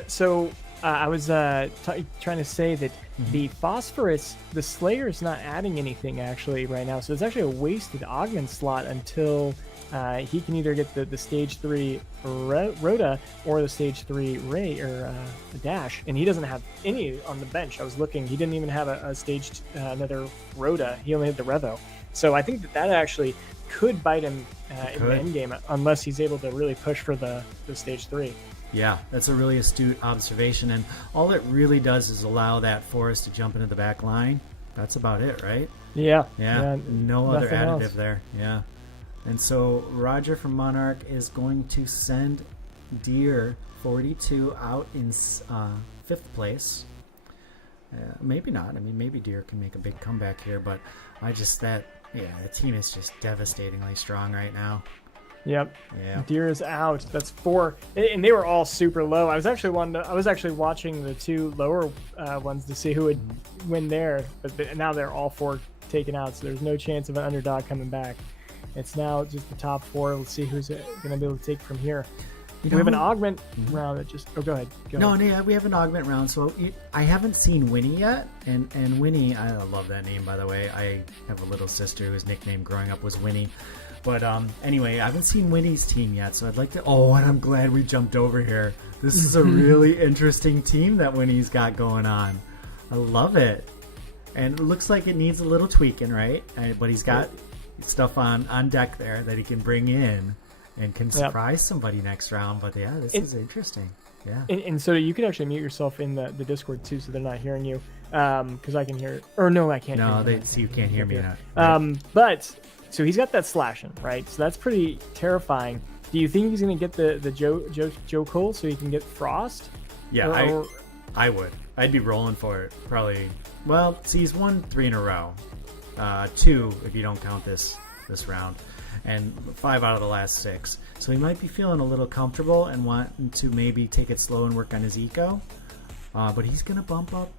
So I was trying to say that the Phosphorus, the Slayer is not adding anything actually right now. So it's actually a wasted augment slot until he can either get the stage 3 Rhoda or the stage 3 Ray or Dash, and he doesn't have any on the bench. I was looking; he didn't even have a stage another Rhoda. He only had the Revo. So I think that actually could bite him in the end game unless he's able to really push for the stage 3. Yeah, that's a really astute observation, and all it really does is allow that Forest to jump into the back line. That's about it, right? Yeah. No other additive else there. Yeah. And so Roger from Monarch is going to send Deer 42 out in 5th place. Maybe not. I mean, maybe Deer can make a big comeback here, but the team is just devastatingly strong right now. Yep. Yeah. Deer is out. That's 4, and they were all super low. I was actually watching the 2 lower ones to see who would win there, but now they're all 4 taken out. So there's no chance of an underdog coming back. It's now just the top 4. Let's see who's going to be able to take from here. We have an augment round that just... Oh, go ahead. We have an augment round. So I haven't seen Winnie yet. And Winnie, I love that name, by the way. I have a little sister whose nickname growing up was Winnie. But anyway, I haven't seen Winnie's team yet. So I'd like to... Oh, and I'm glad we jumped over here. This is a really interesting team that Winnie's got going on. I love it. And it looks like it needs a little tweaking, right? But he's got stuff on deck there that he can bring in and can surprise somebody next round. But yeah, this is interesting. Yeah. And so you can actually mute yourself in the Discord too, so they're not hearing you. Because I can hear it. Or no, I can't hear you. So you can't hear me now. Right. But, so he's got that slashing, right? So that's pretty terrifying. Do you think he's going to get the Joe Cole so he can get Frost? Yeah, I would. I'd be rolling for it. Probably. Well, see, he's won 3 in a row. 2 if you don't count this round. And 5 out of the last 6. So he might be feeling a little comfortable and wanting to maybe take it slow and work on his eco. But he's going to bump up.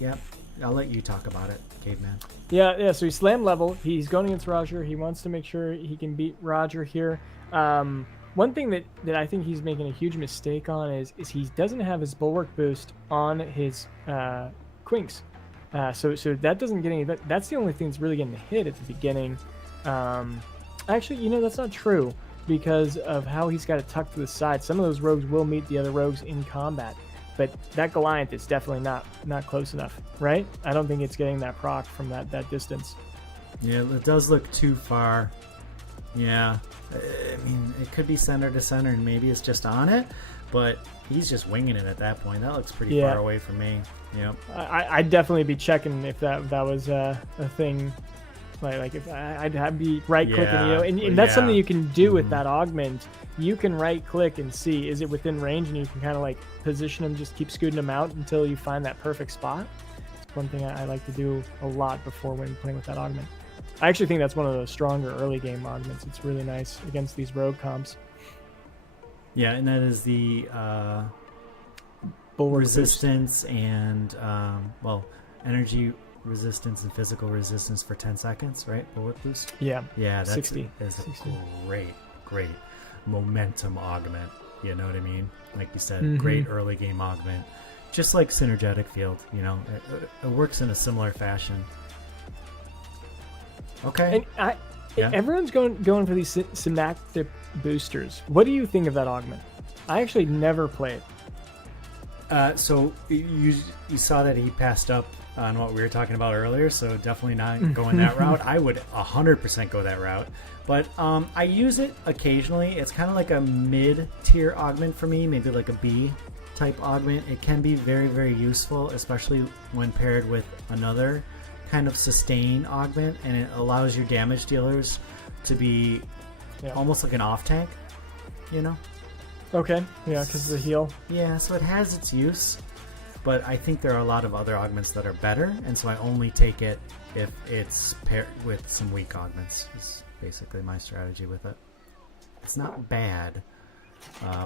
Yep. I'll let you talk about it, Caveman. Yeah. So he's slam level. He's going against Roger. He wants to make sure he can beat Roger here. One thing that I think he's making a huge mistake on is he doesn't have his bulwark boost on his Quinks. So that doesn't get any. That's the only thing that's really getting hit at the beginning. Actually, that's not true because of how he's got it tucked to the side. Some of those rogues will meet the other rogues in combat, but that Goliath is definitely not close enough, right? I don't think it's getting that proc from that distance. Yeah, it does look too far. Yeah, I mean, it could be center to center, and maybe it's just on it, but he's just winging it at that point. That looks pretty far away from me. Yep. I'd definitely be checking if that was a thing. Like if I'd be right clicking, and that's something you can do with that augment. You can right click and see, is it within range, and you can kind of like position him, just keep scooting him out until you find that perfect spot. It's one thing I like to do a lot before when playing with that augment. I actually think that's one of the stronger early game augments. It's really nice against these rogue comps. Yeah, and that is the bulwark resistance boost. And energy resistance and physical resistance for 10 seconds, right? Bulwark boost. Yeah. That's 60. Is a great momentum augment. You know what I mean? Like you said, great early game augment. Just like synergetic field, it works in a similar fashion. Okay. And everyone's going for these synaptic boosters. What do you think of that augment? I actually never played. So you saw that he passed up on what we were talking about earlier, so definitely not going that route. I would 100% go that route. But I use it occasionally. It's kind of like a mid-tier augment for me, maybe like a B-type augment. It can be very, very useful, especially when paired with another kind of sustain augment, and it allows your damage dealers to be almost like an off tank, Okay, yeah, because of the heal. Yeah, so it has its use, but I think there are a lot of other augments that are better, and so I only take it if it's paired with some weak augments. Is basically my strategy with it. It's not bad,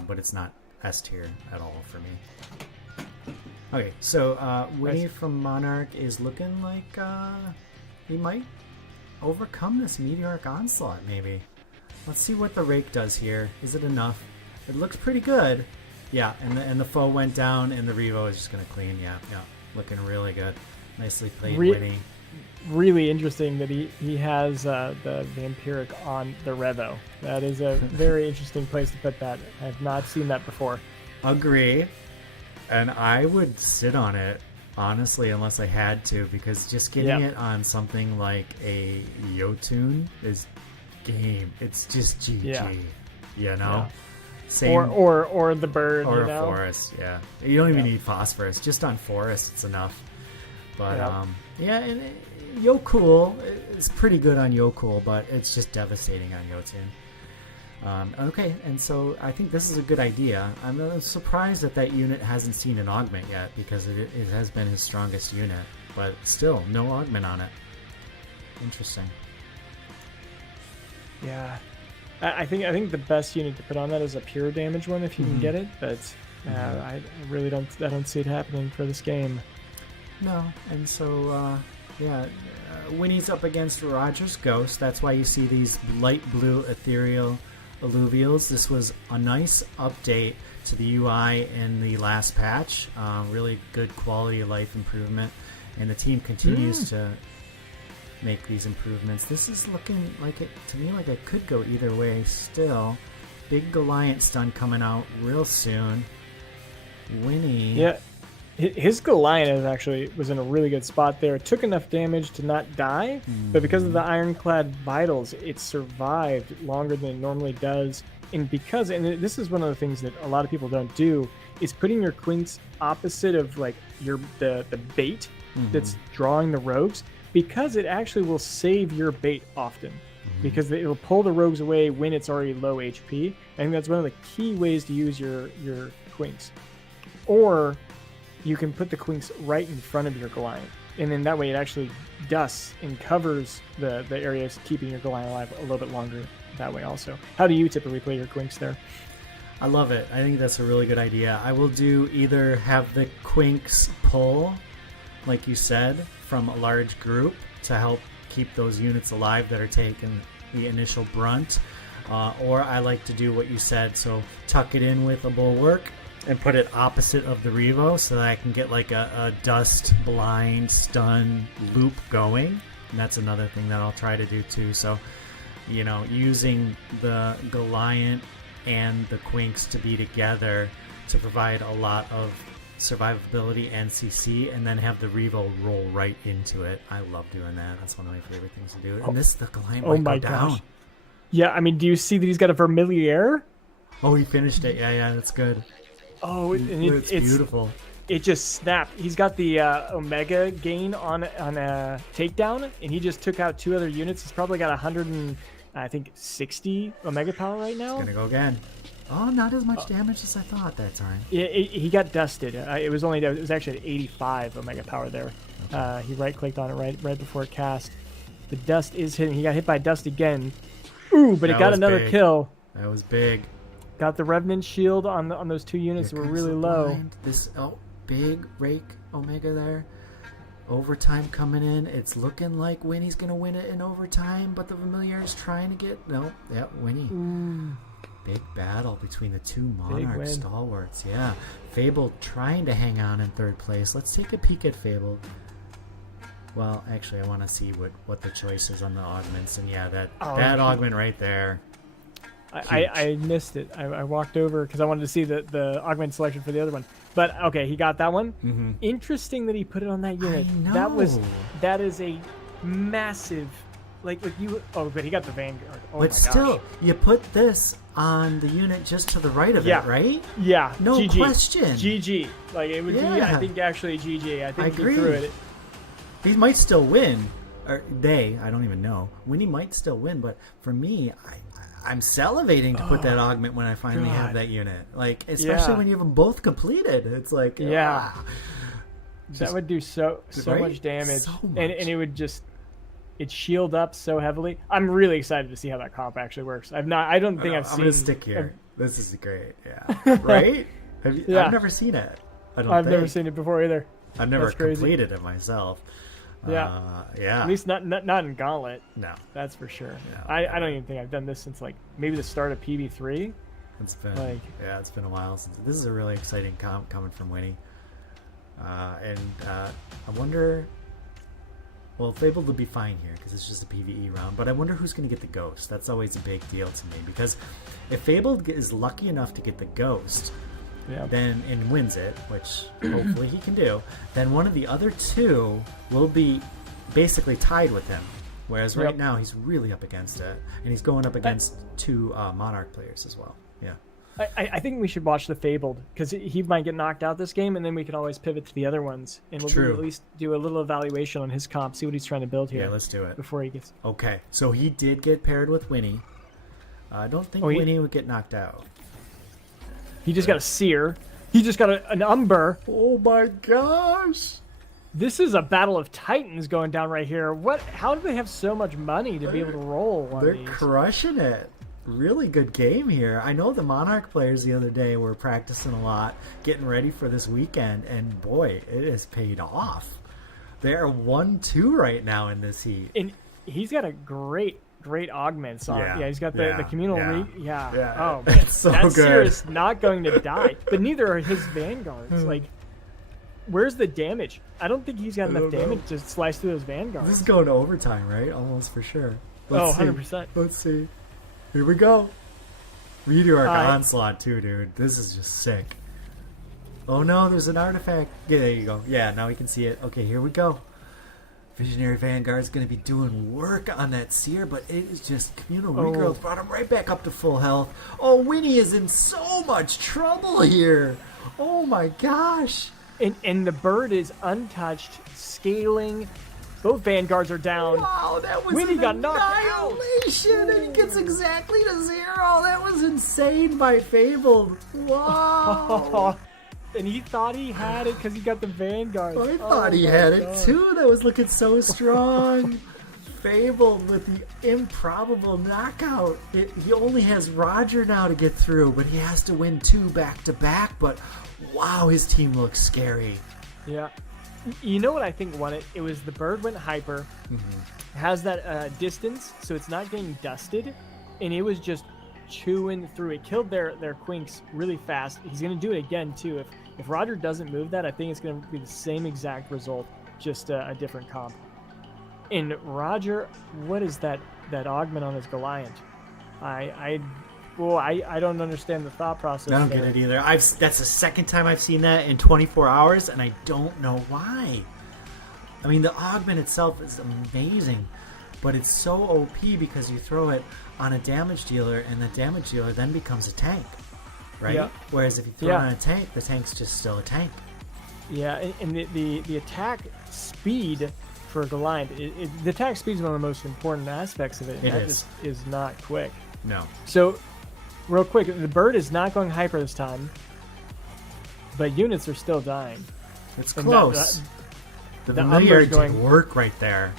but it's not S tier at all for me. Okay, so Winnie from Monarch is looking like he might overcome this Meteoric Onslaught, maybe. Let's see what the Rake does here. Is it enough? It looks pretty good. Yeah, and the foe went down, and the Revo is just going to clean. Yeah, looking really good. Nicely played, Winnie. Really interesting that he has the Vampiric on the Revo. That is a very interesting place to put that. I have not seen that before. Agree. And I would sit on it, honestly, unless I had to, because just getting it on something like a Yotun is game. It's just GG, Yeah. Same, or the bird, or a forest. Yeah, you don't even need phosphorus. Just on forest, it's enough. But and Yokul is pretty good on Yokul, but it's just devastating on Yotun. Okay, and so I think this is a good idea. I'm surprised that unit hasn't seen an augment yet, because it has been his strongest unit, but still no augment on it. Interesting. Yeah, I think the best unit to put on that is a pure damage one if you can get it, but I really don't see it happening for this game. No, and so Winnie's up against Roger's Ghost. That's why you see these light blue ethereal alluvials. This was a nice update to the UI in the last patch. Really good quality of life improvement, and the team continues to make these improvements. This is looking like it could go either way still. Big Goliath stun coming out real soon. Winnie. Yeah. His Goliath actually was in a really good spot there. It took enough damage to not die, but because of the ironclad vitals, it survived longer than it normally does. And this is one of the things that a lot of people don't do, is putting your quinks opposite of like the bait that's drawing the rogues, because it actually will save your bait often. Because it will pull the rogues away when it's already low HP. I think that's one of the key ways to use your quinks. Or you can put the quinks right in front of your Goliath, and then that way it actually dusts and covers the areas, keeping your Goliath alive a little bit longer that way also. How do you typically play your quinks there? I love it. I think that's a really good idea. I will do either have the quinks pull, like you said, from a large group to help keep those units alive that are taking the initial brunt, or I like to do what you said, so tuck it in with a bulwark and put it opposite of the Revo so that I can get like a dust, blind, stun loop going. And that's another thing that I'll try to do too. So, using the Goliath and the Quinks to be together to provide a lot of survivability and CC, and then have the Revo roll right into it. I love doing that. That's one of my favorite things to do. And the Goliath might go down. Yeah, I mean, do you see that he's got a Vermiliere? Oh, he finished it. Yeah, that's good. Oh, and it's beautiful. It just snapped. He's got the Omega gain on a takedown, and he just took out 2 other units. He's probably got 160 Omega power right now. He's gonna go again. Oh, not as much damage as I thought that time. Yeah, he got dusted. It was actually at 85 Omega power there. Okay. He right-clicked on it right before it cast. The dust is hitting. He got hit by dust again. Ooh, but it got another kill. That was big. Got the Revenant shield on those 2 units that were really low. This big rake Omega there. Overtime coming in. It's looking like Winnie's gonna win it in overtime, but the Familiar is trying to get Winnie. Big battle between the 2 Monarch stalwarts. Yeah, Fabled trying to hang on in 3rd place. Let's take a peek at Fabled. Well, actually, I want to see what the choice is on the augments, and yeah, that augment right there. I missed it. I walked over because I wanted to see the augment selection for the other one. But okay, he got that one. Mm-hmm. Interesting that he put it on that unit. I know. That is a massive, like you. Oh, but he got the Vanguard. Oh but my still, gosh. you put this on the unit just to the right of it, right? Yeah. No GG. question. GG. Like it would be. I think actually GG. I think he threw it. He might still win, or I don't even know. Winnie might still win, but for me, I'm salivating to put that augment when I finally have that unit. Like, especially when you have them both completed. It's like, that would do so much damage, so much. and it would just shield up so heavily. I'm really excited to see how that comp actually works. I don't think I've seen. I'm gonna stick here. This is great. Yeah. Right? I've never seen it. I've never seen it before either. I've never completed it myself. Yeah. Yeah. At least not in Gauntlet. No. That's for sure. No, I don't even think I've done this since like maybe the start of PB3. It's been it's been a while since. This is a really exciting comp coming from Winnie. I wonder. Well, Fabled will be fine here because it's just a PvE round. But I wonder who's going to get the Ghost. That's always a big deal to me because if Fabled is lucky enough to get the Ghost. Then and wins it, which hopefully he can do, then one of the other 2 will be basically tied with him. Whereas right now he's really up against it, and he's going up against 2 Monarch players as well. Yeah, I think we should watch the Fabled because he might get knocked out this game, and then we can always pivot to the other ones, and we'll at least do a little evaluation on his comp, see what he's trying to build here. Yeah, let's do it before he gets. Okay, so he did get paired with Winnie. I don't think Winnie would get knocked out. He just got a Seer. He just got an Umber. Oh my gosh! This is a battle of titans going down right here. How do they have so much money to be able to roll one of these? They're crushing it. Really good game here. I know the Monarch players the other day were practicing a lot, getting ready for this weekend, and boy, it has paid off. They're 1-2 right now in this heat. And he's got a great augments on. Yeah, he's got the communal Oh man, it's so that good. Seer is not going to die, but neither are his Vanguards. Like, where's the damage? I don't think he's got enough damage to slice through those Vanguards. This is going to overtime, right? Almost for sure. Let's 100%. Let's see. Here we go. We do our onslaught too, dude. This is just sick. Oh no, there's an artifact. Yeah, there you go. Yeah, now we can see it. Okay, here we go. Visionary Vanguard's going to be doing work on that Seer, but it is just communal regrowth brought him right back up to full health. Oh, Winnie is in so much trouble here. Oh my gosh. And the bird is untouched, scaling. Both Vanguards are down. Wow, that was Winnie an got knocked out. annihilation, and he gets exactly to 0. That was insane by Fabled. Wow. And he thought he had it because he got the Vanguard. I thought he had it too. That was looking so strong. Fabled with the improbable knockout. He only has Roger now to get through, but he has to win 2 back-to-back. But wow, his team looks scary. Yeah. You know what I think won it? It was the bird went hyper. Mm-hmm. Has that distance, so it's not getting dusted. And it was just chewing through. It killed their Quinks really fast. He's going to do it again, too. If Roger doesn't move that, I think it's going to be the same exact result, just a different comp. And Roger, what is that augment on his Goliath? I don't understand the thought process. I don't get it either. That's the second time I've seen that in 24 hours, and I don't know why. I mean, the augment itself is amazing, but it's so OP because you throw it on a damage dealer, and the damage dealer then becomes a tank, right? Yeah. Whereas if you throw it on a tank, the tank's just still a tank. Yeah, and the attack speed for Goliath, the attack speed is one of the most important aspects of it. And that just is not quick. No. So, real quick, the bird is not going hyper this time, but units are still dying. It's close. The familiar did work right there.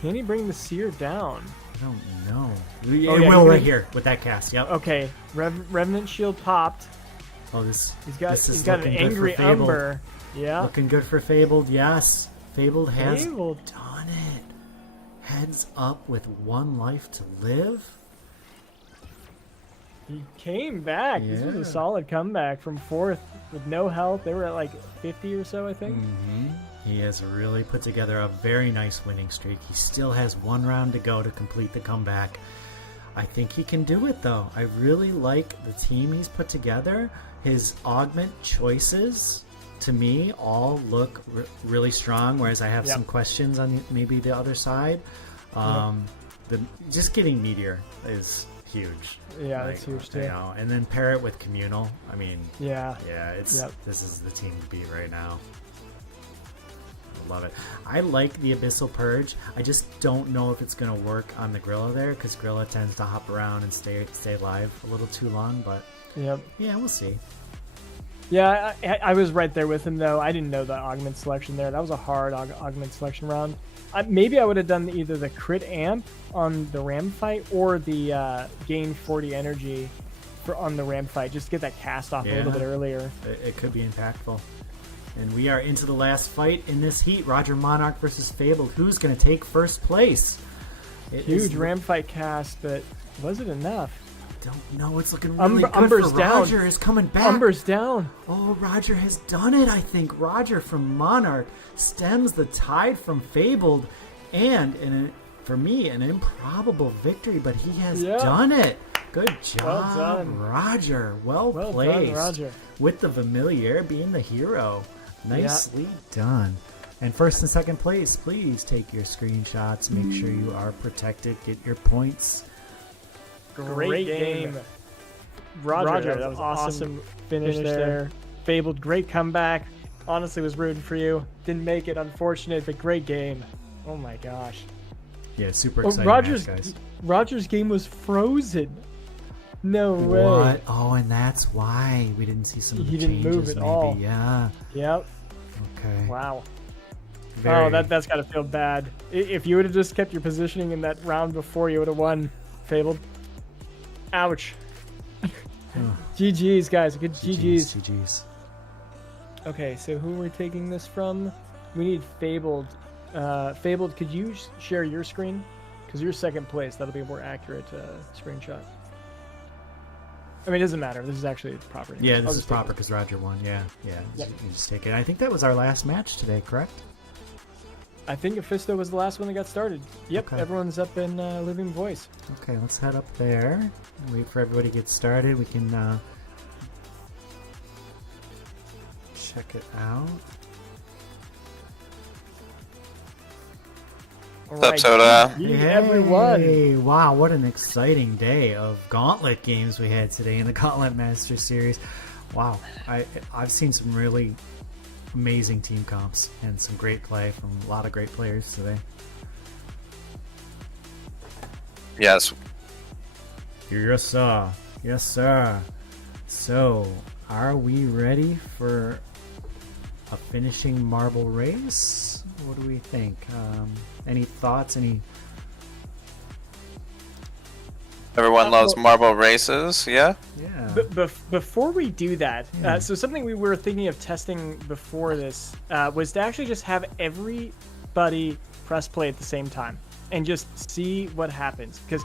Can he bring the Seer down? I don't know. It will right here with that cast. Yep. Okay, Revenant Shield popped. Oh, he's got an angry Umber. Yeah. Looking good for Fabled. Yes, Fabled has done it. Heads up with 1 life to live. He came back. Yeah. This was a solid comeback from 4th with no health. They were at like 50 or so, I think. Mm-hmm. He has really put together a very nice winning streak. He still has 1 round to go to complete the comeback. I think he can do it, though. I really like the team he's put together. His augment choices, to me, all look really strong, whereas I have some questions on maybe the other side. Just getting Meteor is huge. Yeah, that's huge too. And then pair it with Communal. I mean, this is the team to beat right now. I love it. I like the Abyssal Purge. I just don't know if it's going to work on the Gorilla there, because Gorilla tends to hop around and stay alive a little too long, but yeah, we'll see. Yeah, I was right there with him, though. I didn't know the augment selection there. That was a hard augment selection round. Maybe I would have done either the crit amp on the ram fight or the gain 40 energy on the ram fight, just to get that cast off a little bit earlier. It could be impactful. And we are into the last fight in this heat. Roger Monarch versus Fabled. Who's going to take first place? Huge ram fight cast, but was it enough? Don't know. It's looking really good for Roger. Down. Is coming back. Umber's down. Oh, Roger has done it, I think. Roger from Monarch stems the tide from Fabled, and for me, an improbable victory, but he has done it. Good job, well done. Roger. Well placed. Done, Roger. With the Familiar being the hero. Nicely done. And first and second place, please take your screenshots. Make sure you are protected. Get your points. Great game. Roger, that was awesome finish there. Fabled, great comeback. Honestly, was rooting for you. Didn't make it, unfortunate, but great game. Oh my gosh. Yeah, super exciting match, guys. Roger's game was frozen. No way. What? Oh, and that's why we didn't see some of the changes. He didn't move at all. Yeah. Yep. Okay. Wow. That's got to feel bad. If you would have just kept your positioning in that round before, you would have won, Fabled. Ouch. GG's, guys. Good GG's. Okay, so who are we taking this from? We need Fabled. Fabled, could you share your screen? Because you're second place. That'll be a more accurate screenshot. I mean, it doesn't matter. This is actually proper. Yeah, this is proper because Roger won. Yeah. You just take it. I think that was our last match today, correct? I think Ophisto was the last one that got started. Yep, okay. Everyone's up in Living Voice. Okay, let's head up there. Wait for everybody to get started. We can check it out. What's up, Soda? Hey, everyone. Wow, what an exciting day of Gauntlet games we had today in the Gauntlet Master Series. Wow, I've seen some really amazing team comps and some great play from a lot of great players today. Yes. Yes, sir. Yes, sir. So, are we ready for a finishing marble race? What do we think? Any thoughts? Everyone loves marble races, yeah? Yeah. Before we do that, so something we were thinking of testing before this was to actually just have everybody press play at the same time and just see what happens. Because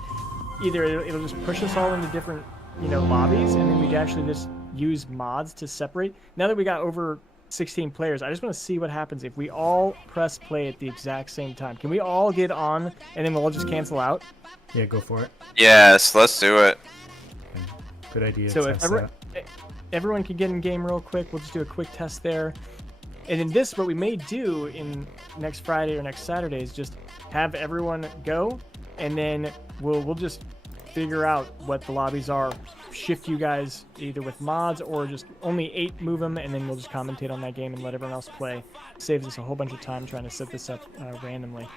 either it'll just push us all into different, lobbies, and then we can actually just use mods to separate. Now that we got over 16 players, I just want to see what happens if we all press play at the exact same time. Can we all get on and then we'll all just cancel out? Yeah, go for it. Yes, let's do it. Good idea. So if everyone can get in game real quick, we'll just do a quick test there. And then this, what we may do in next Friday or next Saturday is just have everyone go, and then we'll just figure out what the lobbies are, shift you guys either with mods or just only 8 move them, and then we'll just commentate on that game and let everyone else play. Saves us a whole bunch of time trying to set this up randomly.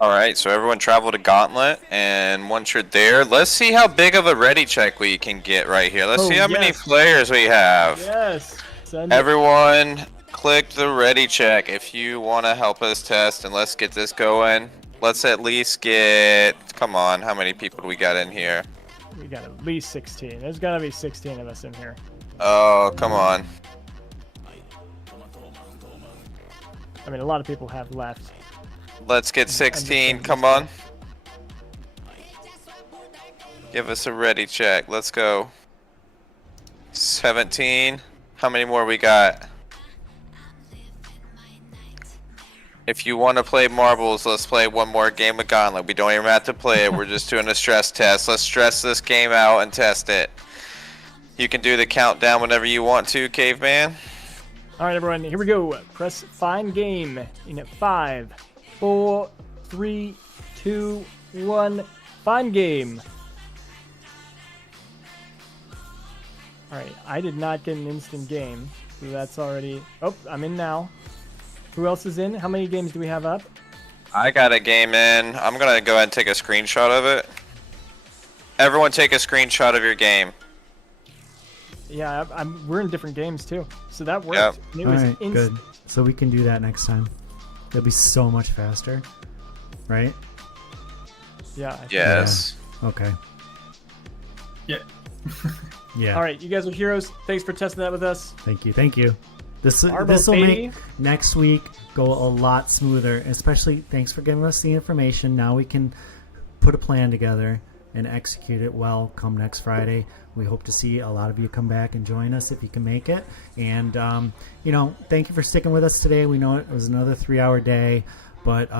Alright, so everyone travel to Gauntlet, and once you're there, let's see how big of a ready check we can get right here. Let's see how many players we have. Yes. Everyone, click the ready check if you want to help us test, and let's get this going. Let's at least get... Come on, how many people do we got in here? We got at least 16. There's got to be 16 of us in here. Oh, come on. I mean, a lot of people have left. Let's get 16. Come on. Give us a ready check. Let's go. 17. How many more we got? If you want to play marbles, let's play one more game of Gauntlet. We don't even have to play it. We're just doing a stress test. Let's stress this game out and test it. You can do the countdown whenever you want to, Caveman. All right, everyone. Here we go. Press find game in 5, 4, 3, 2, 1. Find game. All right. I did not get an instant game, so that's already... Oh, I'm in now. Who else is in? How many games do we have up? I got a game in. I'm going to go ahead and take a screenshot of it. Everyone take a screenshot of your game. Yeah, we're in different games too. So that worked. Yep. And it was Alright, good. So we can do that next time. It'll be so much faster. Right? Yeah. Yes. Yeah. Okay. Yeah. Yeah. All right, you guys are heroes. Thanks for testing that with us. Thank you. Thank you. This will baby. make next week go a lot smoother. Especially thanks for giving us the information. Now we can put a plan together and execute it well come next Friday. We hope to see a lot of you come back and join us if you can make it. And, thank you for sticking with us today. We know it was another 3-hour day, but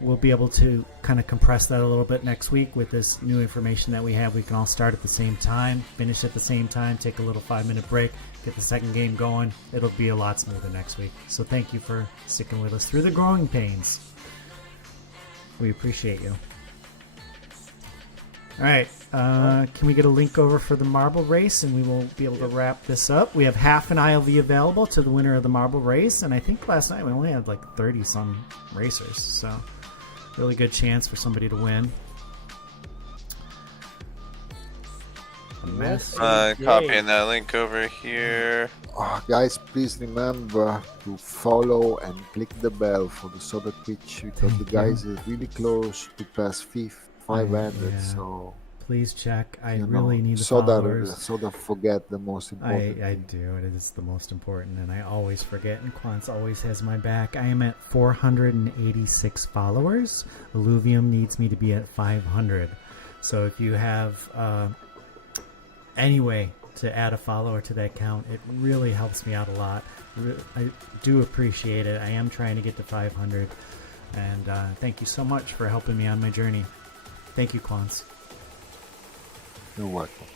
we'll be able to kind of compress that a little bit next week with this new information that we have. We can all start at the same time, finish at the same time, take a little 5-minute break, get the second game going. It'll be a lot smoother next week. So thank you for sticking with us through the growing pains. We appreciate you. All right, can we get a link over for the marble race, and we will be able to wrap this up. We have half an ILV available to the winner of the marble race, and I think last night we only had like 30-some racers, so really good chance for somebody to win. Copying that link over here. Guys, please remember to follow and click the bell for the Soda Twitch, because the guys are really close to pass 500, so please check. I really need the Soda, followers. Soda forget the most important. I do. It is the most important, and I always forget, and Quants always has my back. I am at 486 followers. Illuvium needs me to be at 500. So if you have any way to add a follower to that count, it really helps me out a lot. I do appreciate it. I am trying to get to 500, and thank you so much for helping me on my journey. Thank you, Quants. You're welcome.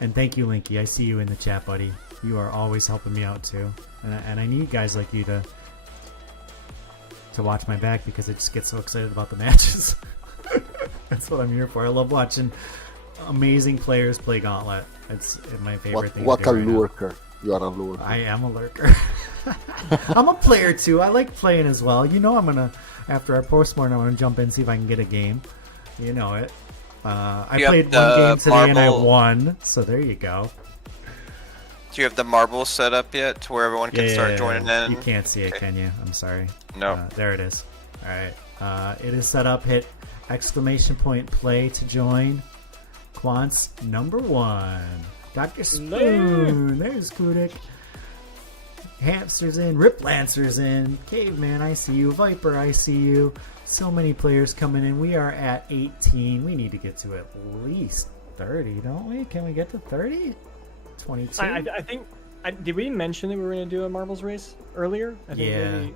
And thank you, Linky. I see you in the chat, buddy. You are always helping me out too, and I need guys like you to watch my back because I just get so excited about the matches. That's what I'm here for. I love watching amazing players play Gauntlet. It's my favorite thing. What to do a lurker! You are a lurker. I am a lurker. I'm a player too. I like playing as well. You know, I'm gonna after our postmortem, I'm gonna jump in and see if I can get a game. You know it. I played one game today and I won. So there you go. Do you have the marbles set up yet to where everyone can start joining in? You can't see it, can you? I'm sorry. No. There it is. All right. It is set up. Hit !play to join. Quants number 1. Got your spoon. There's Kudik. Hamster's in. Rip Lancer's in. Caveman, I see you. Viper, I see you. So many players coming in. We are at 18. We need to get to at least 30, don't we? Can we get to 30? 22? I think. Did we mention that we were going to do a marbles race earlier? I think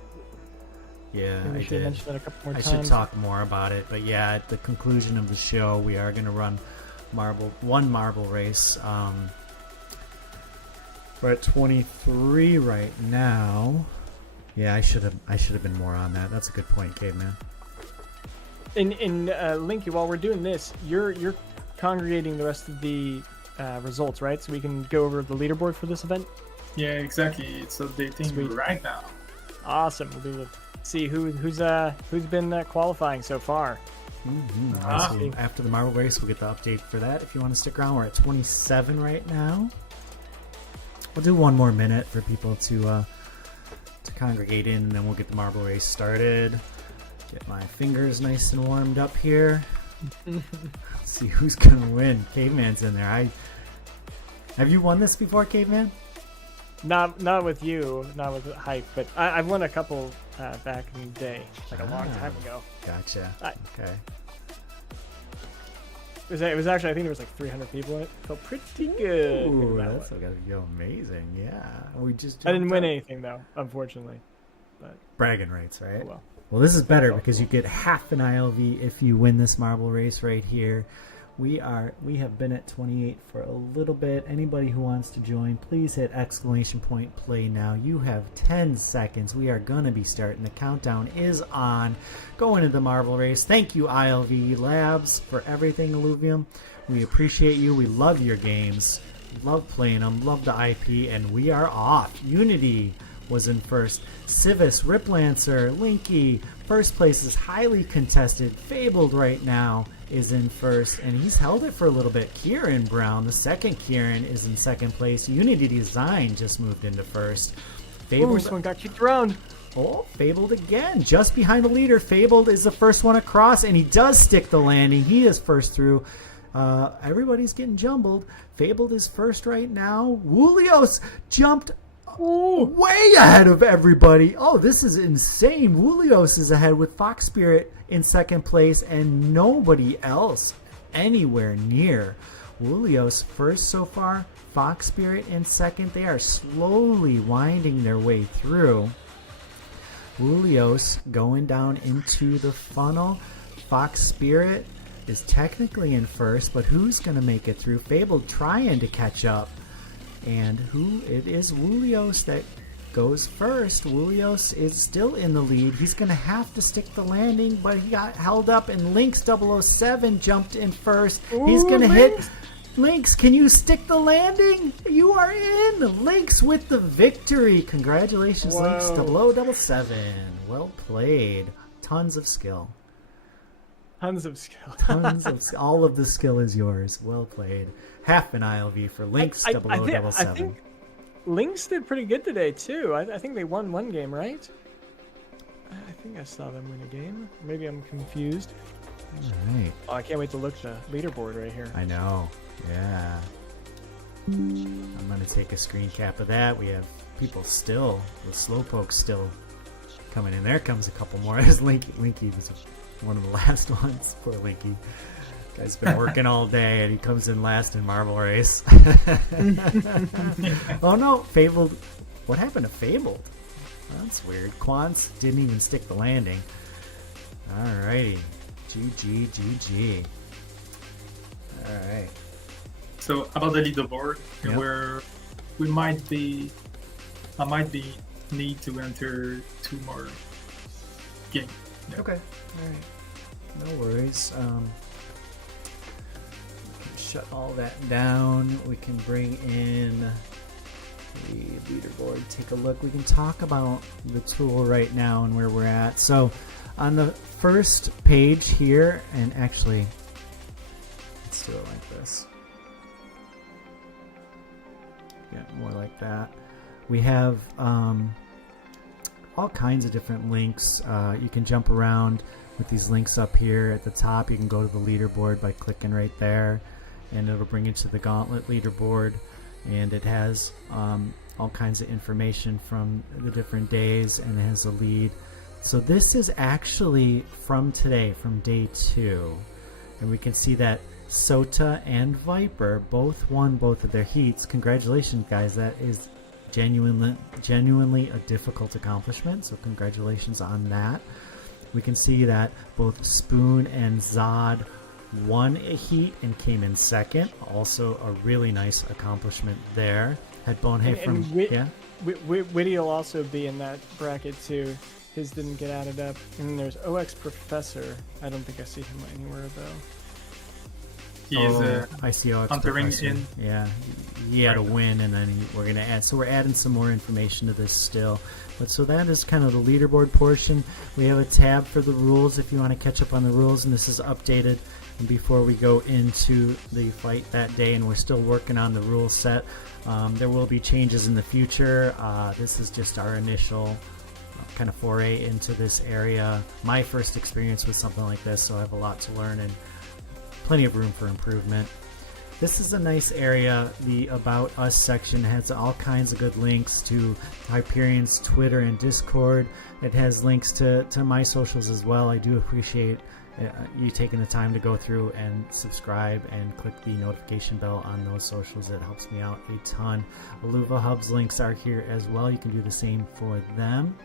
I should mention that a couple more I times. should talk more about it, but yeah, at the conclusion of the show, we are going to run one marble race. We're at 23 right now. Yeah, I should have been more on that. That's a good point, Caveman. In Linky, while we're doing this, you're congregating the rest of the results, right? So we can go over the leaderboard for this event. Yeah, exactly. It's updating right now. Awesome. We'll be able to see who's been qualifying so far. So after the marble race, we'll get the update for that. If you want to stick around, we're at 27 right now. We'll do one more minute for people to congregate in, and then we'll get the marble race started. Get my fingers nice and warmed up here. See who's gonna win. Caveman's in there. Have you won this before, Caveman? Not with you, not with Hype, but I've won a couple back in the day, like a long time ago. Gotcha. Okay. It was actually, I think there was like 300 people in it. Felt pretty good. Ooh, that's gotta go amazing. Yeah, I didn't win anything though, unfortunately. But bragging rights, right? Oh, well, this is better because you get half an ILV if you win this marble race right here. We have been at 28 for a little bit. Anybody who wants to join, please hit !play now. You have 10 seconds. We are going to be starting. The countdown is on. Go into the marble race. Thank you, ILV Labs, for everything, Illuvium. We appreciate you. We love your games. Love playing them. Love the IP. And we are off. Unity was in first. Civis, Riplancer, Linky. First place is highly contested. Fabled right now is in first, and he's held it for a little bit. Kieran Brown, the second Kieran, is in second place. Unity Design just moved into first. Fabled, someone got kicked around. Oh, Fabled again, just behind the leader. Fabled is the first one across, and he does stick the landing. He is first through. Everybody's getting jumbled. Fabled is first right now. Wulios jumped way ahead of everybody. Oh, this is insane. Wulios is ahead with Fox Spirit in second place and nobody else anywhere near. Wulios first so far, Fox Spirit in second. They are slowly winding their way through. Wulios going down into the funnel. Fox Spirit is technically in first, but who's going to make it through? Fabled trying to catch up. And it is Wulios that goes first. Wulios is still in the lead. He's going to have to stick the landing, but he got held up, and Lynx 007 jumped in first. He's going to hit. Lynx, can you stick the landing? You are in. Lynx with the victory. Congratulations, Lynx 007. Well played. Tons of skill. Tons of skill. All of the skill is yours. Well played. Half an ILV for Lynx 007. I think Lynx did pretty good today too. I think they won one game, right? I think I saw them win a game. Maybe I'm confused. All right. Oh, I can't wait to look at the leaderboard right here. I know. Yeah. I'm gonna take a screen cap of that. We have people still, the slowpoke still coming in. There comes a couple more. As Linky was one of the last ones. Poor Linky. Guy's been working all day and he comes in last in marble race. Oh no, Fabled. What happened to Fabled? That's weird. Quants didn't even stick the landing. Alrighty. GG. Alright. So about the leaderboard, Yep. we're I might be need to enter 2 more games. Yeah. Okay. All right. No worries. We can shut all that down. We can bring in the leaderboard. Take a look. We can talk about the tool right now and where we're at. So, on the first page here, and actually, let's do it like this. Yeah, more like that. We have all kinds of different links. You can jump around with these links up here at the top. You can go to the leaderboard by clicking right there, and it'll bring you to the Gauntlet leaderboard. And it has all kinds of information from the different days, and it has a lead. So this is actually from today, from day 2. And we can see that Sota and Viper both won both of their heats. Congratulations, guys. That is genuinely a difficult accomplishment, so congratulations on that. We can see that both Spoon and Zod won a heat and came in second. Also a really nice accomplishment there. Had Bonehay from Witty will also be in that bracket too. His didn't get added up. And then there's OX Professor. I don't think I see him anywhere though. I see OX Professor. In. Yeah, he had a win, and then we're gonna add. So we're adding some more information to this still. But so that is kind of the leaderboard portion. We have a tab for the rules if you want to catch up on the rules, and this is updated. And before we go into the fight that day, and we're still working on the rule set, there will be changes in the future. This is just our initial kind of foray into this area. My first experience with something like this, so I have a lot to learn and plenty of room for improvement. This is a nice area. The About Us section has all kinds of good links to Hyperion's Twitter and Discord. It has links to my socials as well. I do appreciate you taking the time to go through and subscribe and click the notification bell on those socials. It helps me out a ton. Aluva Hub's links are here as well. You can do the same for them.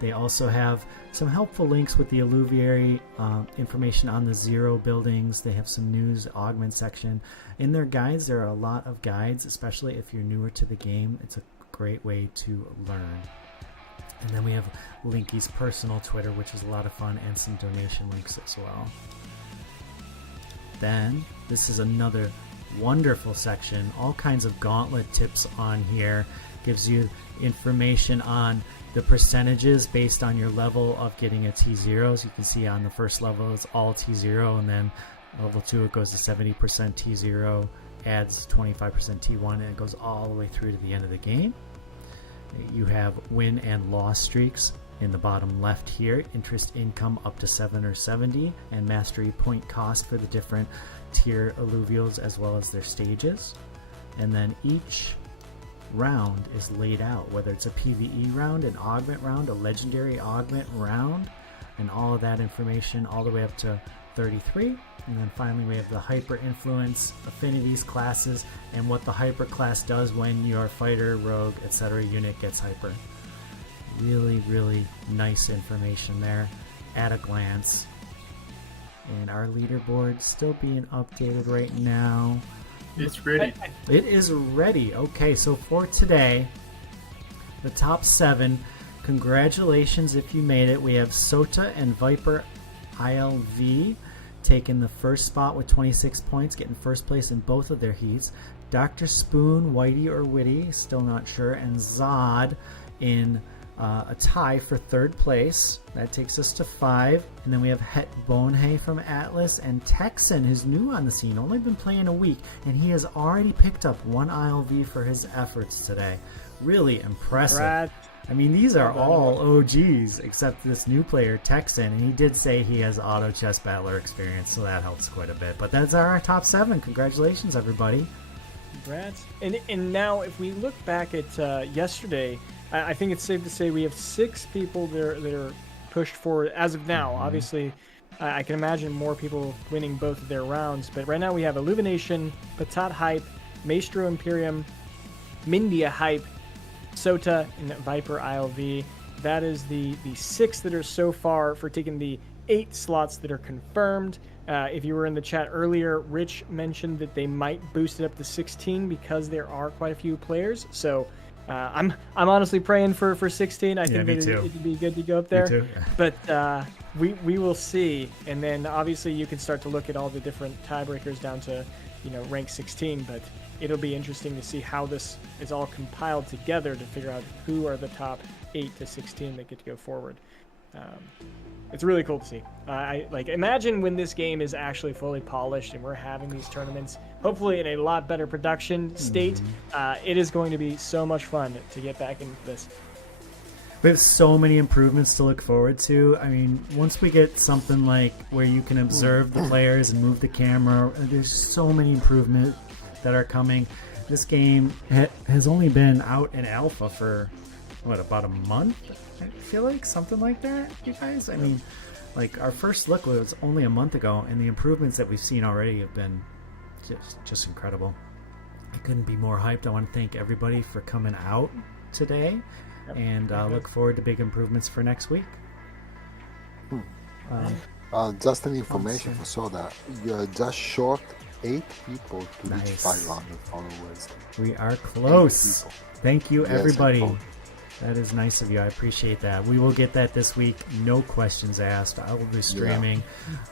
They also have some helpful links with the Illuviary information on the Zero buildings. They have some news augment section. In their guides, there are a lot of guides, especially if you're newer to the game. It's a great way to learn. And then we have Linky's personal Twitter, which is a lot of fun, and some donation links as well. Then, this is another wonderful section. All kinds of gauntlet tips on here. Gives you information on the percentages based on your level of getting a T0. So you can see on the first level it's all T0, and then level 2 it goes to 70% T0, adds 25% T1, and it goes all the way through to the end of the game. You have win and loss streaks in the bottom left here, interest income up to 7 or 70, and mastery point cost for the different tier alluvials as well as their stages. And then each round is laid out, whether it's a PvE round, an augment round, a legendary augment round, and all of that information all the way up to 33. And then finally we have the hyper influence, affinities, classes, and what the hyper class does when your fighter, rogue, etc. unit gets hyper. Really nice information there at a glance. And our leaderboard still being updated right now. It's ready. It is ready. Okay, so for today, the top 7, congratulations if you made it. We have Sota and Viper ILV taking the first spot with 26 points, getting first place in both of their heats. Dr. Spoon, Whitey or Witty, still not sure, and Zod in a tie for third place. That takes us to 5. And then we have Het Bonehay from Atlas and Texan, who's new on the scene, only been playing a week, and he has already picked up 1 ILV for his efforts today. Really impressive. Brad. I mean, these are all OGs except this new player, Texan, and he did say he has auto chess battler experience, so that helps quite a bit. But that's our top 7. Congratulations, everybody. Brad. And now, if we look back at yesterday, I think it's safe to say we have 6 people that are pushed forward as of now. Mm-hmm. Obviously, I can imagine more people winning both of their rounds, but right now we have Illumination, Patat Hype, Maestro Imperium, Mindia Hype, Sota, and Viper ILV. That is the 6 that are so far for taking the 8 slots that are confirmed. If you were in the chat earlier, Rich mentioned that they might boost it up to 16 because there are quite a few players. So I'm honestly praying for 16. I think that it'd be good to go up there. Me too. But we will see. And then obviously you can start to look at all the different tiebreakers down to rank 16. But it'll be interesting to see how this is all compiled together to figure out who are the top 8 to 16 that get to go forward. It's really cool to see. Imagine when this game is actually fully polished and we're having these tournaments, hopefully in a lot better production state. It is going to be so much fun to get back into this. We have so many improvements to look forward to. I mean, once we get something like where you can observe the players and move the camera, there's so many improvements that are coming. This game has only been out in alpha for about a month? I feel like something like that, you guys. I mean, our first look was only a month ago, and the improvements that we've seen already have been just incredible. I couldn't be more hyped. I want to thank everybody for coming out today, and look forward to big improvements for next week. Just an information for Soda. You're just short 8 people to reach 500 followers. We are close. Thank you, everybody. That is nice of you. I appreciate that. We will get that this week. No questions asked. I will be streaming.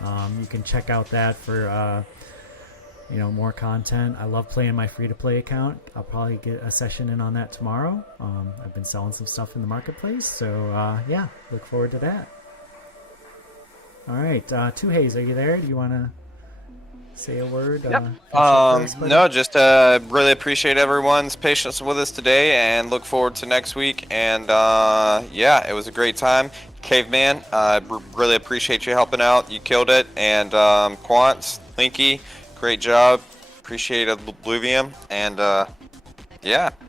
You can check out that for more content. I love playing my free-to-play account. I'll probably get a session in on that tomorrow. I've been selling some stuff in the marketplace, so look forward to that. All right, Two Haze, are you there? Do you want to say a word? No, just really appreciate everyone's patience with us today and look forward to next week. And it was a great time. Caveman, really appreciate you helping out. You killed it. And Quants, Linky, great job. Appreciate Illuvium. And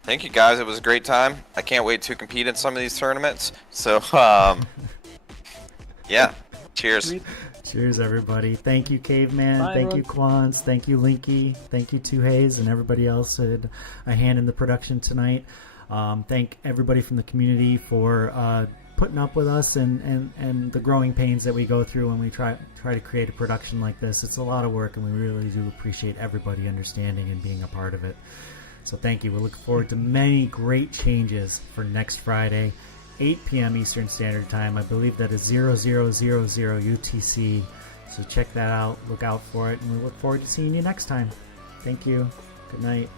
thank you guys. It was a great time. I can't wait to compete in some of these tournaments. So cheers. Cheers, everybody. Thank you, Caveman. Bye, thank everyone. you, Quans. Thank you, Linky. Thank you, Two Haze, and everybody else who had a hand in the production tonight. Thank everybody from the community for putting up with us and the growing pains that we go through when we try to create a production like this. It's a lot of work, and we really do appreciate everybody understanding and being a part of it. So thank you. We look forward to many great changes for next Friday. 8 p.m. Eastern Standard Time. I believe that is 0000 UTC. So check that out. Look out for it. And we look forward to seeing you next time. Thank you. Good night.